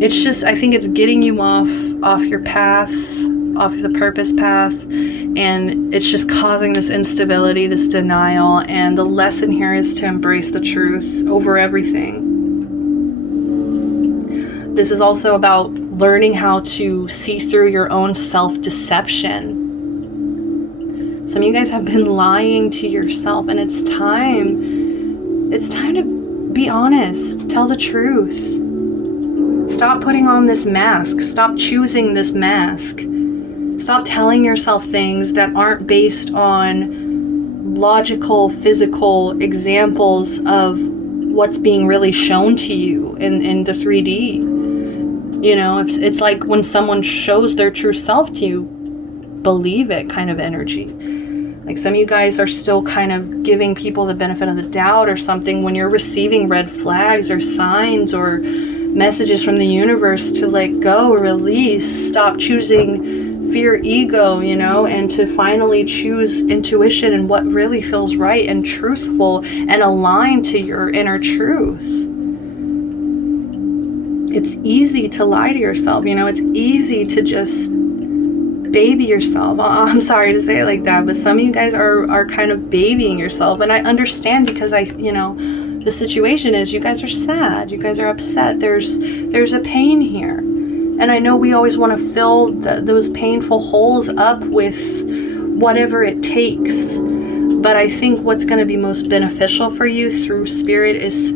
it's just, I think it's getting you off your path, off the purpose path, and it's just causing this instability, this denial. And the lesson here is to embrace the truth over everything. This is also about learning how to see through your own self-deception. Some of you guys have been lying to yourself, and it's time to be honest, tell the truth. Stop putting on this mask. Stop choosing this mask. Stop telling yourself things that aren't based on logical, physical examples of what's being really shown to you in the 3D. It's like when someone shows their true self to you, believe it kind of energy. Like some of you guys are still kind of giving people the benefit of the doubt or something when you're receiving red flags or signs or messages from the universe to let go, release, stop choosing fear, ego, and to finally choose intuition and what really feels right and truthful and aligned to your inner truth. it's easy to lie to yourself. You know, it's easy to just baby yourself. I'm sorry to say it like that, but some of you guys are kind of babying yourself. And I understand, because the situation is you guys are sad. You guys are upset. There's a pain here. And I know we always want to fill those painful holes up with whatever it takes. But I think what's going to be most beneficial for you through spirit is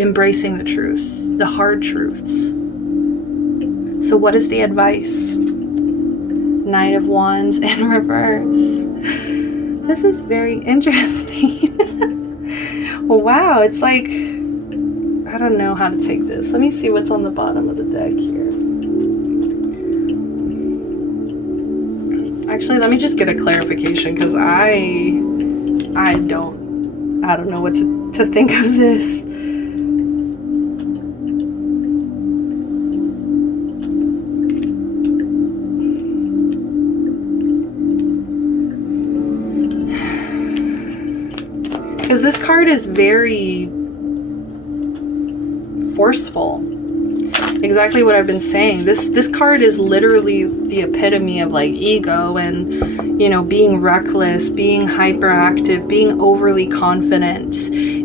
embracing the truth, the hard truths. So what is the advice? Knight of Wands in reverse. This is very interesting. Wow, it's like, I don't know how to take this. Let me see what's on the bottom of the deck here. Actually, let me just get a clarification, because I don't know what to think of this. Because this card is very forceful. Exactly what I've been saying. This card is literally the epitome of like ego and, you know, being reckless, being hyperactive, being overly confident,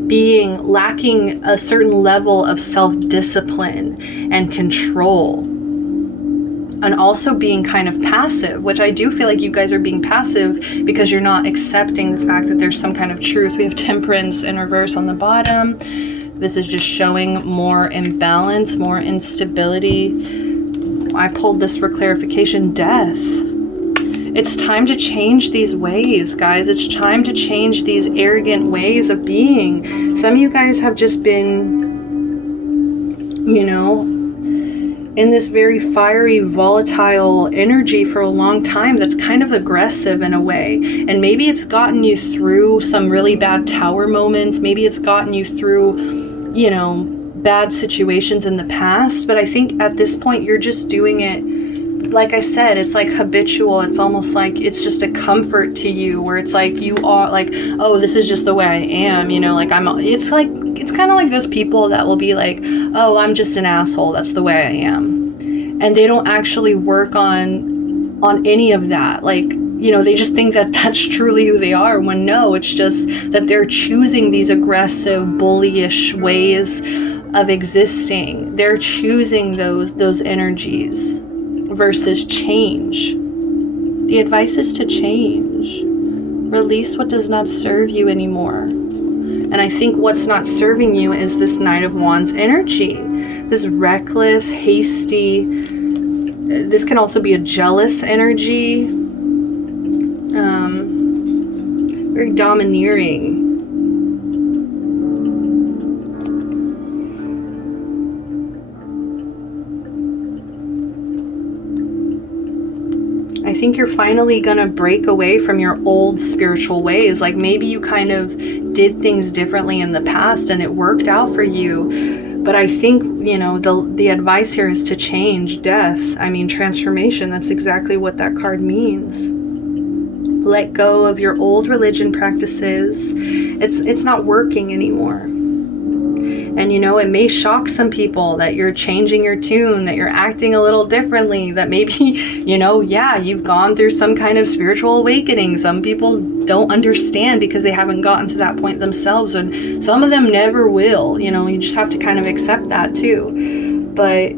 being lacking a certain level of self-discipline and control. And also being kind of passive, which I do feel like you guys are being passive because you're not accepting the fact that there's some kind of truth. We have Temperance in reverse on the bottom. This is just showing more imbalance, more instability. I pulled this for clarification, death. It's time to change these ways, guys. It's time to change these arrogant ways of being. Some of you guys have just been, you know, in this very fiery, volatile energy for a long time that's kind of aggressive in a way. And maybe it's gotten you through some really bad tower moments. Maybe it's gotten you through, you know, bad situations in the past. But I think at this point, you're just doing it, like I said, it's like habitual. It's almost like it's just a comfort to you, where it's like you are like, oh, this is just the way I am, you know, like it's kind of like those people that will be like, oh, I'm just an asshole, that's the way I am. And they don't actually work on any of that. Like, you know, they just think that that's truly who they are, when no, it's just that they're choosing these aggressive, bullyish ways of existing. They're choosing those energies versus change. The advice is to change. Release what does not serve you anymore. And I think what's not serving you is this Knight of Wands energy. This reckless, hasty, this can also be a jealous energy. Very domineering. I think you're finally gonna break away from your old spiritual ways. Like maybe you kind of did things differently in the past and it worked out for you. But I think, you know, the advice here is to change. Death, I mean transformation. That's exactly what that card means. Let go of your old religion practices. It's not working anymore. And, you know, it may shock some people that you're changing your tune, that you're acting a little differently, that maybe, you know, yeah, you've gone through some kind of spiritual awakening. Some people don't understand because they haven't gotten to that point themselves, and some of them never will. You know, you just have to kind of accept that too. But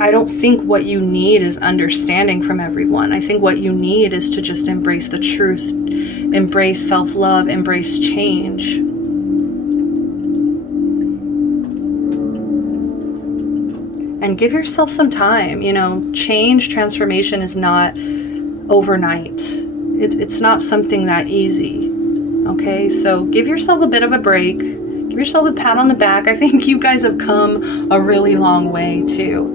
I don't think what you need is understanding from everyone. I think what you need is to just embrace the truth, embrace self-love, embrace change. And give yourself some time. You know, change, transformation is not overnight. It's not something that easy. Okay, so give yourself a bit of a break. Give yourself a pat on the back. I think you guys have come a really long way too.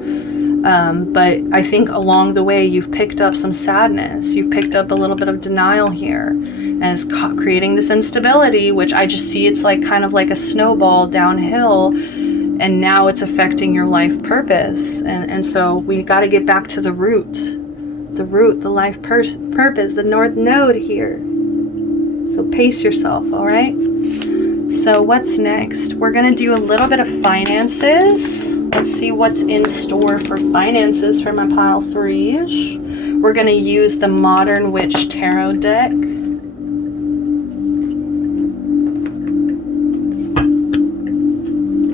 But I think along the way you've picked up some sadness. You've picked up a little bit of denial here. And it's creating this instability, which I just see it's like kind of like a snowball downhill. And now it's affecting your life purpose. And so we got to get back to the root, the life purpose, the North Node here. So pace yourself, all right? So what's next? We're gonna do a little bit of finances. Let's see what's in store for finances for my pile 3s. We're gonna use the Modern Witch Tarot deck.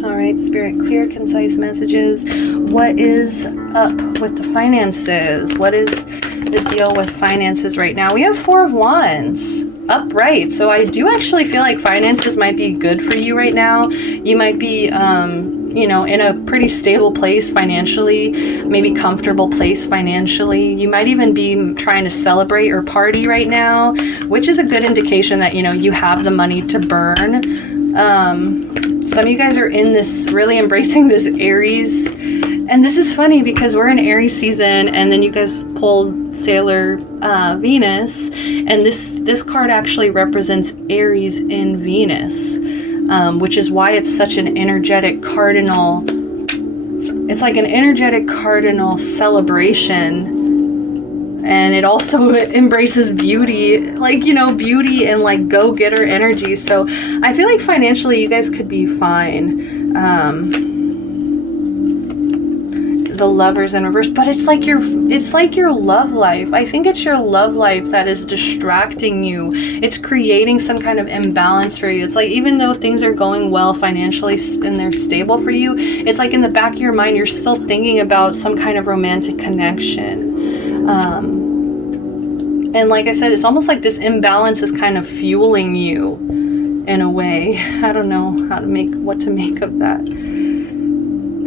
All right, Spirit, clear, concise messages. What is up with the finances? What is the deal with finances right now? We have 4 of Wands upright. So I do actually feel like finances might be good for you right now. You might be, you know, in a pretty stable place financially, maybe comfortable place financially. You might even be trying to celebrate or party right now, which is a good indication that, you know, you have the money to burn. Some of you guys are in this, really embracing this Aries. And this is funny because we're in Aries season, and then you guys pulled Sailor Venus, and this card actually represents Aries in Venus, which is why it's such an energetic cardinal. It's like an energetic cardinal celebration. And it also embraces beauty, like, you know, beauty and like go-getter energy. So I feel like financially you guys could be fine. The Lovers in reverse, but it's like your love life. I think it's your love life that is distracting you. It's creating some kind of imbalance for you. It's like, even though things are going well financially and they're stable for you, it's like in the back of your mind you're still thinking about some kind of romantic connection. And like I said, it's almost like this imbalance is kind of fueling you in a way. I don't know what to make of that.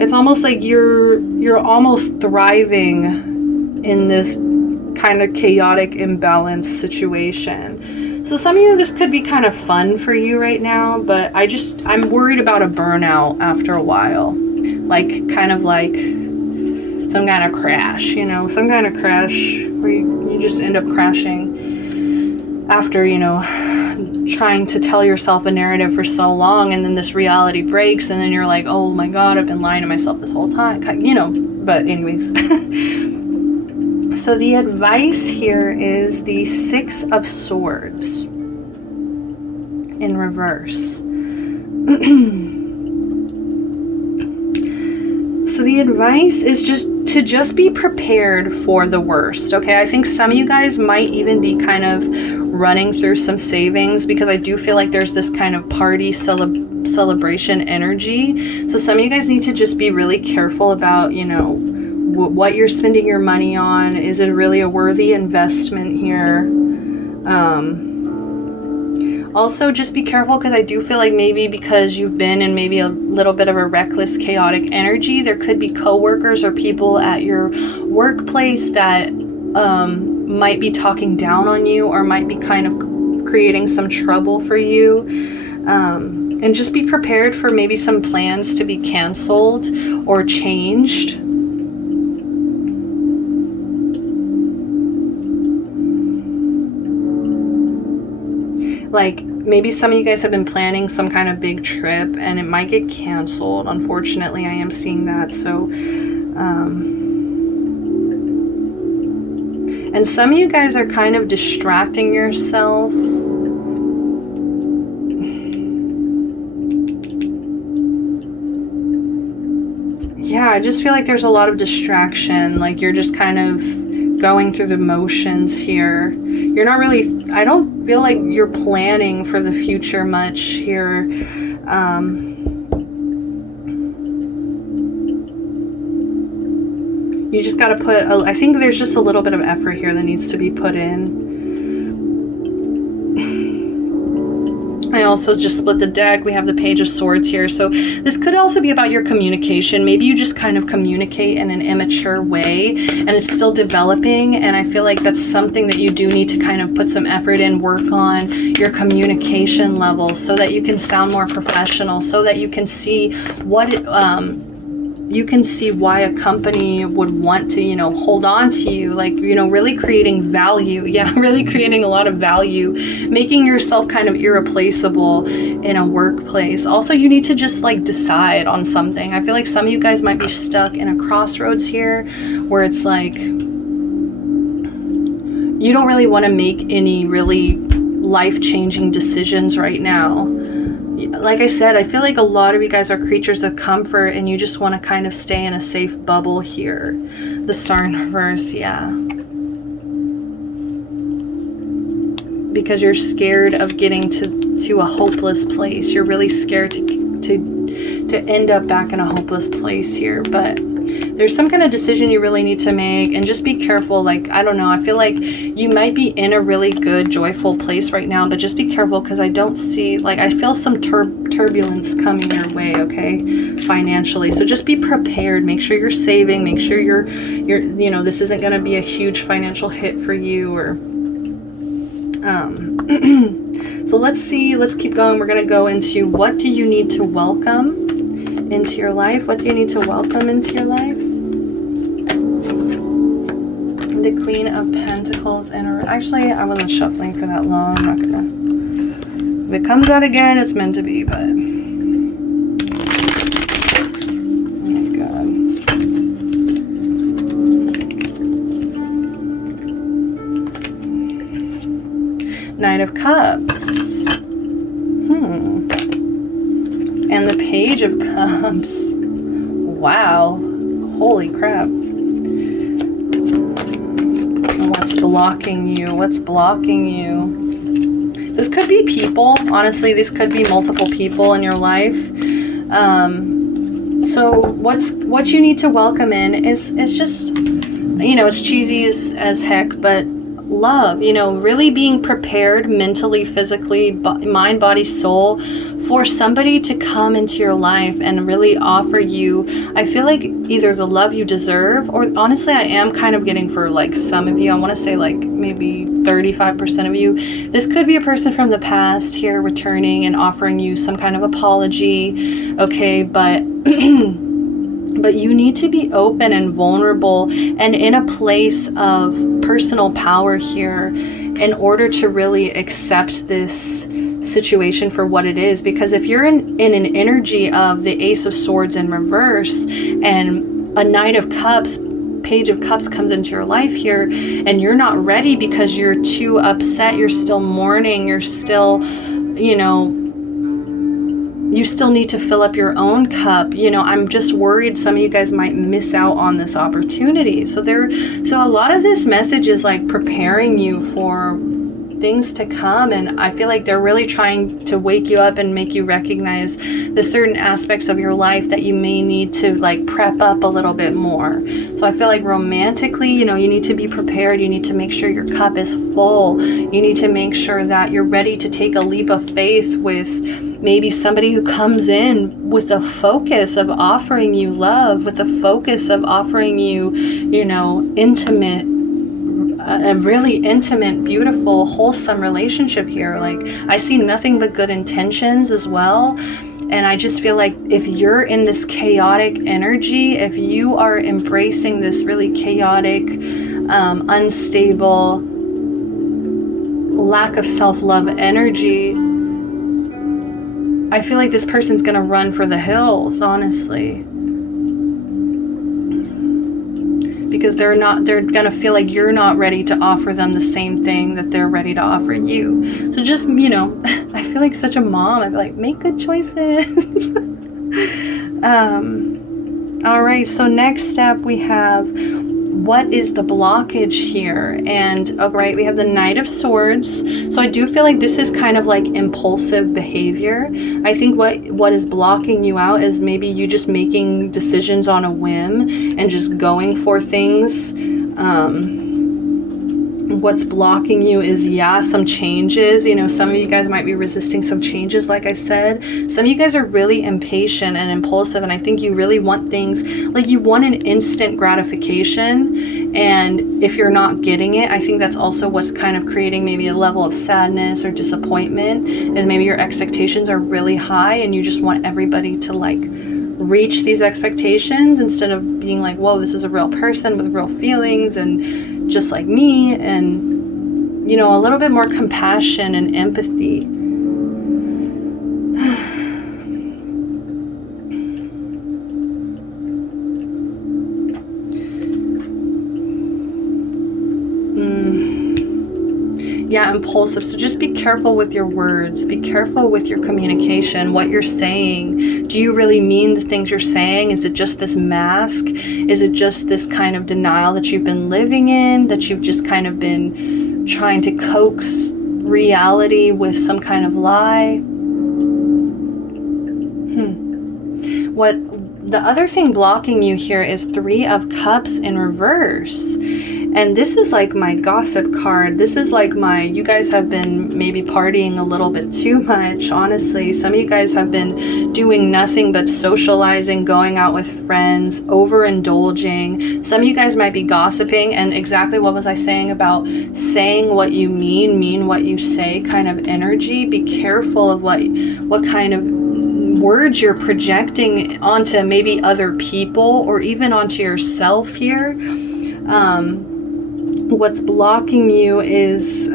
It's almost like you're almost thriving in this kind of chaotic imbalance situation. So some of you, this could be kind of fun for you right now, but I'm worried about a burnout after a while. Like, kind of like some kind of crash, you know, some kind of crash where you just end up crashing after, you know, trying to tell yourself a narrative for so long, and then this reality breaks, and then you're like, oh my God, I've been lying to myself this whole time, you know. But anyways, so the advice here is the 6 of Swords in reverse. So the advice is just be prepared for the worst, okay? I think some of you guys might even be kind of running through some savings, because I do feel like there's this kind of party celebration energy. So some of you guys need to just be really careful about, you know, what you're spending your money on. Is it really a worthy investment here? Also, just be careful, because I do feel like maybe because you've been in maybe a little bit of a reckless, chaotic energy, there could be coworkers or people at your workplace that might be talking down on you, or might be kind of creating some trouble for you. And just be prepared for maybe some plans to be canceled or changed. Like, maybe some of you guys have been planning some kind of big trip and it might get canceled. Unfortunately, I am seeing that. So, and some of you guys are kind of distracting yourself. Yeah, I just feel like there's a lot of distraction. Like, you're just kind of going through the motions here. You're not really, I don't feel like you're planning for the future much here. You just got to put, I think there's just a little bit of effort here that needs to be put in. I also just split the deck. We have the Page of Swords here. So this could also be about your communication. Maybe you just kind of communicate in an immature way and it's still developing. And I feel like that's something that you do need to kind of put some effort in, work on your communication levels so that you can sound more professional, so that you can see what you can see why a company would want to, you know, hold on to you, like, you know, really creating value. Yeah, really creating a lot of value, making yourself kind of irreplaceable in a workplace. Also, you need to just like decide on something. I feel like some of you guys might be stuck in a crossroads here where it's like you don't really want to make any really life-changing decisions right now. like I said, I feel like a lot of you guys are creatures of comfort and you just want to kind of stay in a safe bubble here. The Star in reverse, yeah. Because you're scared of getting to a hopeless place. You're really scared to end up back in a hopeless place here. But there's some kind of decision you really need to make, and just be careful. Like, I don't know, I feel like you might be in a really good, joyful place right now, but just be careful, because I don't see, like, I feel some turbulence coming your way, okay, financially. So just be prepared. Make sure you're saving. Make sure you're you know, this isn't going to be a huge financial hit for you, or so let's see, let's keep going. We're going to go into, what do you need to welcome into your life? What do you need to welcome into your life? The Queen of Pentacles. And actually, I wasn't shuffling for that long. I'm not gonna, if it comes out again, it's meant to be, but oh my God. Knight of Cups. And the Page of Cups. Wow. Holy crap. What's blocking you? What's blocking you? This could be people. Honestly, this could be multiple people in your life. So what you need to welcome in is just, you know, it's cheesy as heck, but love, you know, really being prepared mentally, physically, mind, body, soul, for somebody to come into your life and really offer you, I feel like, either the love you deserve, or honestly, I am kind of getting, for like some of you, I want to say like maybe 35% of you, this could be a person from the past here returning and offering you some kind of apology, okay, but but you need to be open and vulnerable and in a place of personal power here in order to really accept this situation for what it is. Because if you're in an energy of the Ace of Swords in reverse and a Knight of Cups, Page of Cups comes into your life here, and you're not ready because you're too upset, you're still mourning, you're still, you know, you still need to fill up your own cup. You know, I'm just worried some of you guys might miss out on this opportunity. So a lot of this message is like preparing you for things to come, and I feel like they're really trying to wake you up and make you recognize the certain aspects of your life that you may need to like prep up a little bit more. So I feel like romantically, you know, you need to be prepared. You need to make sure your cup is full. You need to make sure that you're ready to take a leap of faith with maybe somebody who comes in with a focus of offering you love, with a focus of offering you, you know, intimate, a really intimate, beautiful, wholesome relationship here. Like, I see nothing but good intentions as well. And I just feel like if you're in this chaotic energy, if you are embracing this really chaotic, unstable, lack of self-love energy, I feel like this person's gonna run for the hills, honestly. Because they're gonna feel like you're not ready to offer them the same thing that they're ready to offer you. So just, you know, I feel like such a mom. I feel like, make good choices. All right, so next step we have, what is the blockage here? And all right, we have the Knight of Swords. So I do feel like this is kind of like impulsive behavior. I think what is blocking you out is maybe you just making decisions on a whim and just going for things. What's blocking you is, yeah, some changes. You know, some of you guys might be resisting some changes, like I said. Some of you guys are really impatient and impulsive, and I think you really want things, like you want an instant gratification, and if you're not getting it, I think that's also what's kind of creating maybe a level of sadness or disappointment, and maybe your expectations are really high and you just want everybody to like reach these expectations instead of being like, whoa, this is a real person with real feelings and just like me, and, you know, a little bit more compassion and empathy. Yeah, impulsive. So just be careful with your words. Be careful with your communication, what you're saying. Do you really mean the things you're saying? Is it just this mask? Is it just this kind of denial that you've been living in, that you've just kind of been trying to coax reality with some kind of lie? What the other thing blocking you here is 3 of Cups in reverse. And this is like my gossip card. This is like you guys have been maybe partying a little bit too much, honestly. Some of you guys have been doing nothing but socializing, going out with friends, overindulging. Some of you guys might be gossiping, and exactly what was I saying about saying what you mean what you say kind of energy. Be careful of what kind of words you're projecting onto maybe other people or even onto yourself here. What's blocking you is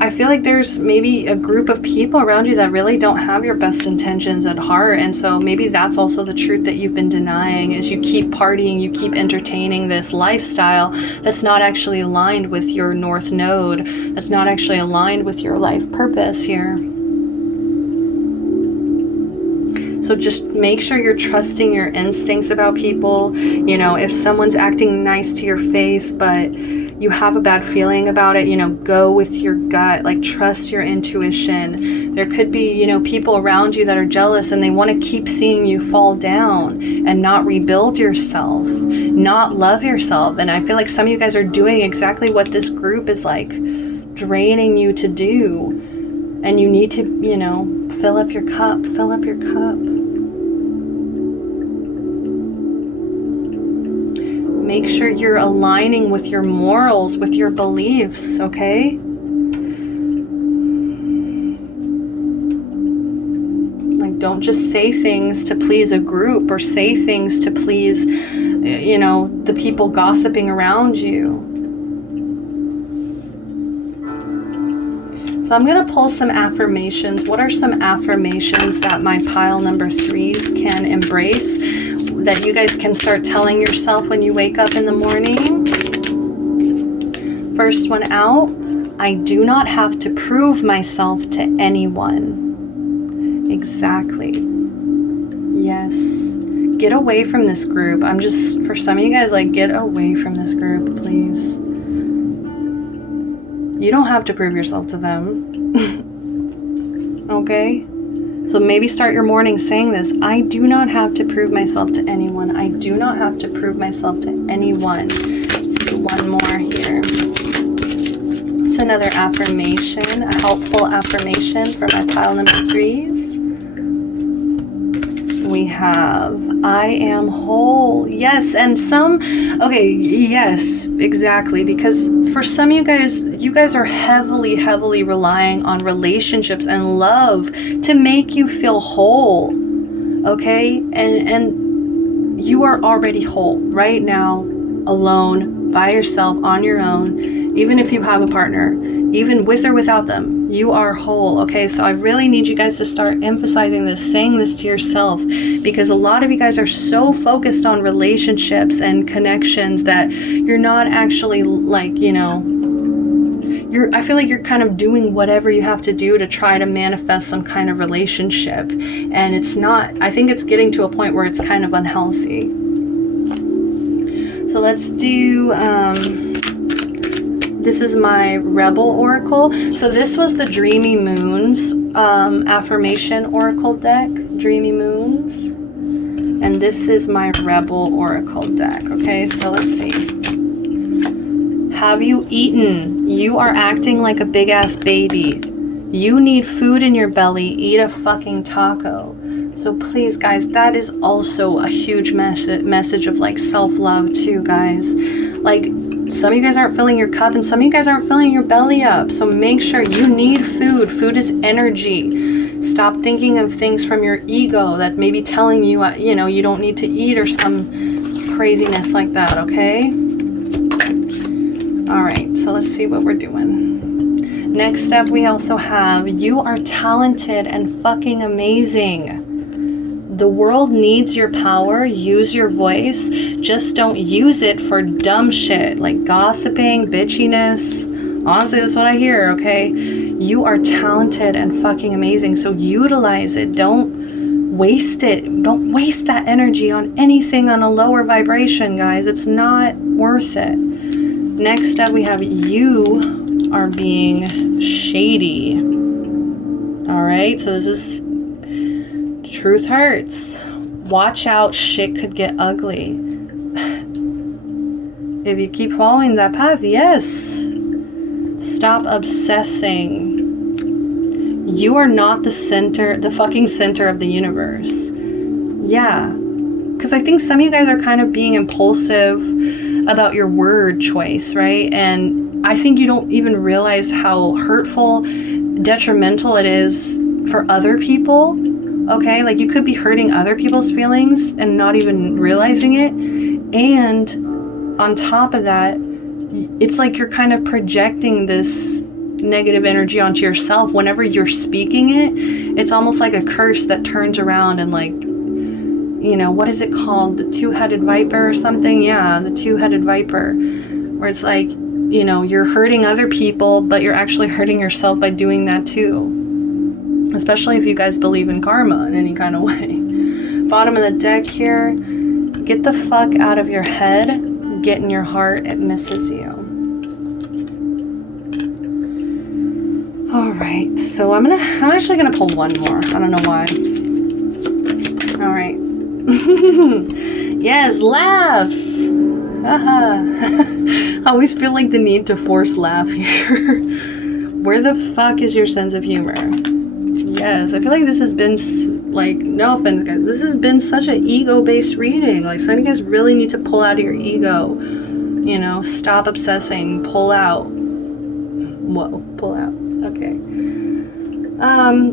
I feel like there's maybe a group of people around you that really don't have your best intentions at heart. And so maybe that's also the truth that you've been denying, is you keep partying, you keep entertaining this lifestyle that's not actually aligned with your North Node, that's not actually aligned with your life purpose here. So just make sure you're trusting your instincts about people. You know, if someone's acting nice to your face, but you have a bad feeling about it, you know, go with your gut, like trust your intuition. There could be, you know, people around you that are jealous and they want to keep seeing you fall down and not rebuild yourself, not love yourself. And I feel like some of you guys are doing exactly what this group is like draining you to do. And you need to, you know, fill up your cup, fill up your cup. Make sure you're aligning with your morals, with your beliefs, okay? Like, don't just say things to please a group or say things to please, you know, the people gossiping around you. So I'm going to pull some affirmations. What are some affirmations that my pile number 3s can embrace, that you guys can start telling yourself when you wake up in the morning? First one out, I do not have to prove myself to anyone. Exactly. Yes. Get away from this group. I'm just, for some of you guys, like, get away from this group, please. You don't have to prove yourself to them. Okay? So maybe start your morning saying this. I do not have to prove myself to anyone. I do not have to prove myself to anyone. Let's do one more here. It's another affirmation, a helpful affirmation for my pile number 3s. We have, I am whole. Yes, and okay, yes, exactly. Because for some of you guys are heavily relying on relationships and love to make you feel whole, okay? And you are already whole right now, alone, by yourself, on your own. Even if you have a partner, even with or without them, you are whole, okay? So I really need you guys to start emphasizing this, saying this to yourself, because a lot of you guys are so focused on relationships and connections that you're not actually, like, you know, I feel like you're kind of doing whatever you have to do to try to manifest some kind of relationship. And it's not, I think it's getting to a point where it's kind of unhealthy. So let's do, this is my Rebel Oracle. So this was the Dreamy Moons affirmation Oracle deck, Dreamy Moons. And this is my Rebel Oracle deck. Okay, so let's see. Have you eaten? You are acting like a big ass baby. You need food in your belly. Eat a fucking taco. So please, guys, that is also a huge message of like self-love too, guys. Like, some of you guys aren't filling your cup and some of you guys aren't filling your belly up. So make sure you need food. Food is energy. Stop thinking of things from your ego that may be telling you, you know, you don't need to eat or some craziness like that, okay? All right, so let's see what we're doing. Next up, we also have, you are talented and fucking amazing. The world needs your power. Use your voice. Just don't use it for dumb shit like gossiping, bitchiness. Honestly, that's what I hear, okay? You are talented and fucking amazing, so utilize it. Don't waste it. Don't waste that energy on anything on a lower vibration, guys. It's not worth it. Next up, we have, you are being shady. All right, so this is truth hurts. Watch out, shit could get ugly. If you keep following that path, yes. Stop obsessing. You are not the center, the fucking center of the universe. Yeah. Because I think some of you guys are kind of being impulsive about your word choice, right? And I think you don't even realize how hurtful, detrimental it is for other people. Okay, like you could be hurting other people's feelings and not even realizing it. And on top of that, it's like you're kind of projecting this negative energy onto yourself. Whenever you're speaking it, it's almost like a curse that turns around and, like, you know, what is it called? The two-headed viper or something? Yeah, the two-headed viper. Where it's like, you know, you're hurting other people, but you're actually hurting yourself by doing that too. Especially if you guys believe in karma in any kind of way. Bottom of the deck here. Get the fuck out of your head. Get in your heart. It misses you. All right. So I'm actually gonna pull one more. I don't know why. All right. Yes, laugh. I always feel like the need to force laugh here. Where the fuck is your sense of humor? Yes, I feel like this has been, like, no offense, guys, this has been such an ego-based reading. Like, some of you guys really need to pull out of your ego. You know, stop obsessing. Pull out. Whoa, pull out. Okay.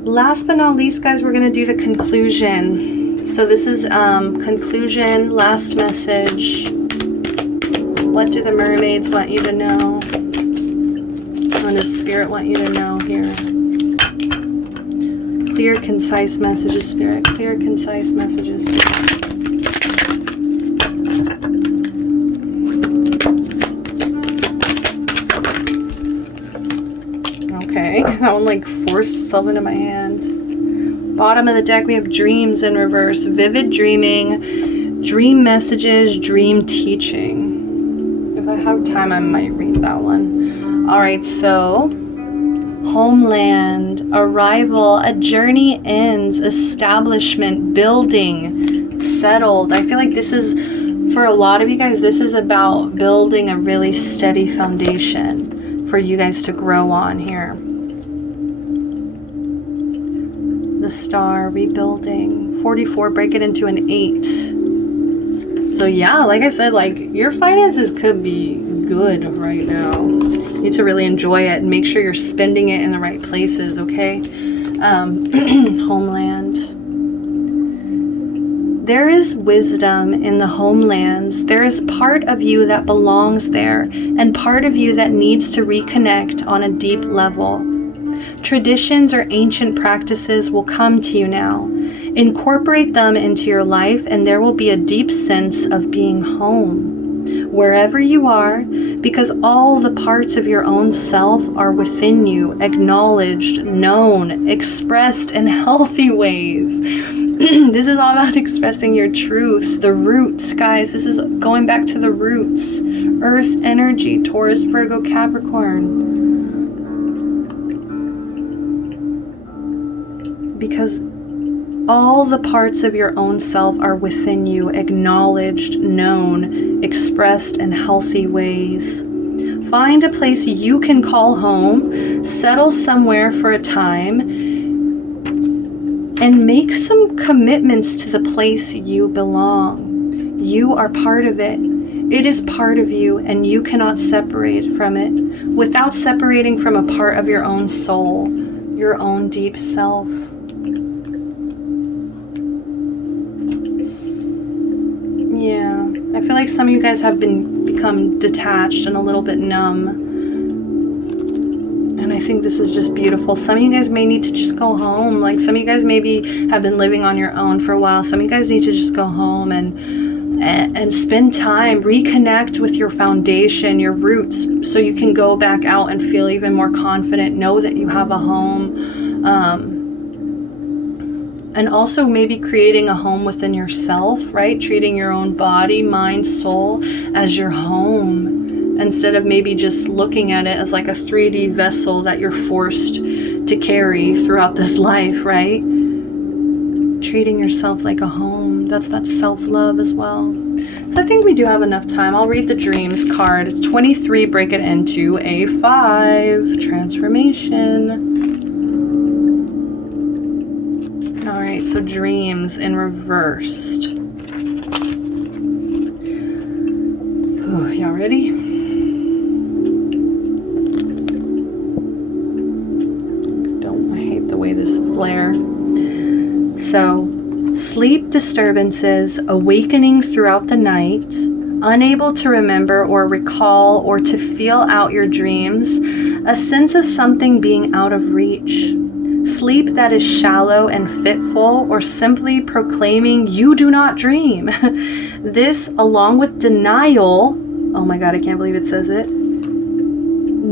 Last but not least, guys, we're going to do the conclusion. So this is conclusion, last message. What do the mermaids want you to know? What does Spirit want you to know here? Clear, concise messages, Spirit. Clear, concise messages, Spirit. Okay, that one like forced itself into my hand. Bottom of the deck, we have dreams in reverse. Vivid dreaming, dream messages, dream teaching. If I have time, I might read that one. All right, so homeland, arrival, a journey ends, establishment, building, settled. I feel like this is, for a lot of you guys, this is about building a really steady foundation for you guys to grow on here. The star, rebuilding. 44, break it into an 8. So yeah, like I said, like your finances could be good right now. You need to really enjoy it and make sure you're spending it in the right places, okay? Homeland. There is wisdom in the homelands. There is part of you that belongs there and part of you that needs to reconnect on a deep level. Traditions or ancient practices will come to you now. Incorporate them into your life and there will be a deep sense of being home. Wherever you are, because all the parts of your own self are within you, acknowledged, known, expressed in healthy ways. This is all about expressing your truth, the roots, guys. This is going back to the roots. Earth energy, Taurus, Virgo, Capricorn. Because all the parts of your own self are within you, acknowledged, known, expressed in healthy ways. Find a place you can call home, settle somewhere for a time, and make some commitments to the place you belong. You are part of it. It is part of you, and you cannot separate from it without separating from a part of your own soul, your own deep self. Yeah, I feel like some of you guys have become detached and a little bit numb. And And I think this is just beautiful. Some of you guys may need to just go home. Like some of you guys maybe have been living on your own for a while. Some of you guys need to just go home and spend time, reconnect with your foundation, your roots, so you can go back out and feel even more confident, know that you have a home. And also maybe creating a home within yourself, right? Treating your own body, mind, soul as your home, instead of maybe just looking at it as like a 3D vessel that you're forced to carry throughout this life, right? Treating yourself like a home. That's self-love as well. So I think we do have enough time. I'll read the dreams card. It's 23, break it into a 5. Transformation. All right, so dreams in reversed. Ooh, y'all ready? I hate the way this flare. So, sleep disturbances, awakening throughout the night, unable to remember or recall or to feel out your dreams, a sense of something being out of reach. Sleep that is shallow and fitful, or simply proclaiming you do not dream. This, along with denial, oh my God, I can't believe it says it.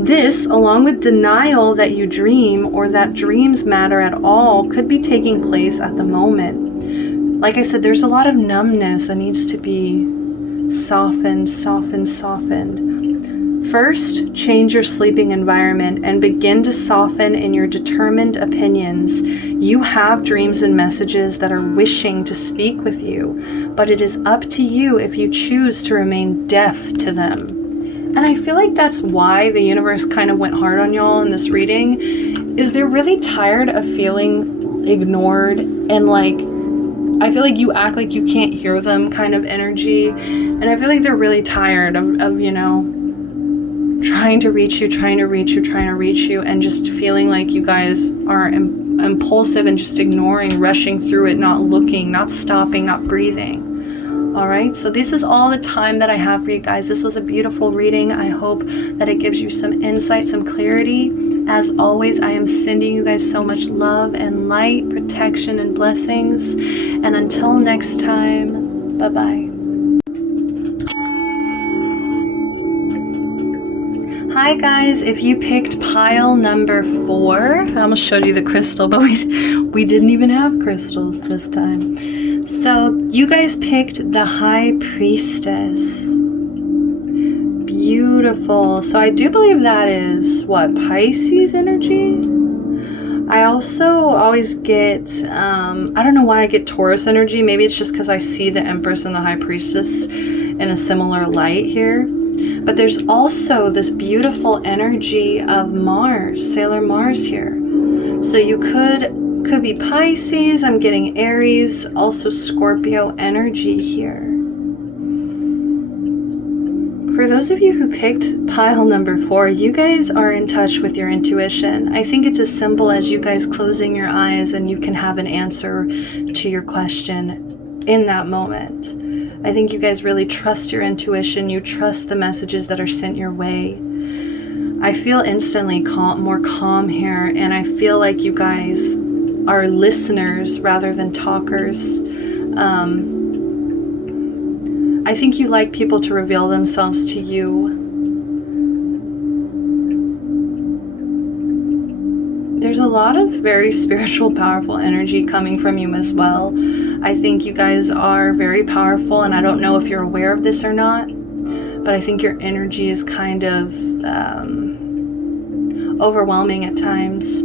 This, along with denial that you dream or that dreams matter at all, could be taking place at the moment. Like I said, there's a lot of numbness that needs to be softened. First, change your sleeping environment and begin to soften in your determined opinions. You have dreams and messages that are wishing to speak with you, but it is up to you if you choose to remain deaf to them. And I feel like that's why the universe kind of went hard on y'all in this reading, is they're really tired of feeling ignored and like, I feel like you act like you can't hear them kind of energy. And I feel like they're really tired of you know, trying to reach you, and just feeling like you guys are impulsive and just ignoring, rushing through it, not looking, not stopping, not breathing. All right, so this is all the time that I have for you guys. This was a beautiful reading. I hope that it gives you some insight, some clarity. As always, I am sending you guys so much love and light, protection and blessings. And until next time, bye-bye. Hi guys, if you picked pile number 4, I almost showed you the crystal, but we didn't even have crystals this time. So you guys picked the High Priestess. Beautiful. So I do believe that is, what, Pisces energy? I also always get, I don't know why I get Taurus energy. Maybe it's just because I see the Empress and the High Priestess in a similar light here. But there's also this beautiful energy of Mars, Sailor Mars here. So you could be Pisces. I'm getting Aries, also Scorpio energy here. For those of you who picked pile number 4, you guys are in touch with your intuition. I think it's as simple as you guys closing your eyes and you can have an answer to your question in that moment. I think you guys really trust your intuition. You trust the messages that are sent your way. I feel instantly more calm here, and I feel like you guys are listeners rather than talkers. I think you like people to reveal themselves to you. There's a lot of very spiritual, powerful energy coming from you as well. I think you guys are very powerful, and I don't know if you're aware of this or not, but I think your energy is kind of overwhelming at times.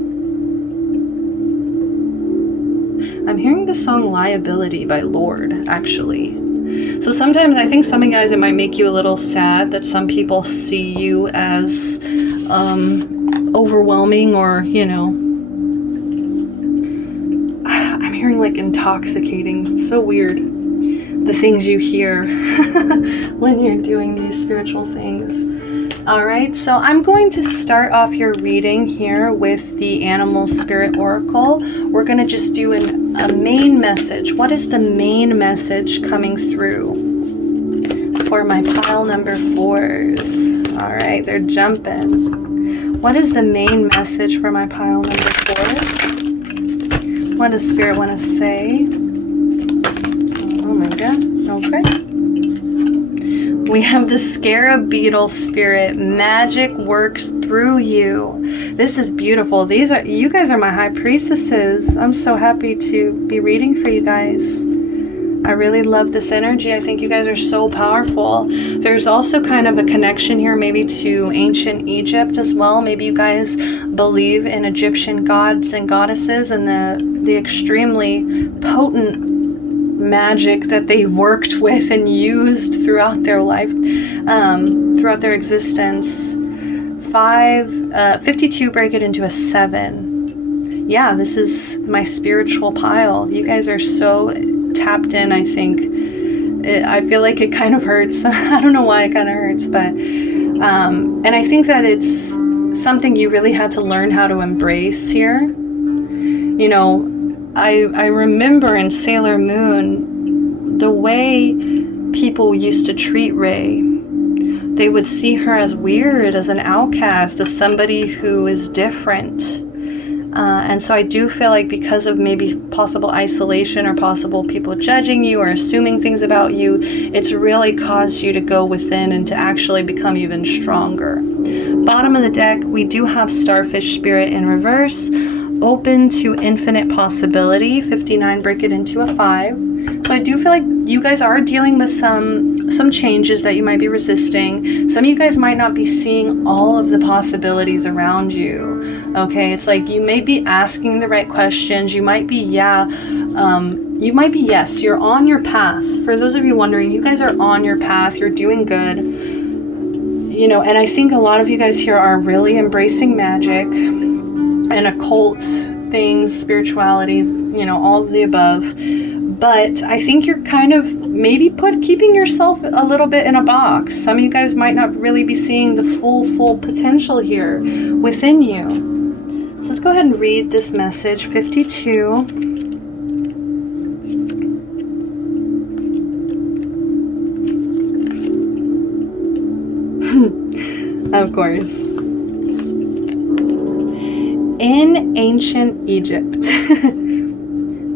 I'm hearing the song Liability by Lorde, actually. So sometimes I think some of you guys, it might make you a little sad that some people see you as overwhelming, or, you know, I'm hearing like intoxicating. It's so weird, the things you hear when you're doing these spiritual things. All right, so I'm going to start off your reading here with the Animal Spirit Oracle. We're going to just do a main message. What is the main message coming through for my pile number 4s? All right, they're jumping. What is the main message for my pile number 4? What does Spirit want to say? Oh my God. Okay. We have the Scarab Beetle Spirit. Magic works through you. This is beautiful. You guys are my high priestesses. I'm so happy to be reading for you guys. I really love this energy. I think you guys are so powerful. There's also kind of a connection here maybe to ancient Egypt as well. Maybe you guys believe in Egyptian gods and goddesses and the extremely potent magic that they worked with and used throughout their life, throughout their existence. 52, break it into a 7. Yeah, this is my spiritual pile. You guys are so tapped in, I think. I feel like it kind of hurts. I don't know why it kind of hurts, but and I think that it's something you really had to learn how to embrace here. You know, I remember in Sailor Moon the way people used to treat Rey. They would see her as weird, as an outcast, as somebody who is different. And so I do feel like because of maybe possible isolation or possible people judging you or assuming things about you, it's really caused you to go within and to actually become even stronger. Bottom of the deck, we do have Starfish Spirit in reverse, open to infinite possibility. 59, break it into a 5. So I do feel like you guys are dealing with some changes that you might be resisting. Some of you guys might not be seeing all of the possibilities around you. Okay, it's like you may be asking the right questions. You might be, yes, you're on your path. For those of you wondering, you guys are on your path. You're doing good. You know, and I think a lot of you guys here are really embracing magic and occult things, spirituality, you know, all of the above. But I think you're kind of maybe keeping yourself a little bit in a box. Some of you guys might not really be seeing the full potential here within you. So let's go ahead and read this message, 52. Of course. In ancient Egypt,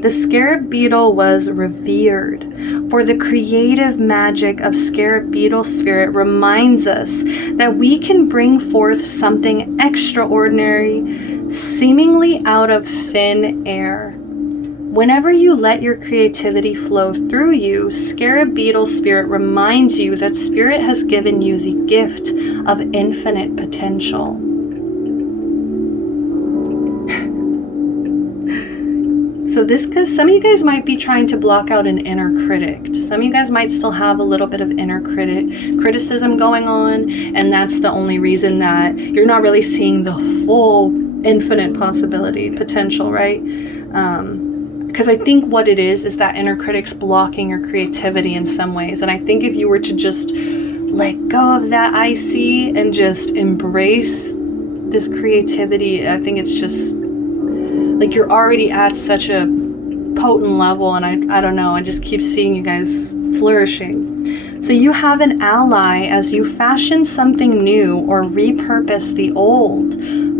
the scarab beetle was revered, for the creative magic of scarab beetle spirit reminds us that we can bring forth something extraordinary, seemingly out of thin air. Whenever you let your creativity flow through you, scarab beetle spirit reminds you that spirit has given you the gift of infinite potential. So this, because some of you guys might be trying to block out an inner critic. Some of you guys might still have a little bit of inner criticism going on, and that's the only reason that you're not really seeing the full infinite potential, right? Because I think what it is that inner critic's blocking your creativity in some ways. And I think if you were to just let go of that I see and just embrace this creativity, I think it's just like you're already at such a potent level, and I don't know, I just keep seeing you guys flourishing. So you have an ally as you fashion something new or repurpose the old.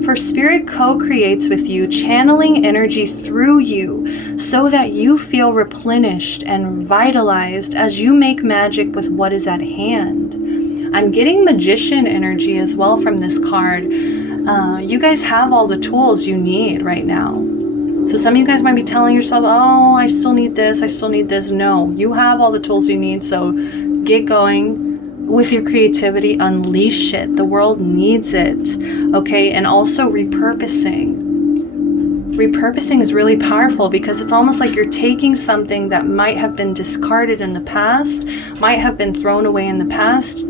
For spirit co-creates with you, channeling energy through you so that you feel replenished and vitalized as you make magic with what is at hand. I'm getting magician energy as well from this card. You guys have all the tools you need right now. So some of you guys might be telling yourself, oh, I still need this, I still need this. No, you have all the tools you need, so get going with your creativity, unleash it. The world needs it, okay? And also repurposing. Repurposing is really powerful because it's almost like you're taking something that might have been discarded in the past, might have been thrown away in the past,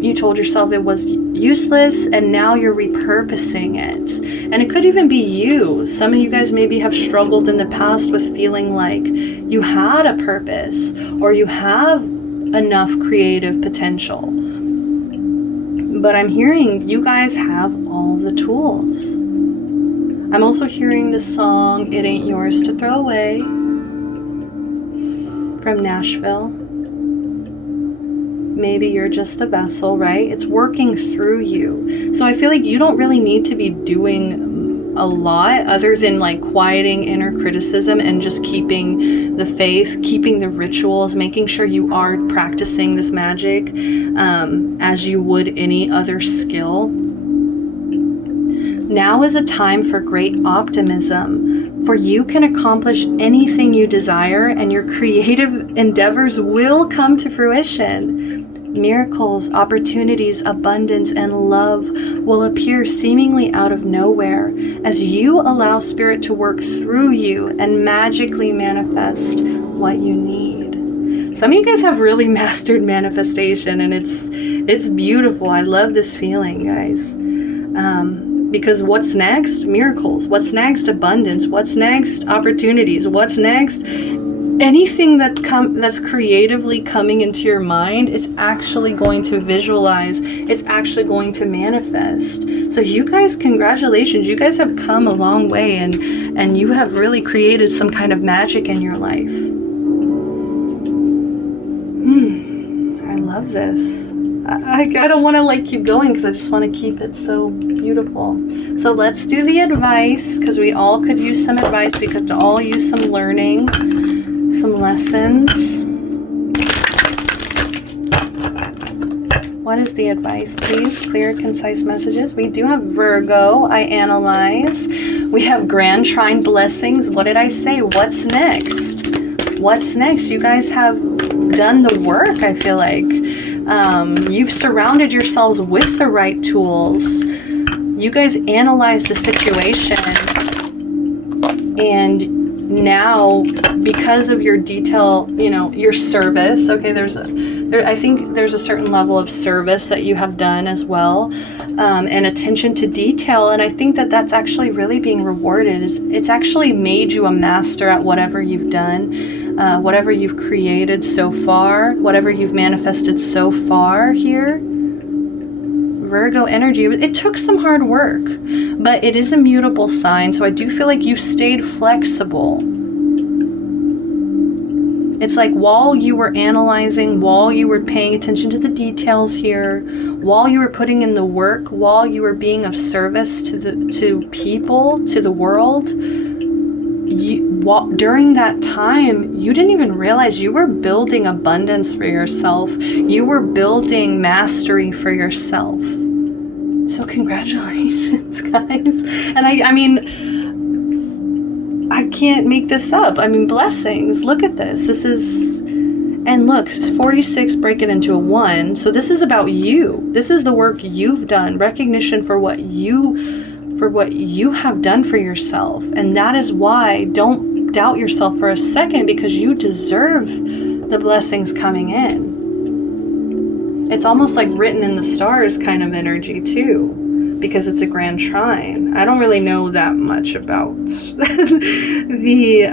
you told yourself it was useless, and now you're repurposing it. And it could even be you. Some of you guys maybe have struggled in the past with feeling like you had a purpose or you have enough creative potential. But I'm hearing you guys have all the tools. I'm also hearing the song, It Ain't Yours to Throw Away, from Nashville. maybe you're just the vessel, right? It's working through you. So I feel like you don't really need to be doing a lot other than like quieting inner criticism and just keeping the faith, keeping the rituals, making sure you are practicing this magic as you would any other skill. Now is a time for great optimism, for you can accomplish anything you desire and your creative endeavors will come to fruition. Miracles, opportunities, abundance, and love will appear seemingly out of nowhere as you allow Spirit to work through you and magically manifest what you need. Some of you guys have really mastered manifestation, and it's beautiful. I love this feeling, guys. Because what's next? Miracles. What's next? Abundance. What's next? Opportunities. What's next? Anything that's creatively coming into your mind, it's actually going to visualize. It's actually going to manifest. So you guys, congratulations. You guys have come a long way, and you have really created some kind of magic in your life. I love this. I don't want to like keep going because I just want to keep it so beautiful. So let's do the advice, because we all could use some advice. We could all use some learning, some lessons. What is the advice, please? Clear, concise messages. We do have Virgo. I analyze. We have Grand Trine blessings. What did I say? What's next? What's next? You guys have done the work, I feel like. You've surrounded yourselves with the right tools. You guys analyzed the situation, and now because of your detail, your service, okay, I think there's a certain level of service that you have done as well, and attention to detail, and I think that that's actually really being rewarded. It's actually made you a master at whatever you've done. Whatever you've created so far, whatever you've manifested so far here. Virgo energy, it took some hard work, but it is a mutable sign, so I do feel like you stayed flexible. It's like while you were analyzing, while you were paying attention to the details here, while you were putting in the work, while you were being of service to people, to the world, during that time, you didn't even realize you were building abundance for yourself. You were building mastery for yourself. So congratulations, guys. And I mean, I can't make this up. I mean, blessings. Look at this. This is, and look, 46, break it into a 1. So this is about you. This is the work you've done. Recognition for what you have done for yourself. And that is why don't doubt yourself for a second, because you deserve the blessings coming in. It's almost like written in the stars kind of energy too, because it's a grand trine. I don't really know that much about the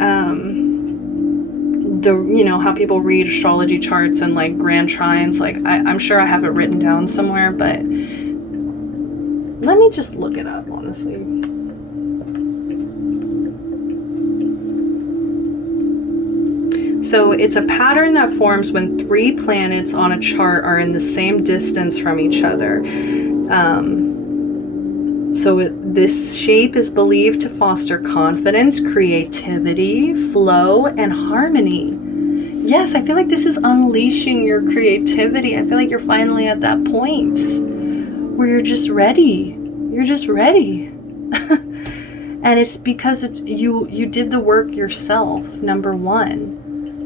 how people read astrology charts and like grand trines. Like I'm sure I have it written down somewhere, but let me just look it up, honestly. So it's a pattern that forms when 3 planets on a chart are in the same distance from each other. This shape is believed to foster confidence, creativity, flow, and harmony. Yes, I feel like this is unleashing your creativity. I feel like you're finally at that point where you're just ready. You're just ready. And it's because you did the work yourself, number 1.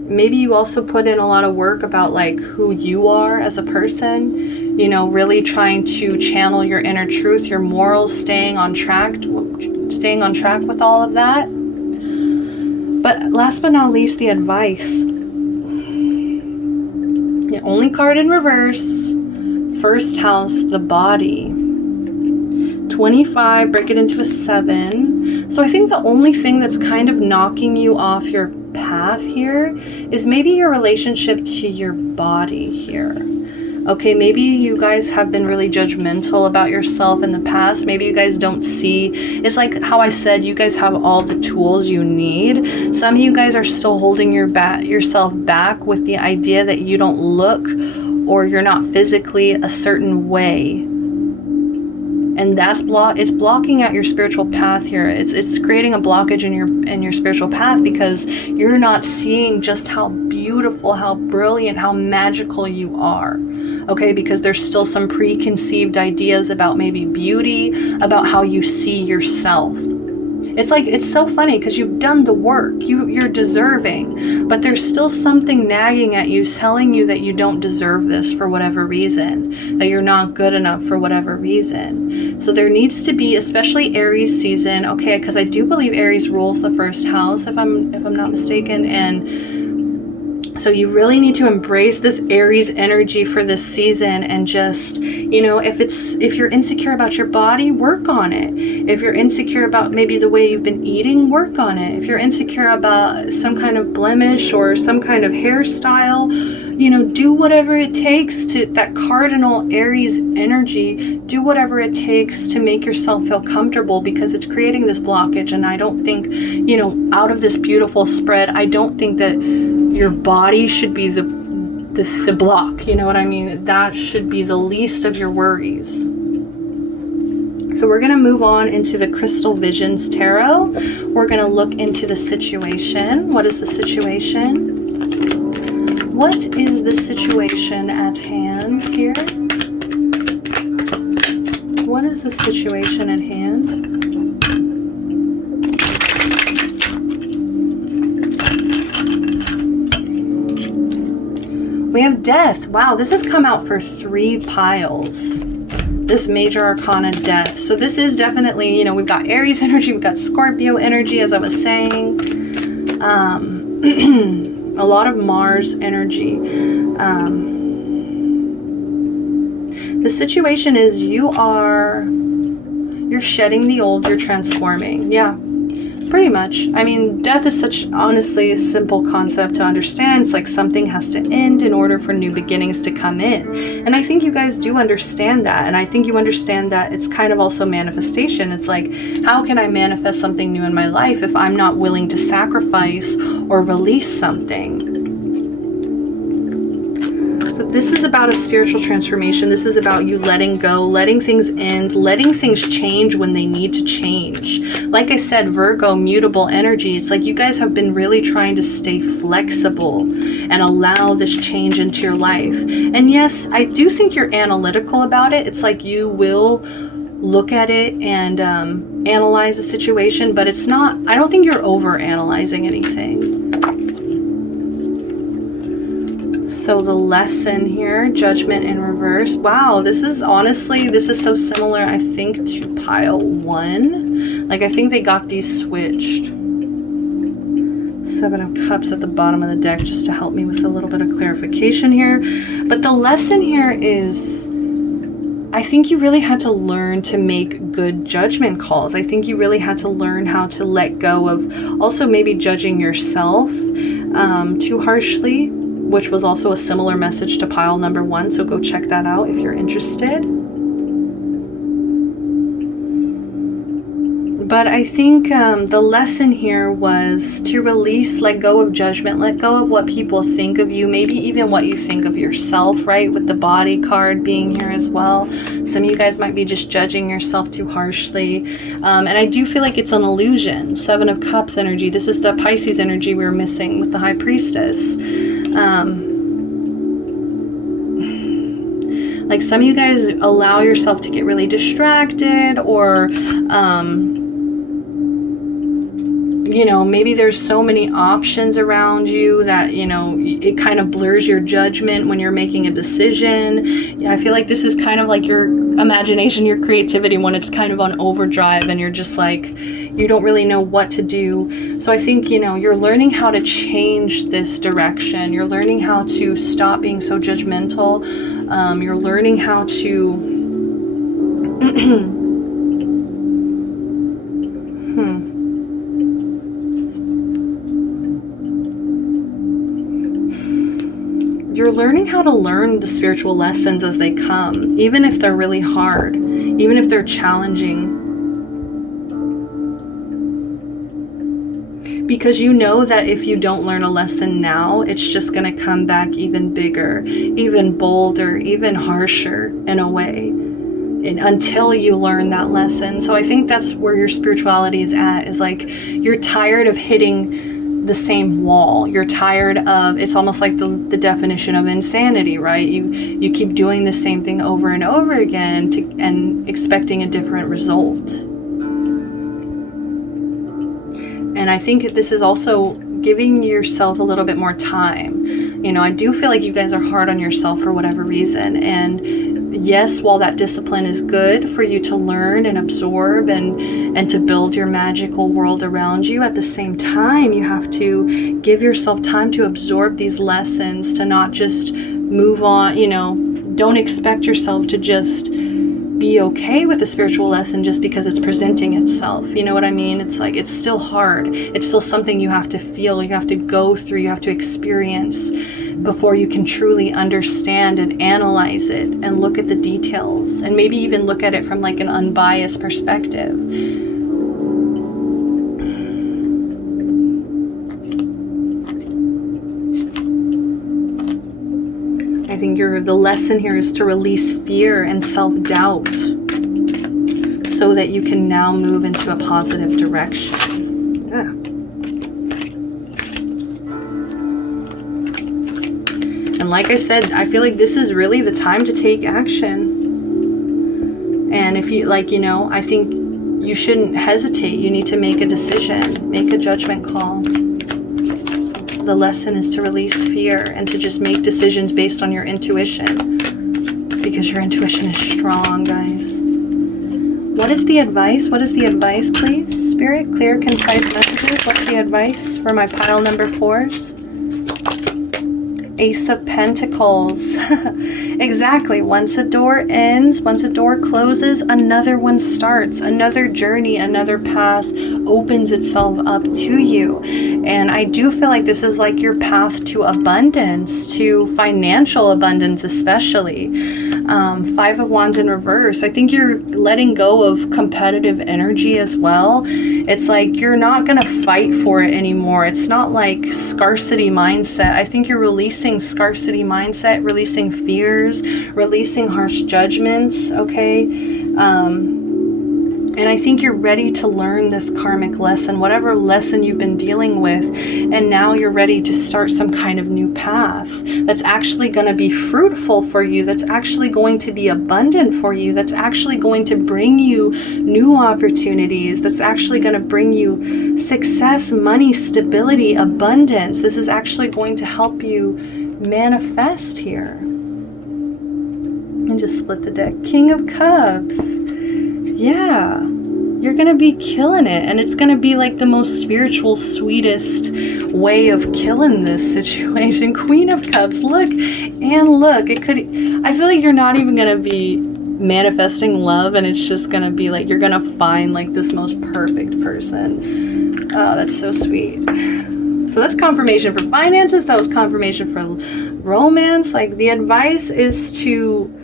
Maybe you also put in a lot of work about like who you are as a person, really trying to channel your inner truth, your morals, staying on track with all of that. But last but not least, the advice. The only card in reverse, first house, the body. 25, break it into a 7. So I think the only thing that's kind of knocking you off your path here is maybe your relationship to your body here. Okay, maybe you guys have been really judgmental about yourself in the past. Maybe you guys don't see, it's like how I said, you guys have all the tools you need. Some of you guys are still holding yourself back with the idea that you don't look or you're not physically a certain way. And that's it's blocking out your spiritual path here. It's creating a blockage in your spiritual path because you're not seeing just how beautiful, how brilliant, how magical you are. Okay, because there's still some preconceived ideas about maybe beauty, about how you see yourself. It's like, it's so funny because you've done the work, you're deserving, but there's still something nagging at you telling you that you don't deserve this for whatever reason, that you're not good enough for whatever reason. So there needs to be, especially Aries season, okay, because I do believe Aries rules the first house, if I'm not mistaken, and so you really need to embrace this Aries energy for this season and just, you know, if you're insecure about your body, work on it. If you're insecure about maybe the way you've been eating, work on it. If you're insecure about some kind of blemish or some kind of hairstyle, you know, do whatever it takes to, that cardinal Aries energy, do whatever it takes to make yourself feel comfortable, because it's creating this blockage. And I don't think, you know, out of this beautiful spread, I don't think that your body should be the block, you know what I mean? That should be the least of your worries. So we're going to move on into the Crystal Visions Tarot. We're going to look into the situation. What is the situation? What is the situation at hand here? What is the situation at hand? We have Death. Wow, this has come out for 3 piles. This Major Arcana, Death. So this is definitely, you know, we've got Aries energy, we've got Scorpio energy, as I was saying. A lot of Mars energy. The situation is you're shedding the old, you're transforming. Yeah. Pretty much. I mean, death is such, honestly, a simple concept to understand. It's like something has to end in order for new beginnings to come in. And I think you guys do understand that. And I think you understand that it's kind of also manifestation. It's like, how can I manifest something new in my life if I'm not willing to sacrifice or release something? So this is about a spiritual transformation. This is about you letting go, letting things end, letting things change when they need to change. Like I said, Virgo, mutable energy. It's like you guys have been really trying to stay flexible and allow this change into your life. And yes, I do think you're analytical about it. It's like you will look at it and analyze the situation, but it's not, I don't think you're over analyzing anything. So the lesson here, Judgment in reverse. Wow, this is honestly, this is so similar, I think, to pile 1. Like, I think they got these switched. 7 of Cups at the bottom of the deck, just to help me with a little bit of clarification here. But the lesson here is, I think you really had to learn to make good judgment calls. I think you really had to learn how to let go of also maybe judging yourself too harshly, which was also a similar message to pile number 1. So go check that out if you're interested. But I think the lesson here was to release, let go of judgment, let go of what people think of you, maybe even what you think of yourself, right? With the Body card being here as well. Some of you guys might be just judging yourself too harshly. And I do feel like it's an illusion. 7 of Cups energy. This is the Pisces energy we were missing with the High Priestess. Like some of you guys allow yourself to get really distracted, or you know, maybe there's so many options around you that, you know, it kind of blurs your judgment when you're making a decision. Yeah, I feel like this is kind of like your imagination, your creativity, when it's kind of on overdrive and you're just like, you don't really know what to do. So I think, you know, you're learning how to change this direction. You're learning how to stop being so judgmental. You're learning how to You're learning how to learn the spiritual lessons as they come, even if they're really hard, even if they're challenging. because you know that if you don't learn a lesson now, it's just going to come back even bigger, even bolder, even harsher in a way, until you learn that lesson. So I think that's where your spirituality is at, is like you're tired of hitting the same wall. You're tired of, it's almost like the definition of insanity, right? You keep doing the same thing over and over again and expecting a different result. And I think this is also giving yourself a little bit more time. You know, I do feel like you guys are hard on yourself for whatever reason. And yes, while that discipline is good for you to learn and absorb and to build your magical world around you, at the same time, you have to give yourself time to absorb these lessons, to not just move on. You know, don't expect yourself to just be okay with a spiritual lesson just because it's presenting itself. You know what I mean? It's like, it's still hard. It's still something you have to feel, you have to go through, you have to experience before you can truly understand and analyze it and look at the details, and maybe even look at it from like an unbiased perspective. I think the lesson here is to release fear and self-doubt so that you can now move into a positive direction. Yeah. And like I said, I feel like this is really the time to take action. And if you, like, you know, I think you shouldn't hesitate. You need to make a decision, make a judgment call. The lesson is to release fear and to just make decisions based on your intuition, because your intuition is strong, guys. What is the advice? What is the advice, please? Spirit, clear, concise messages. What's the advice for my pile number 4s? Ace of Pentacles. Exactly. Once a door ends, once a door closes, another one starts. Another journey, another path opens itself up to you. And I do feel like this is like your path to abundance, to financial abundance especially. 5 of Wands in reverse. I think you're letting go of competitive energy as well. It's like you're not going to fight for it anymore. It's not like scarcity mindset. I think you're releasing scarcity mindset, releasing fears, releasing harsh judgments, okay? And I think you're ready to learn this karmic lesson, whatever lesson you've been dealing with, and now you're ready to start some kind of new path that's actually going to be fruitful for you, that's actually going to be abundant for you, that's actually going to bring you new opportunities, that's actually going to bring you success, money, stability, abundance. This is actually going to help you manifest here. And just split the deck. King of Cups. Yeah, you're going to be killing it. And it's going to be like the most spiritual, sweetest way of killing this situation. Queen of Cups, look and look. It could, I feel like you're not even going to be manifesting love, and it's just going to be like, you're going to find like this most perfect person. Oh, that's so sweet. So that's confirmation for finances. That was confirmation for romance. Like, the advice is to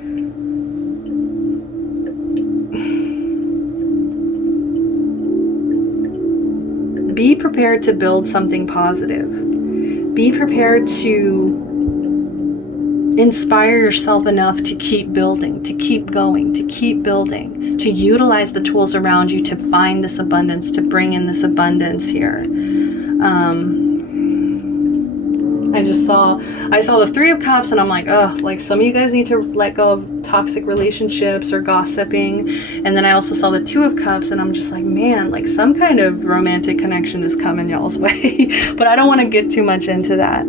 be prepared to build something positive. Be prepared to inspire yourself enough to keep building, to keep going, to keep building, to utilize the tools around you to find this abundance, to bring in this abundance here. I saw the 3 of Cups, and I'm like, oh, like some of you guys need to let go of toxic relationships or gossiping. And then I also saw the 2 of Cups, and I'm just like, man, like some kind of romantic connection is coming y'all's way. But I don't want to get too much into that.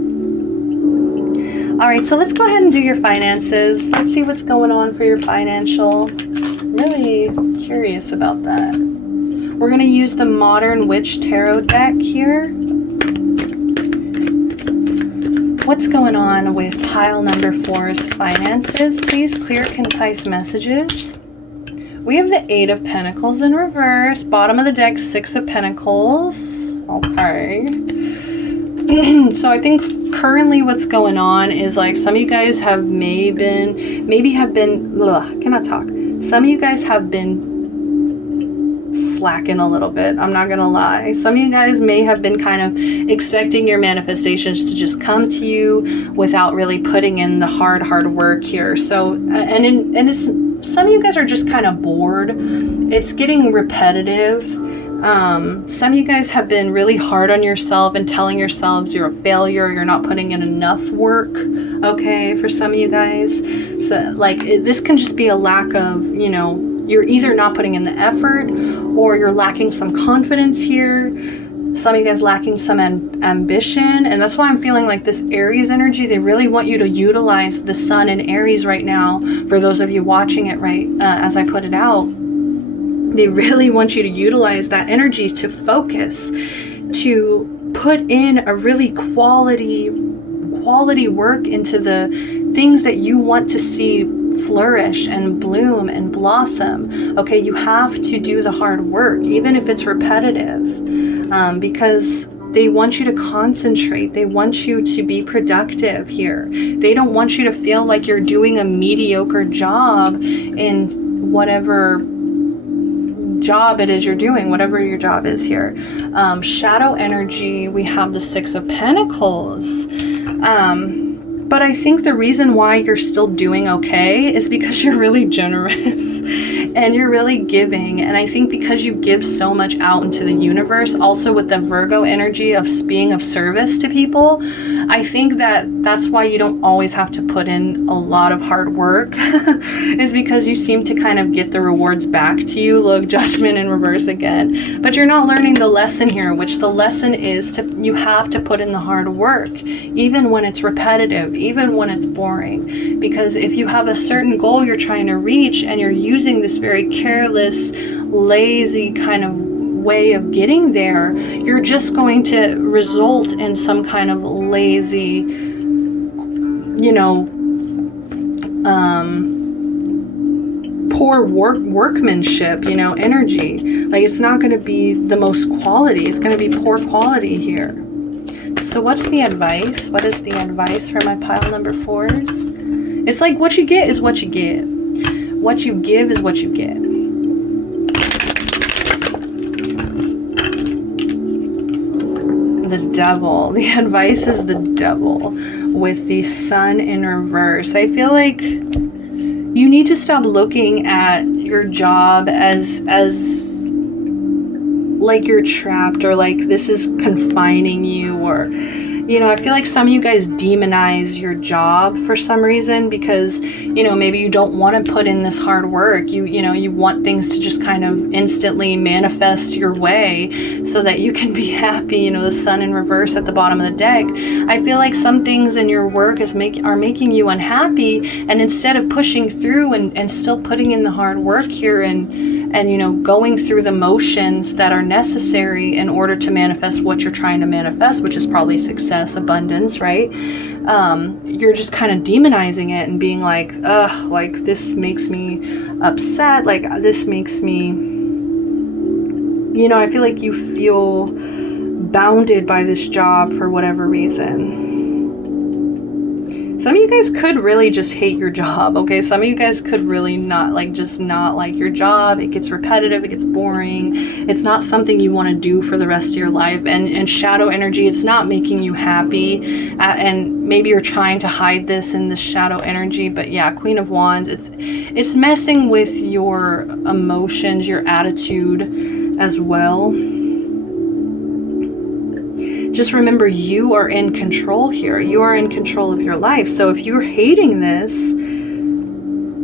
All right, so let's go ahead and do your finances. Let's see what's going on for your financial. I'm really curious about that. We're going to use the Modern Witch Tarot deck here. What's going on with pile number 4's finances? Please, clear, concise messages. We have the 8 of Pentacles in reverse. Bottom of the deck, 6 of Pentacles. Okay. So I think currently what's going on is like some of you guys have Some of you guys have been slacking a little bit. I'm not gonna lie. Some of you guys may have been kind of expecting your manifestations to just come to you without really putting in the hard work here. So, and it's, some of you guys are just kind of bored. It's getting repetitive. Some of you guys have been really hard on yourself and telling yourselves you're a failure, you're not putting in enough work, okay, for some of you guys. So like this can just be a lack of, you know, you're either not putting in the effort or you're lacking some confidence here. Some of you guys lacking some ambition. And that's why I'm feeling like this Aries energy, they really want you to utilize the sun in Aries right now. For those of you watching it right as I put it out, they really want you to utilize that energy to focus, to put in a really quality work into the things that you want to see flourish and bloom and blossom. Okay, you have to do the hard work, even if it's repetitive, because they want you to concentrate. They want you to be productive here. They don't want you to feel like you're doing a mediocre job in whatever job it is you're doing, whatever your job is here. Shadow energy, we have the Six of Pentacles. But I think the reason why you're still doing okay is because you're really generous and you're really giving. And I think because you give so much out into the universe, also with the Virgo energy of being of service to people, I think that that's why you don't always have to put in a lot of hard work is because you seem to kind of get the rewards back to you. Look, Judgment in reverse again. But you're not learning the lesson here, which the lesson is you have to put in the hard work, even when it's repetitive, even when it's boring. Because if you have a certain goal you're trying to reach and you're using this very careless, lazy kind of way of getting there, you're just going to result in some kind of lazy, you know, poor workmanship, you know, energy. Like it's not going to be the most quality. It's going to be poor quality here. So what's the advice? What is the advice for my pile number 4s? It's like what you get is what you get. What you give is what you get. The Devil. The advice is the Devil with the Sun in reverse. I feel like you need to stop looking at your job as like you're trapped or like this is confining you, or you know, I feel like some of you guys demonize your job for some reason because, you know, maybe you don't want to put in this hard work. You know, you want things to just kind of instantly manifest your way so that you can be happy. You know, the Sun in reverse at the bottom of the deck. I feel like some things in your work are making you unhappy, and instead of pushing through and still putting in the hard work here and you know, going through the motions that are necessary in order to manifest what you're trying to manifest, which is probably success, abundance, right? You're just kind of demonizing it and being like, ugh, like this makes me upset, like this makes me, you know, I feel like you feel bounded by this job for whatever reason. Some of you guys could really just hate your job, okay? Some of you guys could really not like your job. It gets repetitive, it gets boring. It's not something you want to do for the rest of your life. And shadow energy, it's not making you happy. And maybe you're trying to hide this in the shadow energy, but yeah, Queen of Wands, it's messing with your emotions, your attitude as well. Just remember, you are in control here. You are in control of your life. So if you're hating this,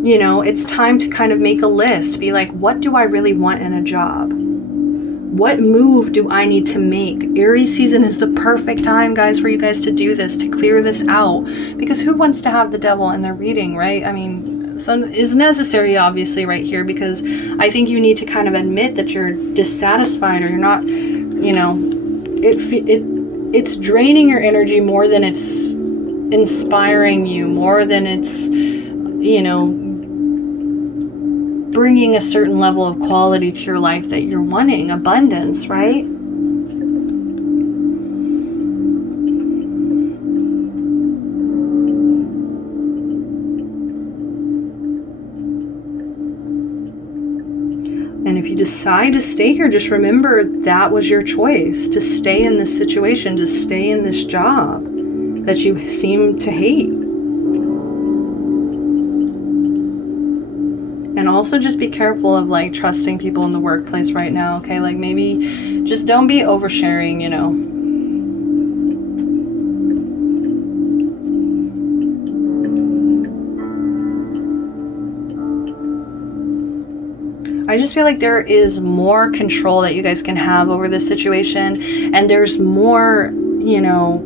you know, it's time to kind of make a list. Be like, what do I really want in a job? What move do I need to make? Aries season is the perfect time, guys, for you guys to do this, to clear this out. Because who wants to have the devil in their reading, right? I mean, some is necessary, obviously, right here, because I think you need to kind of admit that you're dissatisfied or you're not, you know, it's draining your energy more than it's inspiring you, more than it's, you know, bringing a certain level of quality to your life that you're wanting, abundance, right? And if you decide to stay here, just remember that was your choice, to stay in this situation, to stay in this job that you seem to hate. And also just be careful of like trusting people in the workplace right now, okay? Like maybe just don't be oversharing, you know. I just feel like there is more control that you guys can have over this situation, and there's more, you know,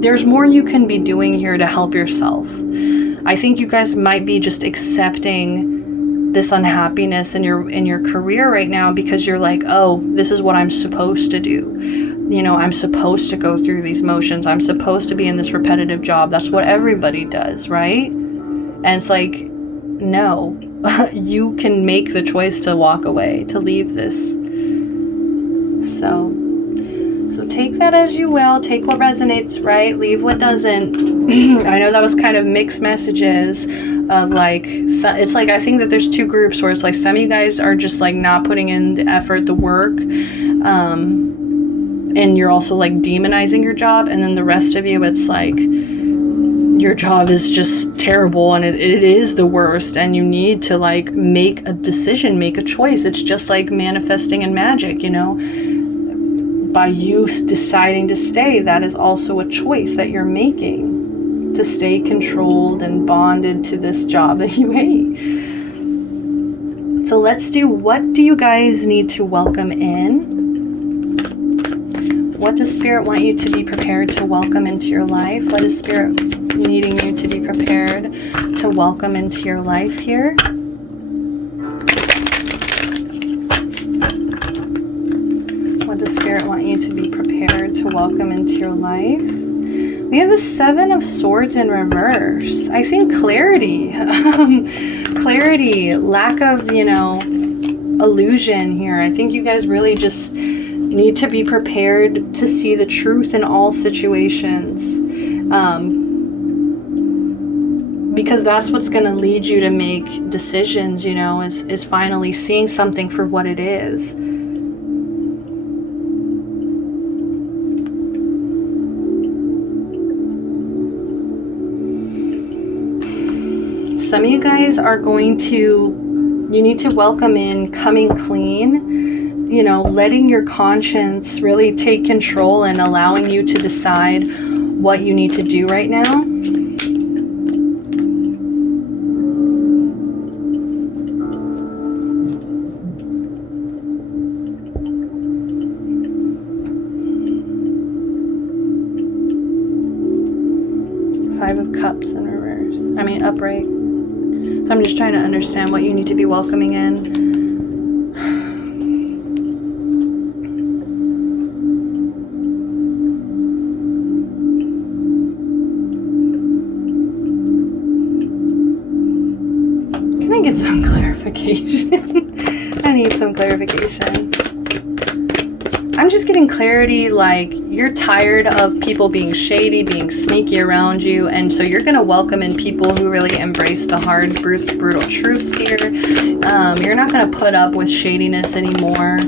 there's more you can be doing here to help yourself. I think you guys might be just accepting this unhappiness in your career right now because you're like, oh, this is what I'm supposed to do. You know, I'm supposed to go through these motions. I'm supposed to be in this repetitive job. That's what everybody does, right? And it's like, no, you can make the choice to walk away, to leave this. So take that as you will. Take what resonates, right? Leave what doesn't. I know that was kind of mixed messages of like, it's like, I think that there's two groups where it's like some of you guys are just like not putting in the effort, the work, and you're also like demonizing your job. And then the rest of you, it's like, your job is just terrible and it is the worst, and you need to like make a decision, make a choice. It's just like manifesting in magic, you know. By you deciding to stay, that is also a choice that you're making, to stay controlled and bonded to this job that you hate. So let's do, what do you guys need to welcome in? What does Spirit want you to be prepared to welcome into your life? What is Spirit needing you to be prepared to welcome into your life here? What does Spirit want you to be prepared to welcome into your life? We have the Seven of Swords in reverse. I think clarity. Clarity, lack of, you know, illusion here. I think you guys really just need to be prepared to see the truth in all situations. Because that's what's going to lead you to make decisions, you know, is finally seeing something for what it is. Some of you guys are going to, you need to welcome in coming clean, you know, letting your conscience really take control and allowing you to decide what you need to do right now. Five of Cups in reverse. I mean, upright. So I'm just trying to understand what you need to be welcoming in. Can I get some clarification? I need some clarification. I'm just getting clarity, like you're tired of people being shady, being sneaky around you, and so you're going to welcome in people who really embrace the hard, brutal truths here. You're not going to put up with shadiness anymore.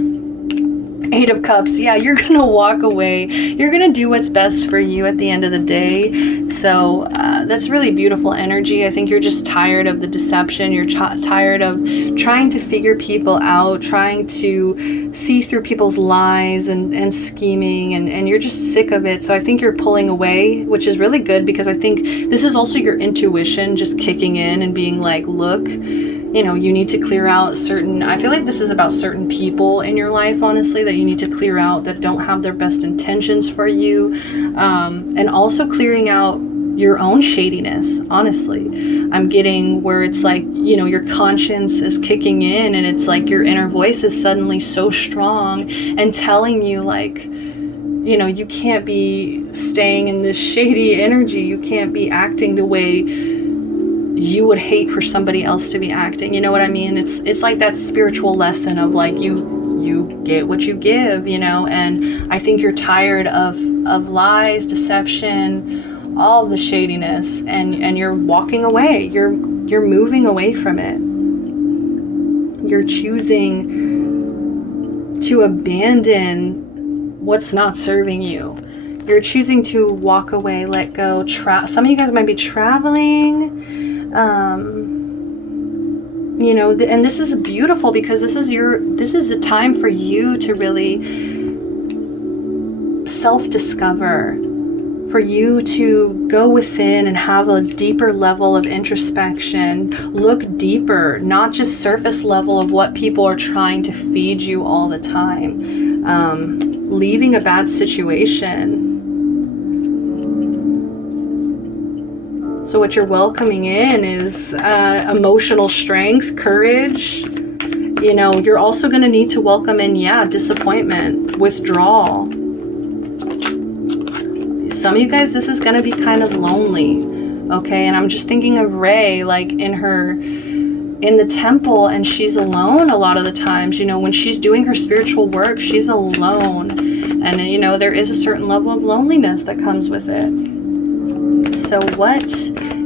Eight of Cups, yeah, you're going to walk away. You're going to do what's best for you at the end of the day. So that's really beautiful energy. I think you're just tired of the deception. You're tired of trying to figure people out, trying to see through people's lies and scheming, and you're just sick of it. So I think you're pulling away, which is really good, because I think this is also your intuition just kicking in and being like, look, you know, you need to clear out certain, I feel like this is about certain people in your life, honestly, that you need to clear out that don't have their best intentions for you. And also clearing out your own shadiness, honestly. I'm getting where it's like, you know, your conscience is kicking in, and it's like your inner voice is suddenly so strong and telling you like, you know, you can't be staying in this shady energy. You can't be acting the way you would hate for somebody else to be acting. You know what I mean? It's like that spiritual lesson of like, you get what you give, you know. And I think you're tired of lies, deception, all the shadiness, and you're walking away. You're you're moving away from it. You're choosing to abandon what's not serving you. You're choosing to walk away, let go. Some of you guys might be traveling. You know, and this is beautiful because this is a time for you to really self-discover, for you to go within and have a deeper level of introspection, look deeper, not just surface level of what people are trying to feed you all the time. Leaving a bad situation. So what you're welcoming in is emotional strength, courage. You know, you're also going to need to welcome in, disappointment, withdrawal. Some of you guys, this is going to be kind of lonely, okay? And I'm just thinking of Ray, like in the temple, and she's alone a lot of the times. You know, when she's doing her spiritual work, she's alone. And, you know, there is a certain level of loneliness that comes with it. So what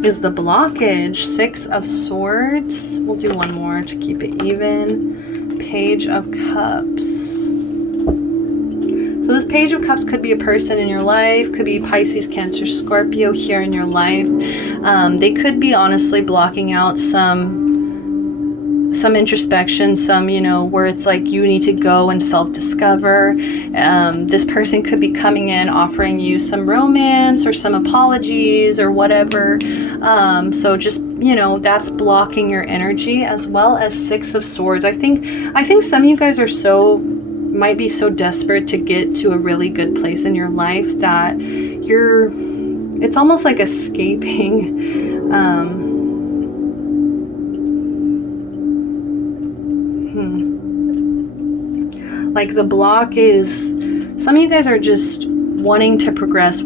is the blockage? 6 of Swords. We'll do one more to keep it even. Page of Cups. So this Page of Cups could be a person in your life, could be Pisces, Cancer, Scorpio here in your life. They could be honestly blocking out some introspection, you know, where it's like you need to go and self-discover. This person could be coming in offering you some romance or some apologies or whatever. So just, you know, that's blocking your energy, as well as 6 of Swords. I think some of you guys might be so desperate to get to a really good place in your life that it's almost like escaping. Like the block is, some of you guys are just wanting to progress,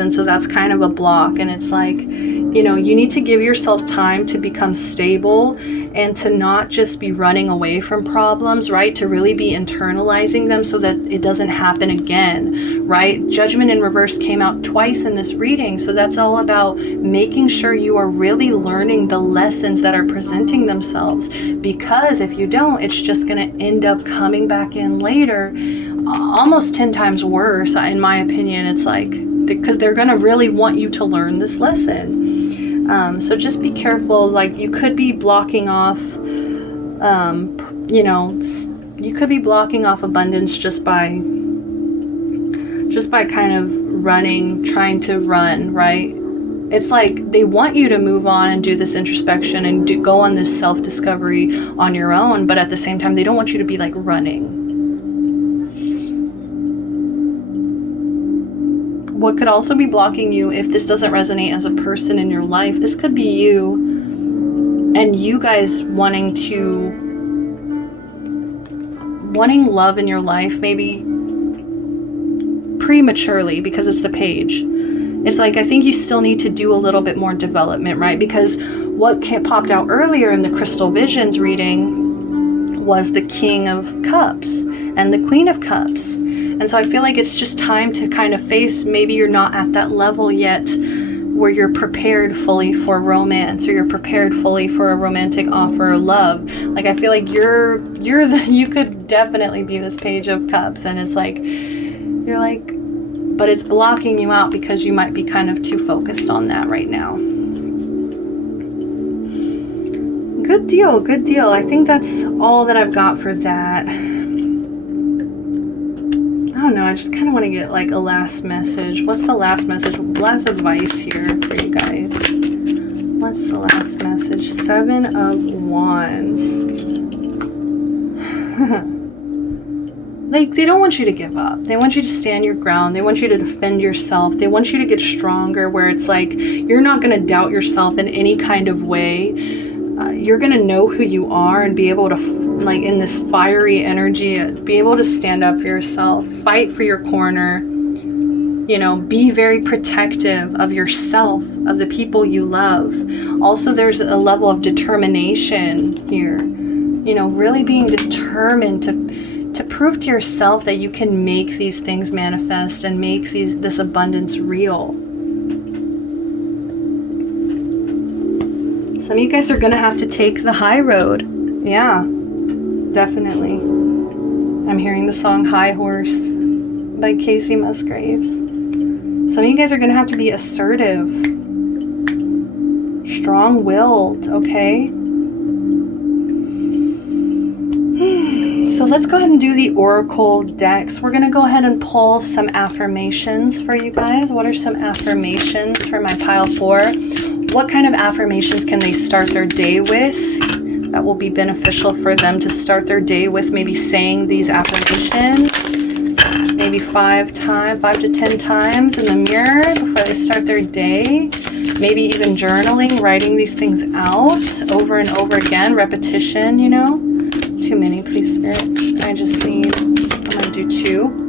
and so that's kind of a block. And it's like, you know, you need to give yourself time to become stable and to not just be running away from problems, right? To really be internalizing them so that it doesn't happen again, right? Judgment in reverse came out twice in this reading. So that's all about making sure you are really learning the lessons that are presenting themselves, because if you don't, it's just going to end up coming back in later, almost 10 times worse, in my opinion. It's like, because they're going to really want you to learn this lesson. So just be careful. Like you could be blocking off, you know, you could be blocking off abundance just by kind of trying to run, right? It's like they want you to move on and do this introspection and go on this self-discovery on your own, but at the same time, they don't want you to be like running. What could also be blocking you, if this doesn't resonate as a person in your life, this could be you and you guys wanting love in your life, maybe prematurely, because it's the Page. It's like, I think you still need to do a little bit more development, right? Because what popped out earlier in the Crystal Visions reading was the King of Cups and the Queen of Cups. And so I feel like it's just time to kind of face, maybe you're not at that level yet where you're prepared fully for romance, or you're prepared fully for a romantic offer or love. Like I feel like you could definitely be this Page of Cups, and it's like, you're like, but it's blocking you out because you might be kind of too focused on that right now. Good deal, good deal. I think that's all that I've got for that. I don't know, I just kind of want to get like a last message. What's the last message? Last advice here for you guys. What's the last message? 7 of Wands. Like, they don't want you to give up. They want you to stand your ground. They want you to defend yourself. They want you to get stronger, where it's like, you're not going to doubt yourself in any kind of way. You're going to know who you are and be able to, like in this fiery energy, be able to stand up for yourself, fight for your corner, you know, be very protective of yourself, of the people you love. Also, there's a level of determination here, you know, really being determined to prove to yourself that you can make these things manifest and make this abundance real. Some of you guys are gonna have to take the high road. Yeah, definitely. I'm hearing the song High Horse by Casey Musgraves. Some of you guys are gonna have to be assertive, strong-willed, okay? So let's go ahead and do the Oracle decks. We're gonna go ahead and pull some affirmations for you guys. What are some affirmations for my pile 4? What kind of affirmations can they start their day with that will be beneficial for them to start their day with? Maybe saying these affirmations maybe 5 to 10 times in the mirror before they start their day. Maybe even journaling, writing these things out over and over again. Repetition, you know. Too many, please, Spirit. I'm gonna do 2.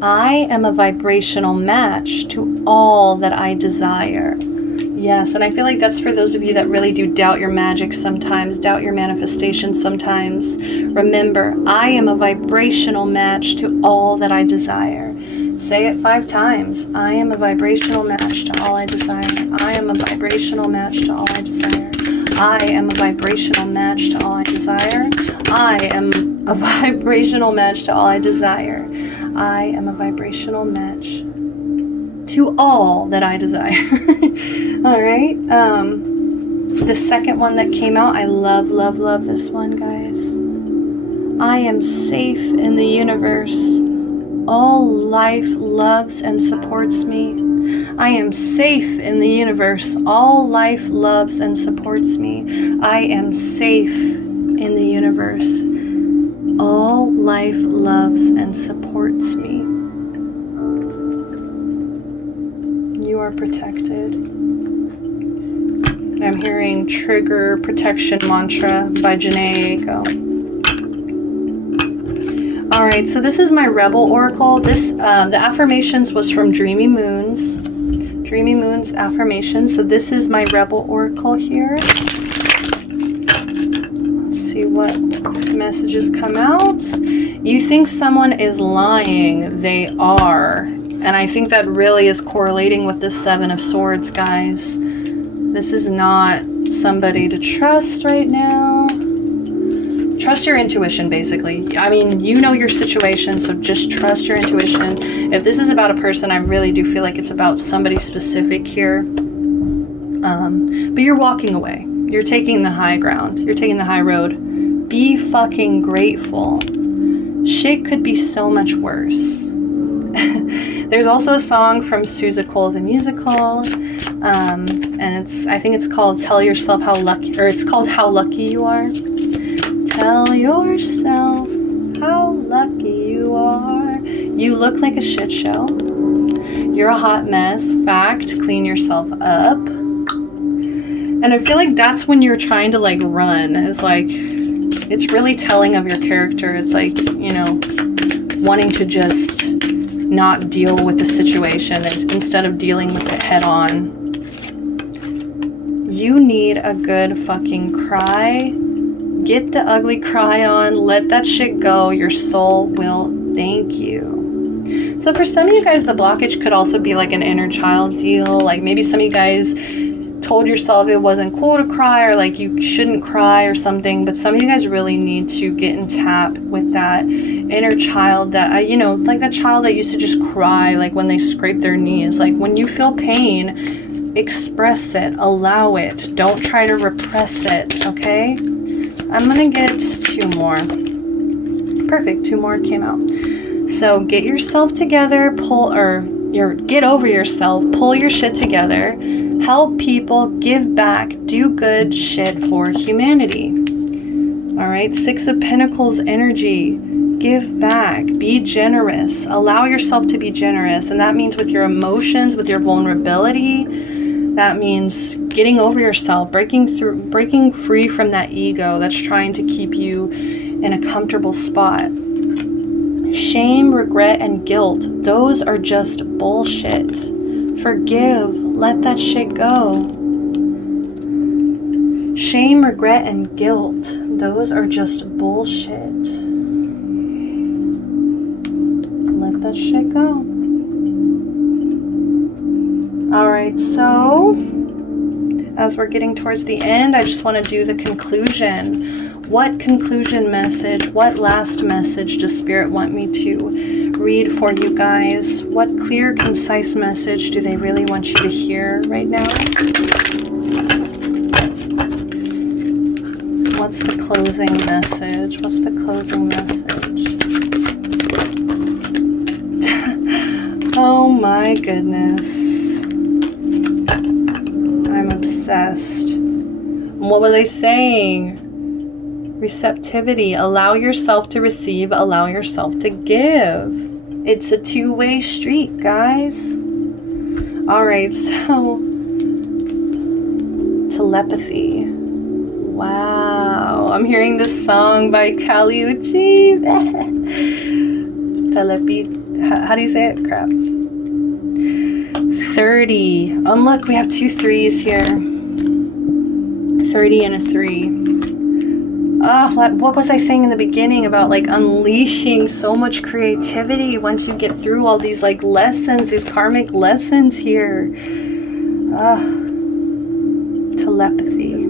I am a vibrational match to all that I desire. Yes, and I feel like that's for those of you that really do doubt your magic sometimes, doubt your manifestation sometimes. Remember, I am a vibrational match to all that I desire. Say it 5 times. I am a vibrational match to all I desire. I am a vibrational match to all I desire. I am a vibrational match to all I desire. I am a vibrational match to all I desire. I am a vibrational match to all that I desire. All right. The second one that came out, I love this one, guys. I am safe in the universe. All life loves and supports me. I am safe in the universe. All life loves and supports me. I am safe in the universe. All life loves and supports me. You are protected. I'm hearing Trigger Protection Mantra by Janae Aiko. Alright, so this is my Rebel Oracle. The affirmations was from Dreamy Moon's affirmation. So this is my Rebel Oracle here. Let's see what messages come out. You think someone is lying. They are. And I think that really is correlating with the 7 of Swords, guys. This is not somebody to trust right now. Trust your intuition, basically. I mean, you know your situation, so just trust your intuition. If this is about a person, I really do feel like it's about somebody specific here. But you're walking away. You're taking the high ground. You're taking the high road. Be fucking grateful. Shit could be so much worse. There's also a song from Suza Cole the musical, and I think it's called Tell Yourself How Lucky, or it's called How Lucky You Are. Tell yourself how lucky you are. You look like a shit show. You're a hot mess. Fact, clean yourself up. And I feel like that's when you're trying to like run. It's like, it's really telling of your character. It's like, you know, wanting to just not deal with the situation instead of dealing with it head on. You need a good fucking cry. Get the ugly cry on. Let that shit go. Your soul will thank you. So for some of you guys, the blockage could also be like an inner child deal. Like maybe some of you guys told yourself it wasn't cool to cry, or like you shouldn't cry or something. But some of you guys really need to get in tap with that inner child that, you know, like that child that used to just cry like when they scrape their knees. Like when you feel pain, express it, allow it. Don't try to repress it, okay? I'm gonna get 2 more. Perfect, 2 more came out. So get yourself together, get over yourself, pull your shit together, help people, give back, do good shit for humanity. All right, 6 of Pentacles energy, give back, be generous, allow yourself to be generous. And that means with your emotions, with your vulnerability. That means getting over yourself, breaking free from that ego that's trying to keep you in a comfortable spot. Shame, regret, and guilt, those are just bullshit. Forgive, let that shit go. Shame, regret, and guilt, those are just bullshit. Let that shit go. All right, so as we're getting towards the end, I just want to do the conclusion. What conclusion message, what last message does Spirit want me to read for you guys? What clear, concise message do they really want you to hear right now? What's the closing message? What's the closing message? Oh my goodness. I'm obsessed. What was I saying? Receptivity. Allow yourself to receive. Allow yourself to give. It's a two-way street, guys. All right, so telepathy. Wow. I'm hearing this song by Kali Uchis. Telepathy. How do you say it? Crap. 30. Oh, look, we have 2 3s here. 30 and a 3. What was I saying in the beginning about like unleashing so much creativity once you get through all these like lessons, these karmic lessons here? Telepathy.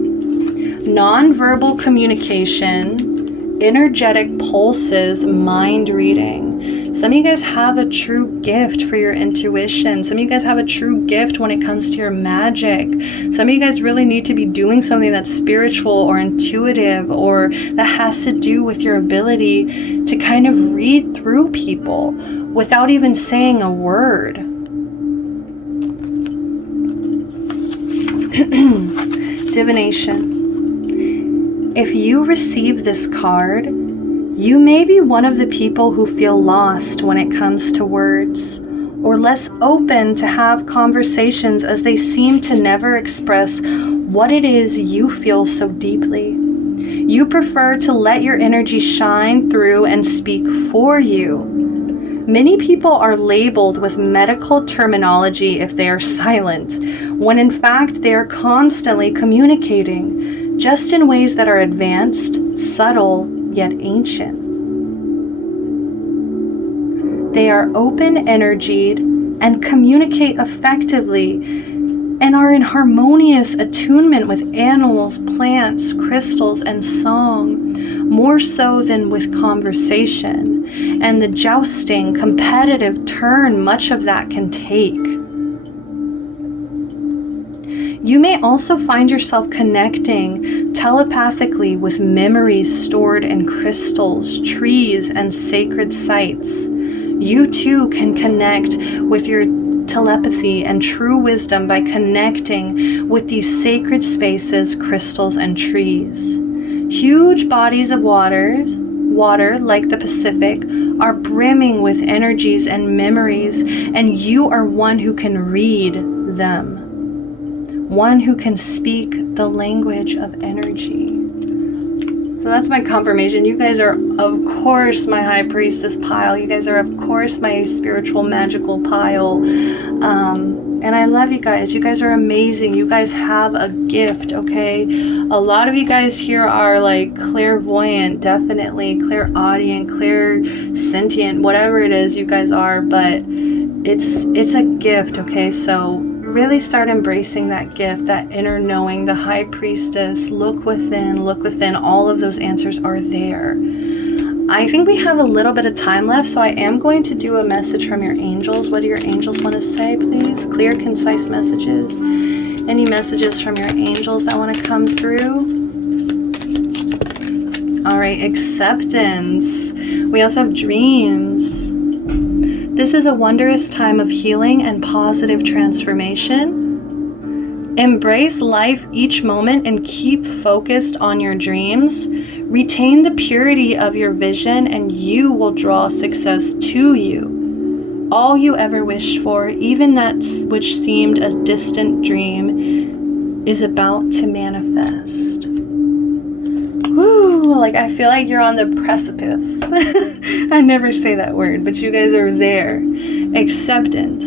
Non-verbal communication, energetic pulses, mind reading. Some of you guys have a true gift for your intuition. Some of you guys have a true gift when it comes to your magic. Some of you guys really need to be doing something that's spiritual or intuitive, or that has to do with your ability to kind of read through people without even saying a word. Divination. If you receive this card, you may be one of the people who feel lost when it comes to words, or less open to have conversations as they seem to never express what it is you feel so deeply. You prefer to let your energy shine through and speak for you. Many people are labeled with medical terminology if they are silent, when in fact they are constantly communicating, just in ways that are advanced, subtle, yet ancient. They are open-energied and communicate effectively and are in harmonious attunement with animals, plants, crystals, and song, more so than with conversation, and the jousting, competitive turn much of that can take. You may also find yourself connecting telepathically with memories stored in crystals, trees, and sacred sites. You too can connect with your telepathy and true wisdom by connecting with these sacred spaces, crystals, and trees. Huge bodies of water like the Pacific are brimming with energies and memories, and you are one who can read them. One who can speak the language of energy. So that's my confirmation. You guys are, of course, my high priestess pile. You guys are, of course, my spiritual magical pile. And I love you guys. You guys are amazing. You guys have a gift, okay? A lot of you guys here are like clairvoyant, definitely, clairaudient, clairsentient, whatever it is you guys are, but it's a gift, okay? So really start embracing that gift, that inner knowing, the high priestess. Look within, look within. All of those answers are there. I think we have a little bit of time left, so I am going to do a message from your angels. What do your angels want to say, please? Clear, concise messages. Any messages from your angels that want to come through? All right, acceptance. We also have dreams. This is a wondrous time of healing and positive transformation. Embrace life each moment and keep focused on your dreams. Retain the purity of your vision and you will draw success to you. All you ever wished for, even that which seemed a distant dream, is about to manifest. Woo, like I feel like you're on the precipice. I never say that word, but you guys are there. Acceptance.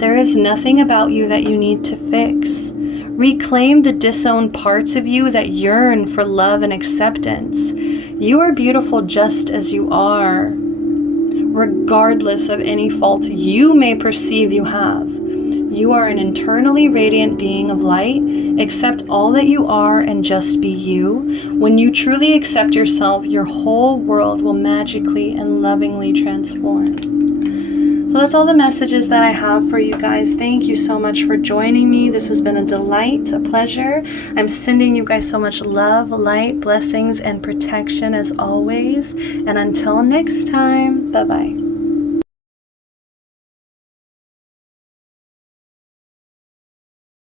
There is nothing about you that you need to fix. Reclaim the disowned parts of you that yearn for love and acceptance. You are beautiful just as you are, regardless of any faults you may perceive you have. You are an internally radiant being of light. Accept all that you are and just be you. When you truly accept yourself, your whole world will magically and lovingly transform. So that's all the messages that I have for you guys. Thank you so much for joining me. This has been a delight, a pleasure. I'm sending you guys so much love, light, blessings, and protection as always. And until next time, bye-bye.